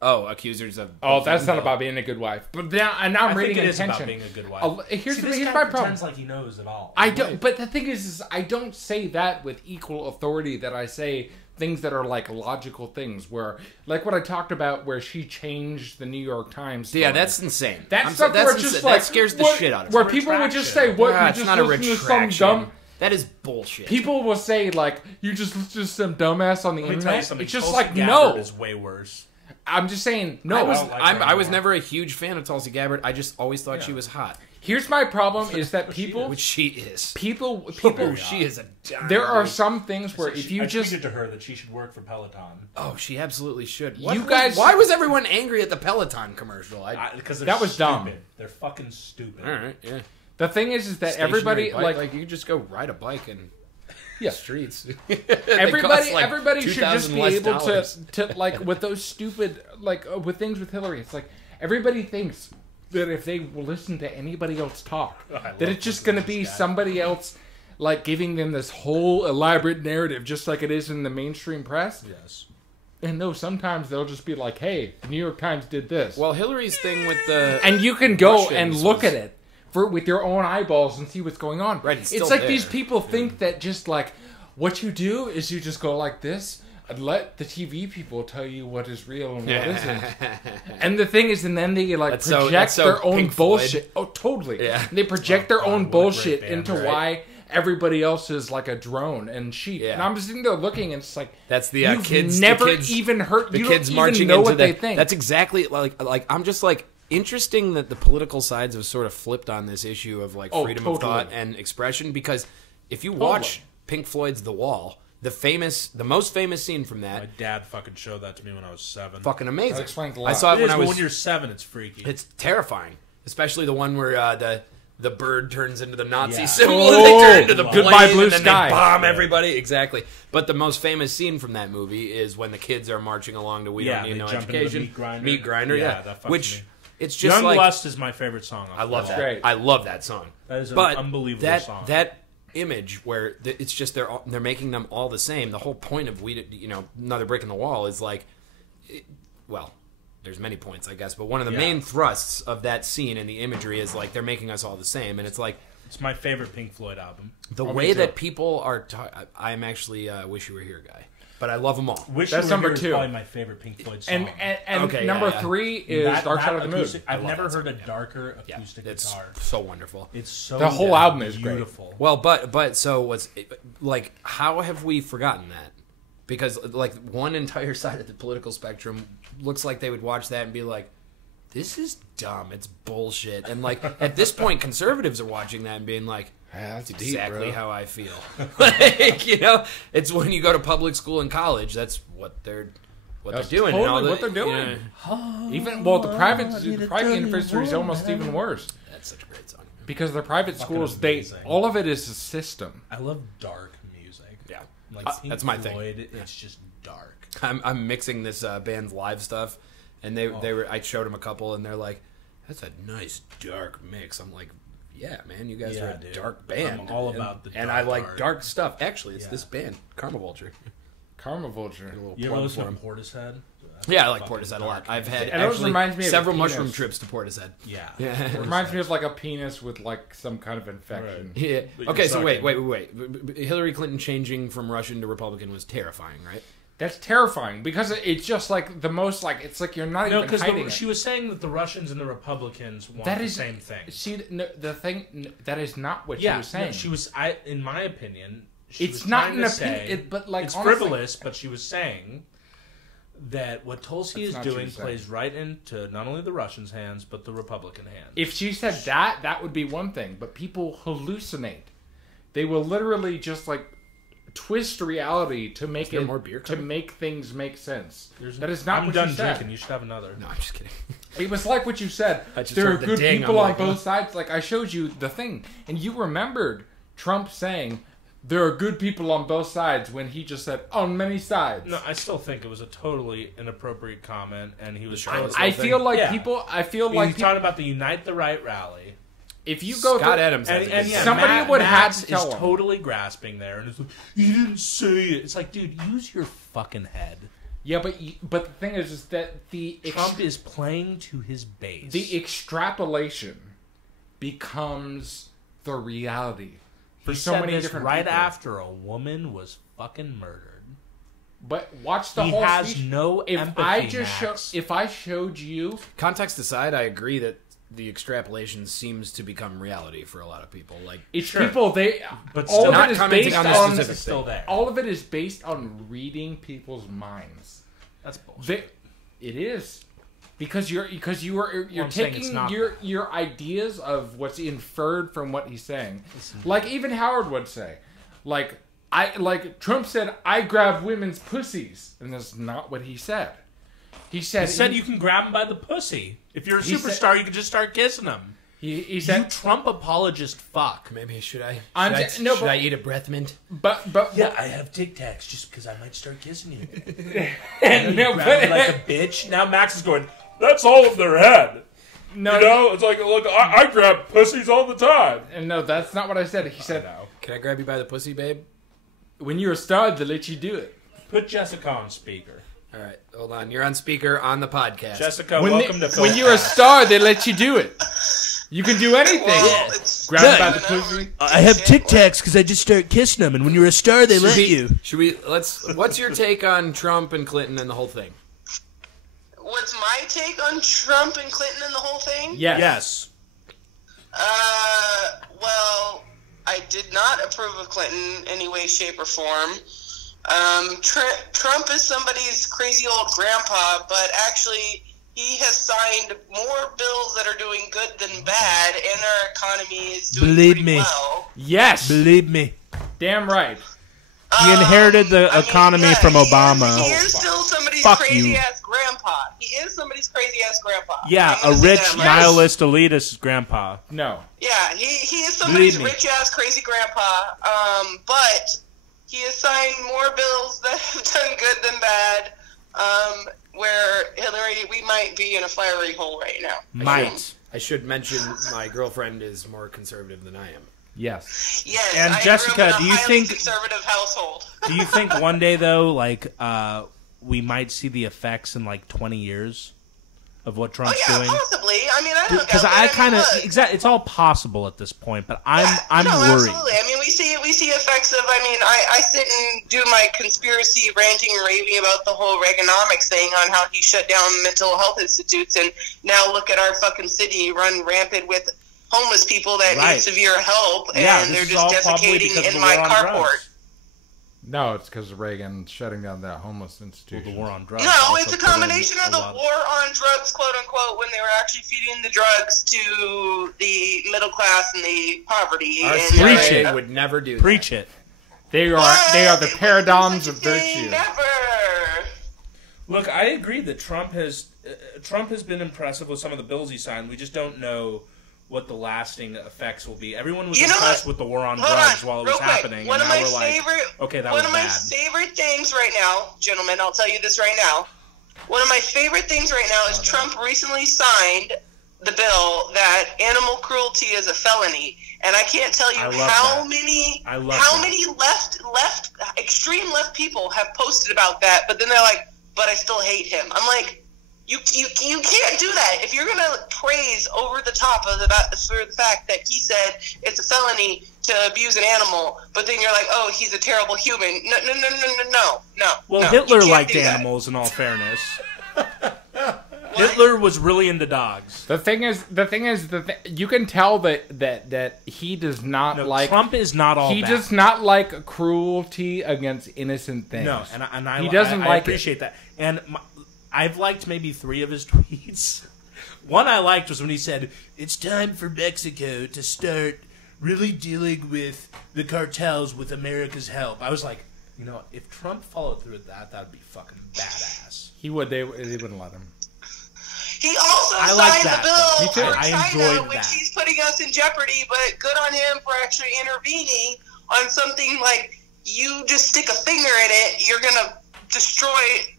Accusers of. Oh, that's not about being a good wife. But now I'm I reading think it is intention. about being a good wife. Here's See, this here's guy my problem. pretends like he knows it all. I don't. But the thing is I don't say that with equal authority that I say things that are like logical things. Where like what I talked about, where she changed the New York Times. Yeah, story. that's insane. That's stuff where it's just like that scares the what- shit out of where me. people would just Retraction. say, "What? Ah, you it's just not a listen to some retraction. dumb." That is bullshit. People will say like, "You just listen to some dumbass on the Let me tell you internet." something. It's just Tulsi like Gabbard no. is way worse. I'm just saying no. I was don't like her I was anymore. never a huge fan of Tulsi Gabbard. I just always thought she was hot, Here's my problem: is that people, which she is. people. Oh, she is a. Dime, There are dude. some things where if you I just tweeted to her that she should work for Peloton. Oh, she absolutely should. Why was everyone angry at the Peloton commercial? Because That was stupid. dumb. They're fucking stupid. All right, yeah. the thing is that Stationary everybody bike, like you just go ride a bike and Yeah. streets. Everybody should just be able $2,000 to like with those stupid with things with Hillary. It's like everybody thinks that if they will listen to anybody else talk, that it's just going to be somebody else like giving them this whole elaborate narrative, just like it is in the mainstream press. Yes. And no, sometimes they'll just be like, "Hey, the New York Times did this." Well, Hillary's thing with the and you can go Russians and look was- at it with your own eyeballs and see what's going on. Right, it's It's still like these there. people think that just like what you do is you just go like this and let the TV people tell you what is real and what isn't. And the thing is, and then they like That's so- project that's so their own Pink Floyd. bullshit. Oh, totally. Yeah. They project their own what a great bullshit band, into right? why everybody else is like a drone and sheep. Yeah. And I'm just sitting there looking, and it's like That's the you've kids. never the kids, even heard. the You kids don't marching even know into what the, they think. That's exactly like I'm just like interesting that the political sides have sort of flipped on this issue of like Oh, freedom of totally. thought and expression, because if you watch Pink Floyd's The Wall, the most famous scene from My that, dad fucking showed that to me when I was 7. fucking amazing. That explains a lot. I saw it It when is, I but was. when you're 7, it's freaky. It's terrifying, especially the one where the bird turns into the Nazi Yeah. symbol Oh, and they turn into the Goodbye, plane Blue and then Sky. they bomb everybody. Exactly. But the most famous scene from that movie is when the kids are marching along to "We Yeah, Don't Need they No jump into the Education." Meat Grinder. yeah. Yeah, that fucks Which me. it's just Young like Lust is my favorite song. I love that. great. I love that song. That is an But unbelievable that, song. That image where it's just they're making them all the same. The whole point of another brick in the wall is like, there's many points I guess, but one of the main thrusts of that scene and the imagery is like they're making us all the same, and it's like It's my favorite Pink Floyd album. the way that people are. I'm actually Wish You Were Here guy, but I love them all. Wish That's You Were number Here is 2. probably my favorite Pink Floyd song. And Okay, number yeah. 3 is Dark Side of the Moon. acoustic- I've love never that heard song, a darker acoustic It's guitar. so wonderful. It's so The whole album is great. beautiful. Well, but so what's like? How have we forgotten that? Because like one entire side of the political spectrum looks like they would watch that and be like, "This is dumb. It's bullshit." And like at this point, conservatives are watching that and being like, That's "That's deep, exactly bro. how I feel." Like, it's when you go to public school and college. That's what they're That's doing. totally and all what they're doing. Even the private university is almost even worse That's such a great song. because the private schools amazing. all of it is a system. I love dark music. Yeah, Like Pink that's my thing. Floyd, it's just dark. I'm mixing this band's live stuff, and they were. I showed them a couple, and they're like, "That's a nice dark mix." I'm like, "Yeah, man, you guys Yeah, are a dude. dark band." I'm all about the and dark I like art. dark stuff. Actually, it's Yeah. this band, Karma Vulture. Karma Vulture. A little You ever plug listen for to 'em. Portishead? Yeah, I like Fucking Portishead a lot. dark I've music. had It always actually reminds me of several a penis. mushroom trips to Portishead. Yeah. It reminds me of like a penis with like some kind of infection. Yeah. But Okay, you're so sucking. wait. Hillary Clinton changing from Russian to Republican was terrifying, right? That's terrifying because it's just like the most like it's like you're not No, even hiding because it. she was saying that the Russians and the Republicans want That the is same thing. That is not what Yeah, she was saying. no, she was. In my opinion, she It's was not trying an to say- opinion, but like it's honestly, frivolous. But she was saying that what Tulsi That's is not what she doing was saying. plays right into not only the Russians' hands but the Republican hands. If she said that would be one thing. But people hallucinate. They will literally just like twist reality to make there it more beer to coming? make things make sense. There's- That is not I'm what done she said. drinking. You should have another. No, I'm just kidding. It was like what you said. I just There are heard the good ding, people I'm on like, both sides. Like I showed you the thing, and you remembered Trump saying there are good people on both sides when he just said on many sides. No, I still think it was a totally inappropriate comment, and he was. Charlottesville I feel like Yeah. people. I feel He's like people, talking about the Unite the Right rally. if you go Scott through, Adams. has a good yeah, Somebody Matt, would have Matt to tell is him. totally grasping there, and it's like, you didn't say it. It's like, dude, use your fucking head. yeah, but the thing is that Trump is playing to his base. the extrapolation becomes the reality for he so said many this different right people. after a woman was fucking murdered. But watch the He whole has speech. no If empathy, I just Max. if I showed you, Context aside, I agree that the extrapolation seems to become reality for a lot of people. Like, it's Sure. people they But all still of not it is commenting based on the on specific It's still there. all of it is based on reading people's minds. That's bullshit. It is because you're I'm saying it's taking not your ideas of what's inferred from what he's saying. Like even Howard would say, Trump said, "I grab women's pussies," and that's not what he said. He said He said you can grab him by the pussy. If you're a He superstar, you can just start kissing him. He You said, Trump apologist fuck. Maybe should I eat a breath mint? but I have Tic Tacs just because I might start kissing you. no, Grab me like a bitch. Now Max is going, that's all in their head. no, You know, it's like, look, I grab pussies all the time. no, that's not what I said. He said, Can I grab you by the pussy, babe? when you're a star, they let you do it. Put Jessica on speaker. All right, hold on. You're on speaker on the podcast. Jessica, welcome to When you're a star, they let you do it. You can do anything. Well, it's Grab it by the pussy. I have Tic Tacs because I just start kissing them, and when you're a star, they let you. Should we? What's your take on Trump and Clinton and the whole thing? What's my take on Trump and Clinton and the whole thing? Yes. Well, I did not approve of Clinton in any way, shape, or form. Trump is somebody's crazy old grandpa, but actually, he has signed more bills that are doing good than bad, and our economy is doing Believe pretty me. well. Yes, Believe me. damn right. He inherited the economy from Obama. He is still somebody's Fuck crazy-ass grandpa. He is somebody's crazy-ass grandpa. Yeah, I'm a gonna say rich that much. nihilist elitist grandpa. No, Yeah, he is somebody's Believe me. rich-ass crazy grandpa, but he has signed more bills that have done good than bad, where Hillary, we might be in a fiery hole right now. Might. I should mention my girlfriend is more conservative than I am. yes. Yes, And I Jessica, grew up in do a you highly think- conservative household? Do you think one day, though, like, we might see the effects in, like, 20 years of what Oh Trump's yeah, doing? possibly. I mean, I don't know. Because I kind of it's all possible at this point, but I'm worried. Absolutely. I mean, we see effects of. I mean, I sit and do my conspiracy ranting and raving about the whole Reaganomics thing on how he shut down mental health institutes, and now look at our fucking city run rampant with homeless people that Right. need severe help, and Yeah, they're this is all just probably defecating because of in the my war on carport. drugs. No, it's because of Reagan shutting down that homeless Well, institution. the war on drugs. No, also it's a put in combination of the lot war on drugs, quote unquote, when they were actually feeding the drugs to the middle class and the poverty. Our and CIA Preach it. would never do Preach it. They are the paradigms of virtue. Never. Look, I agree that Trump has been impressive with some of the bills he signed. We just don't know what the lasting effects will be. Everyone was You know impressed what? with the war on Hold drugs on, while it real was quick. happening. One and of now my we're like, favorite, okay, that one was of my bad. favorite things right now, gentlemen. I'll tell you this right now. One of my favorite things right now is Trump recently signed the bill that animal cruelty is a felony, and I can't tell you I love how that. many I love how that. many extreme left people have posted about that, but then they're like, but I still hate him. I'm like, you can't do that. If you're gonna praise over the top of for the fact that he said it's a felony to abuse an animal, but then you're like, oh, he's a terrible human. No. Well, no, Hitler you can't liked do that. animals, in all fairness. Hitler was really into dogs. The thing is, you can tell that he does not No, like. Trump is not all He bad. does not like cruelty against innocent things. No, and I He doesn't I like it. appreciate that. And I've liked maybe 3 of his tweets. One I liked was when he said, "It's time for Mexico to start really dealing with the cartels with America's help." I was like, you know, if Trump followed through with that, that'd be fucking badass. He would. They wouldn't let him. He also I like signed that, the bill though. Me too. for I China, enjoyed which that. he's putting us in jeopardy, but good on him for actually intervening on something like, you just stick a finger in it, you're going to destroy it.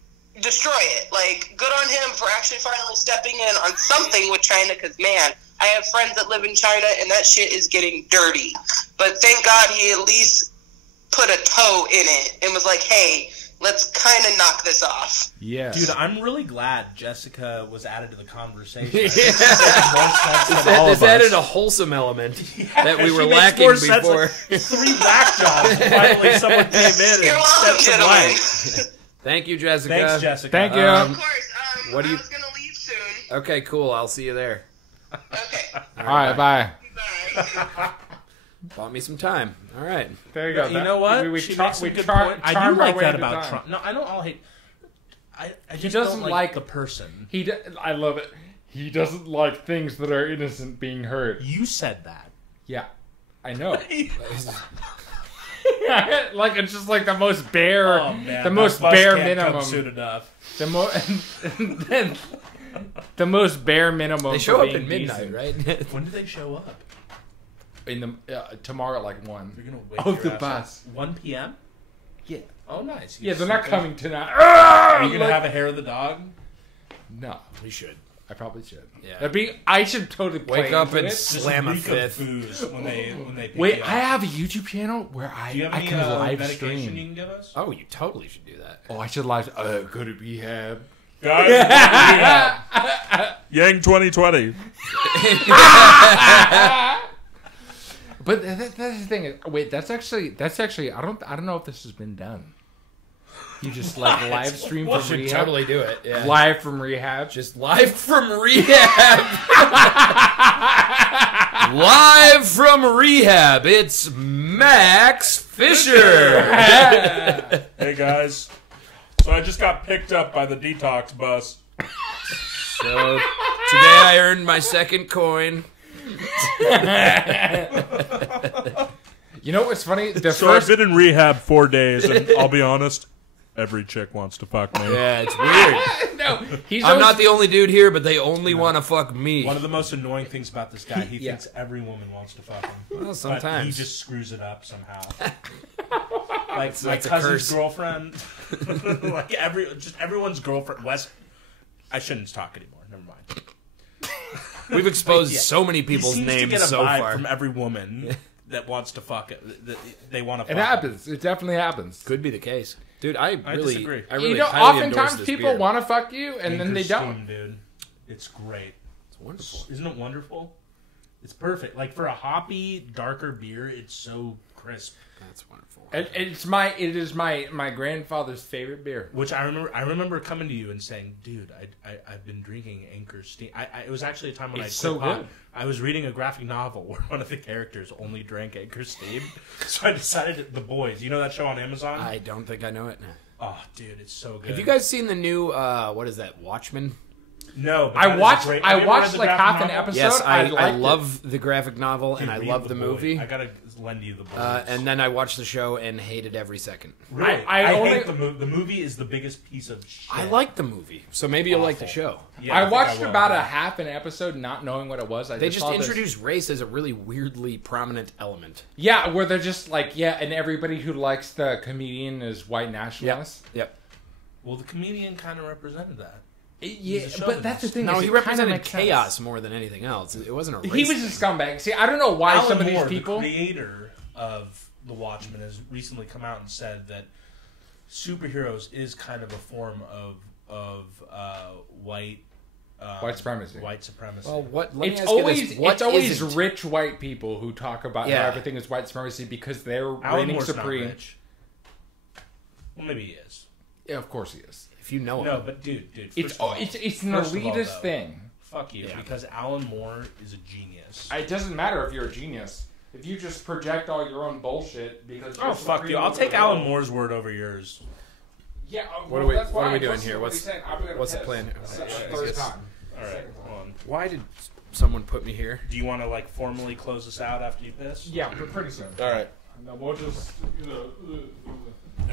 Like, good on him for actually finally stepping in on something with China, because, man, I have friends that live in China, and that shit is getting dirty. But thank God he at least put a toe in it and was like, hey, let's kind of knock this off. Yes. Dude, I'm really glad Jessica was added to the conversation. Yeah. This This added a wholesome element that we She were makes lacking more sense, before. like 3 back jobs. Finally, someone came in You're and welcome, set some gentlemen. light. Thank you, Jessica. Thanks, Jessica. Thank you. Of course. What do you- I was going to leave soon. Okay, cool. I'll see you there. Okay. All right, bye. Bye. Bought me some time. All right. There you go. You know what? We She char- makes a we good char- point. I do charmed our like way that into about time. Trump. No, I don't all hate. I just doesn't don't like- the person. I love it. He doesn't like things that are innocent being hurt. You said that. Yeah, I know. Like, it's just like the most bare, Oh man, the most that bus bare can't come minimum. soon enough. The the most bare minimum. They for show up being at midnight, decent. right? When do they show up? In the tomorrow at like 1. You're gonna wake Oh, your the ass bus. up. 1 p.m. Yeah. Oh, nice. Yeah, they're not coming tonight. Are you gonna have a hair of the dog? No, We should. I probably should. Yeah. I should totally play Wake up into and it. slam a Just reek of fifth. booze when they pick Wait, you I up. have a YouTube channel where Do you have I any can live medication stream. you can give us? Oh, you totally should do that. Oh, I should live. Go to rehab. Guys, Yang 2020. But that's the thing. Wait, that's actually. I don't know if this has been done. You just like live stream You from should rehab. totally do it. Yeah. Live from rehab. Just live from rehab. Live from rehab. It's Max Fisher. Hey guys. So I just got picked up by the detox bus. So today I earned my second coin. You know what's funny? The So first. I've been in rehab 4 days, and I'll be honest, every chick wants to fuck me. Yeah, it's weird. No, he's I'm always, not the only dude here, but they only want to fuck me. One of the most annoying things about this guy, he Yeah. thinks every woman wants to fuck him. Well, But he sometimes. just screws it up somehow. Like my that's a cousin's curse. girlfriend, like everyone's girlfriend. Wes, I shouldn't talk anymore. Never mind. We've exposed Yeah. so many He people's seems to names get a so vibe far. from every woman that wants to fuck it. That they want to. It fuck happens. It definitely happens. Could be the case, dude. I disagree. really You know, highly endorse oftentimes this people beer. want to fuck you and then they Anchor don't. Steam, dude. It's great. It's wonderful. Isn't it wonderful? It's perfect. Like for a hoppy, darker beer, it's so crisp. That's wonderful. It is my grandfather's favorite beer. Which I remember coming to you and saying, "Dude, I've been drinking Anchor Steam." It was actually a time when It's I so quit pot. good. I was reading a graphic novel where one of the characters only drank Anchor Steam, so I decided The Boys. You know that show on Amazon? I don't think I know it. Oh, dude, it's so good. Have you guys seen the new what is that, Watchmen? No, but I that is watched. a great- I have you ever read watched the like graphic half an novel? episode. Yes, I liked it. love the graphic novel and Dude, I read love the Boys. movie. I gotta lend you The Boys. And then I watched the show and hated every second. really, I I only- hate the movie. The movie is the biggest piece of shit. I like the movie, so maybe you'll like the Awful. show. Yeah, I think watched will. about a half an episode, not knowing what it was. They just saw this- introduced race as a really weirdly prominent element. Yeah, where they're just like, yeah, and everybody who likes the comedian is white nationalists. Yep. Well, the comedian kind of represented that. Yeah, He's a but that's the thing. No, is he it kinda represented makes sense. chaos more than anything else. It wasn't a race. He was a scumbag. See, I don't know why Alan some of these Moore, people. the creator of The Watchmen, has recently come out and said that superheroes is kind of a form of white White supremacy. White supremacy. Well, what? Let me It's ask you always this. What it's always isn't? rich white people who talk about Yeah. how everything is white supremacy because they're Alan reigning Moore's supreme. not rich. Well, maybe he is. Yeah, of course he is. If you know No, him. but dude, It's first of all- it's an first of all, elitist though, thing. Fuck you, Yeah. because Alan Moore is a genius. It doesn't matter if you're a genius. If you just project all your own bullshit because Oh fuck you! I'll take Alan Moore's word over yours. Yeah. What are we doing here? What's the plan? Third time. All right, hold on. Why did someone put me here? Do you want to like formally close this out after you piss? Yeah, pretty soon. All right. No, we'll just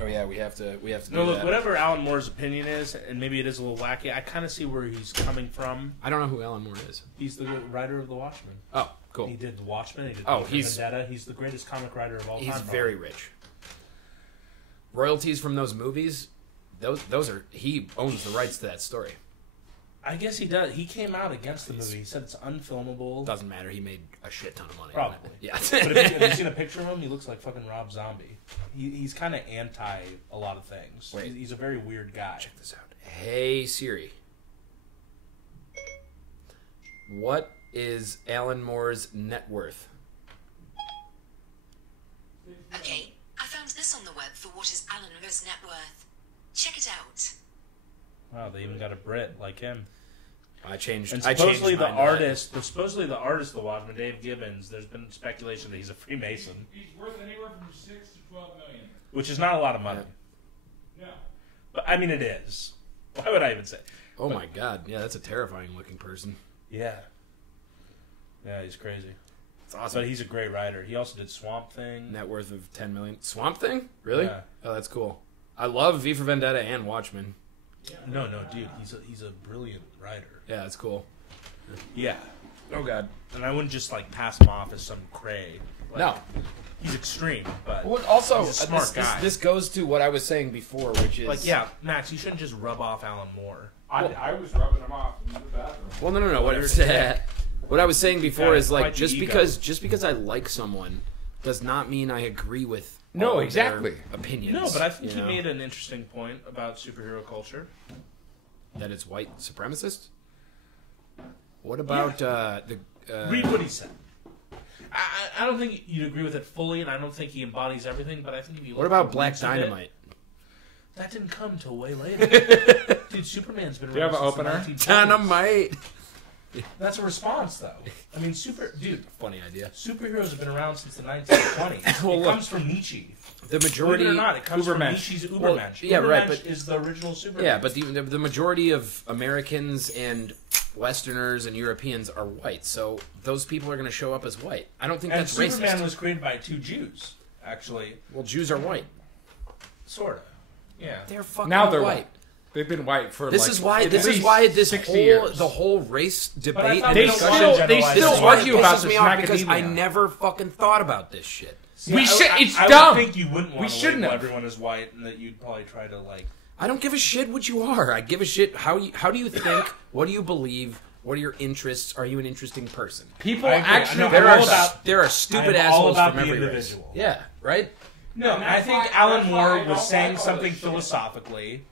Oh yeah, we have to No, do look, that. whatever Alan Moore's opinion is, and maybe it is a little wacky, I kind of see where he's coming from. I don't know who Alan Moore is. He's the writer of The Watchmen. Oh, cool. He did The Watchmen. He did Oh, V for he's- Vendetta. He's the greatest comic writer of all time. He's probably. very rich. Royalties from those movies, those are he owns the rights to that story. I guess he does. He came out against the movie. He said it's unfilmable. Doesn't matter. He made a shit ton of money. Probably. On it. Yeah. But have you seen a picture of him? He looks like fucking Rob Zombie. He's kind of anti a lot of things. Wait. He's a very weird guy. Check this out. Hey Siri. What is Alan Moore's net worth? Okay, I found this on the web for what is Alan Moore's net worth. Check it out. Wow, they even got a Brit like him. I changed. And I supposedly changed the mine to that. artist, of the Watchmen, Dave Gibbons. There's been speculation that he's a Freemason, He's worth anywhere from 6 to 12 million. which is not a lot of money. No. But I mean, it is. Why would I even say? Oh my god! Yeah, that's a terrifying looking person. Yeah. Yeah, he's crazy. It's awesome. But he's a great writer. He also did Swamp Thing. Net worth of 10 million. Swamp Thing? Really? Yeah. Oh, that's cool. I love V for Vendetta and Watchmen. No, dude, he's a brilliant writer. Yeah, that's cool. Yeah, Oh God. and I wouldn't just like pass him off as some cray. Like, No. he's extreme, but Well, also, he's a smart guy. this goes to what I was saying before, which is like, yeah, Max, you shouldn't just rub off Alan Moore. I was rubbing them off in the bathroom. Well, no. What I was saying before is like Quite the just ego. because I like someone does not mean I agree with No, all of exactly. their opinions. No, but I think you he know? made an interesting point about superhero culture. that it's white supremacist. What about the? Read what he said. I don't think you'd agree with it fully, and I don't think he embodies everything. But I think if you What look about at Black roots of it, Dynamite? that didn't come till way later. Dude, Superman's been around Do you have an since the opener? 1920s. Dynamite. That's a response, though. I mean, Funny idea. superheroes have been around since the 1920s. Well, it look, comes from Nietzsche. The Believe majority. it or not, it comes from Ubermensch. Nietzsche's Ubermensch. Well, yeah, right, Ubermensch but- is the original Superman. Yeah, but the majority of Americans and Westerners and Europeans are white, so those people are going to show up as white. I don't think and that's Superman racist. was created by two Jews, actually. Well, Jews are white. Sort of. Yeah. They're fucking Now they're white. white. They've been white for This like, is why. at This is least why this 60 whole years. the whole race debate thought and we They don't discussion. want still, to they generalize still this. argue about pisses this me in off because I academia. never fucking thought about this shit. See, We I- should- I- it's I dumb. would think you wouldn't want We to shouldn't label have. everyone as white, and that you'd probably try to like. I don't give a shit what you are. I give a shit how do you think? What do you believe? What are your interests? Are you an interesting person? People I agree. actually I know, There I'm are all about- there are stupid I'm all assholes about from the every race. individual. Yeah, right. No, And I that's think why- Alan that's why I Moore don't was saying like all something this shit. philosophically,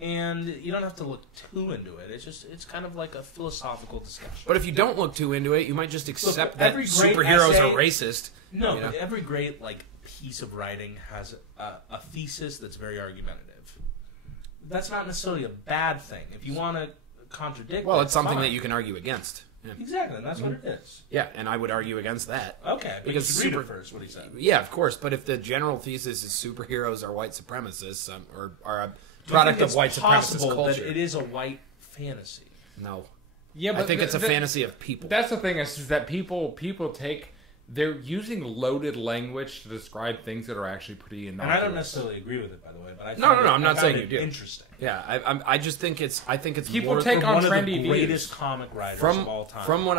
and you don't have to look too into it. It's kind of like a philosophical discussion. But if you don't look too into it, you might just accept Look, that every great superheroes essay- are racist. No, You know? but every great like piece of writing has a thesis that's very argumentative. That's not necessarily a bad thing. If you want to contradict, Well, it, it's something fine. that you can argue against. Yeah, Exactly, and that's what it is. yeah, and I would argue against that. Okay, but Because you should read super- it first. What he said. Yeah, of course. But if the general thesis is superheroes are white supremacists or are a Do you product think of it's white supremacist possible culture, that it is a white fantasy. no. Yeah, I think it's a fantasy of people. That's the thing is that people take they're using loaded language to describe things that are actually pretty And innocuous. I don't necessarily agree with it, by the way. But I No, find no, no, it- I'm I not found saying it you do. Interesting. Yeah, I just think it's People more, take From on one of trendy the views. greatest comic writers of all time. from what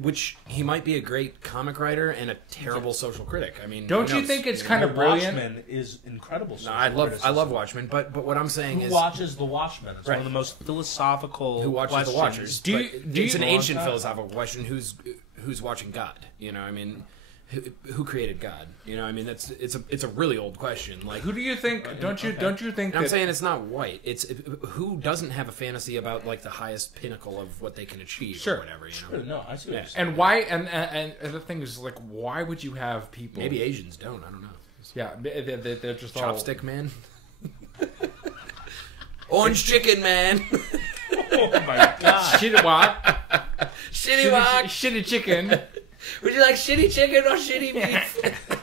which he might be a great comic writer and a terrible social critic. I mean, Don't who you knows? think it's You know? kind of brilliant? Watchmen is incredible. No, I love Watchmen, but what I'm saying Who is watches The Watchmen? It's Right. one of the most philosophical. who watches questions. the Watchers. Do you- but do it's you- an ancient Long time. philosophical question. Who's watching God? You know, I mean, who created God? You know, I mean, it's a really old question. Like, Who do you think? Don't you think and I'm that saying it's not white. It's who doesn't have a fantasy about like the highest pinnacle of what they can achieve Sure. or whatever. You know, No, I see what you're saying. and why and the thing is like why would you have people? maybe Asians don't. I don't know. Yeah, they're just Chopstick man. Orange chicken man. Oh my all god! shitty what? Shitty wok. Shitty chicken. Would you like shitty chicken or shitty beef?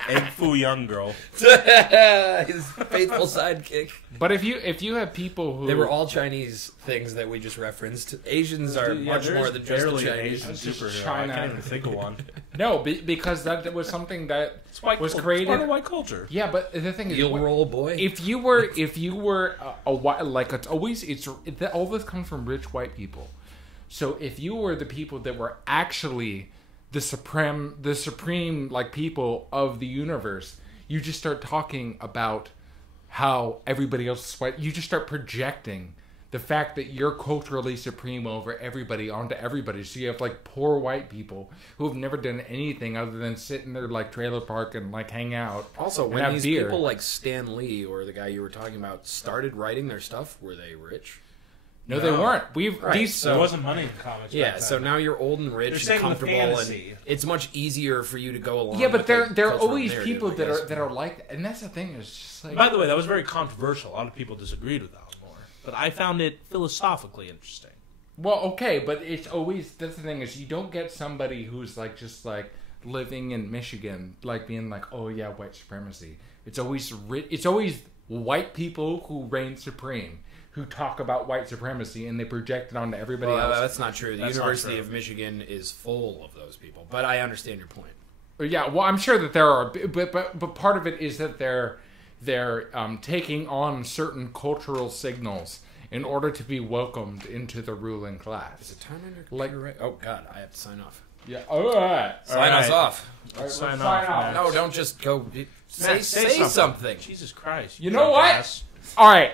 Egg foo young girl. His faithful sidekick. But if you have people who They were all Chinese things that we just referenced. Asians are much more than just the barely an Chinese. Asian Just superhero. China. I can't even think of one. no because that was something that It's white was cul- created. It's part of white culture. Yeah, but the thing is, Eel roll boy. if you were a white, like it's always all this comes from rich white people. So if you were the people that were actually the supreme like people of the universe, you just start talking about how everybody else is white. You just start projecting the fact that you're culturally supreme over everybody onto everybody. So you have like poor white people who have never done anything other than sit in their like trailer park and like hang out. Also, and when have these beer. people like Stan Lee or the guy you were talking about started writing their stuff, were they rich? No, they weren't. So- There wasn't money in comics. Yeah, back so then. now you're old and They're rich saying and the comfortable, and fantasy. it's much easier for you to go along. Yeah, but with there the are cultural always narrative, people I that guess. are like that, and that's the thing. Is just like By the way, that was very controversial. A lot of people disagreed with Alan Moore, but I found it philosophically interesting. well, okay, but it's always that's the thing is you don't get somebody who's like just like living in Michigan like being like, oh yeah, white supremacy. It's always white people who reign supreme, who talk about white supremacy, and they project it onto everybody Well, else. that's not true. The That's not University true. of Michigan is full of those people, but I understand your point. Yeah, well, I'm sure that there are, but part of it is that they're taking on certain cultural signals in order to be welcomed into the ruling class. Like, oh God, I have to sign off. yeah. All right. Sign us off. All right, let's Sign sign off, off. man. No, don't just go. Matt, Say something. Jesus Christ. You know what? All right.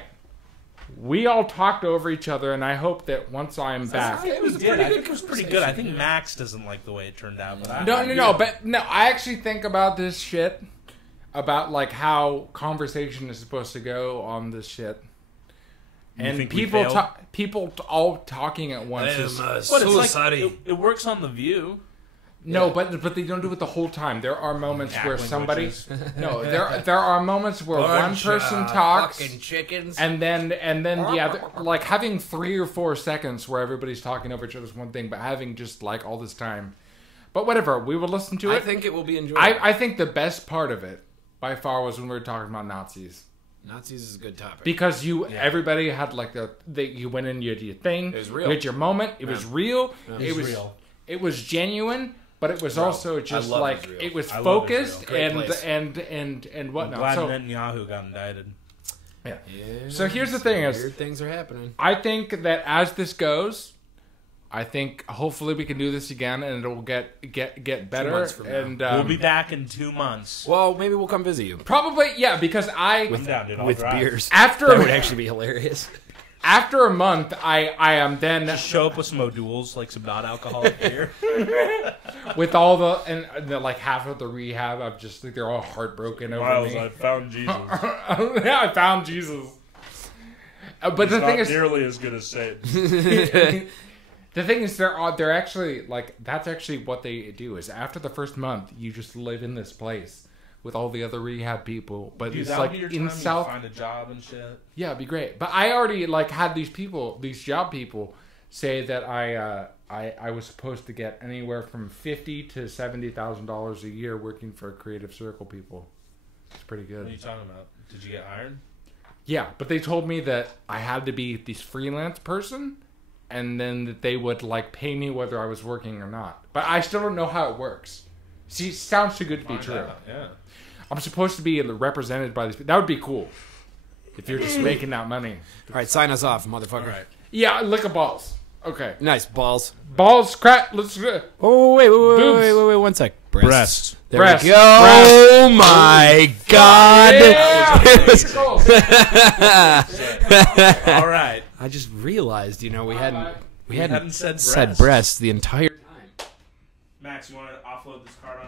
We all talked over each other, and I hope that once I'm back. It was good. I think it was pretty good. I think Max doesn't like the way it turned out. But No. I actually think about this shit, about like how conversation is supposed to go on this shit, and think we people all talking at once. But it's like, it works on The View. No, but they don't do it the whole time. There are moments where Cackling somebody. witches. No, there are moments where one person talks, fucking chickens. and then the other, like having 3 or 4 seconds where everybody's talking over each other's one thing, but having just like all this time. But whatever, we will listen to it. I think it will be enjoyable. I think the best part of it by far was when we were talking about Nazis. Nazis is a good topic. Because everybody had like you went in, you had your thing. It was real. You had your moment. It was real. It was real. It was genuine. But it was also just love like Israel. it was I love focused Israel. Great and I'm whatnot. glad So Netanyahu got indicted. yeah. Yeah, So here's the thing: is weird things are happening. I think that as this goes, I think hopefully we can do this again, and it'll get better. months from now. And We'll be back in 2 months. Well, maybe we'll come visit you probably because I'm down, dude. I'll with drive. beers. after That would actually be hilarious. after a month, I am then Just show up with some O'Douls, like some non-alcoholic beer. with all the like half of the rehab. I'm just like they're all heartbroken over me. I found Jesus. Yeah, I found Jesus. But the thing is, nearly as good as Satan. the thing is, they're actually like that's actually what they do. Is after the first month, you just live in this place with all the other rehab people. But Dude, it's that'll like be your in time to South. find a job and shit. Yeah, it'd be great. But I already like had these job people, say that I was supposed to get anywhere from $50,000 to $70,000 a year working for Creative Circle people. It's pretty What are you good. talking about? Did you get hired? Yeah, but they told me that I had to be this freelance person, and then that they would like pay me whether I was working or not. But I still don't know how it works. See, sounds too good to be true. Yeah. I'm supposed to be represented by these. That would be cool. If you're just making that money. All right, sign us off, motherfucker. All right. Yeah, lick of balls. Okay. Nice balls. Balls, crap. Let's Oh wait, Boobs. wait, 1 sec. Breasts. There Breasts. we go. Breasts. Oh my God. Yeah! All right. I just realized, we hadn't hadn't said said breasts. breasts the entire time. Max, you want to offload this card on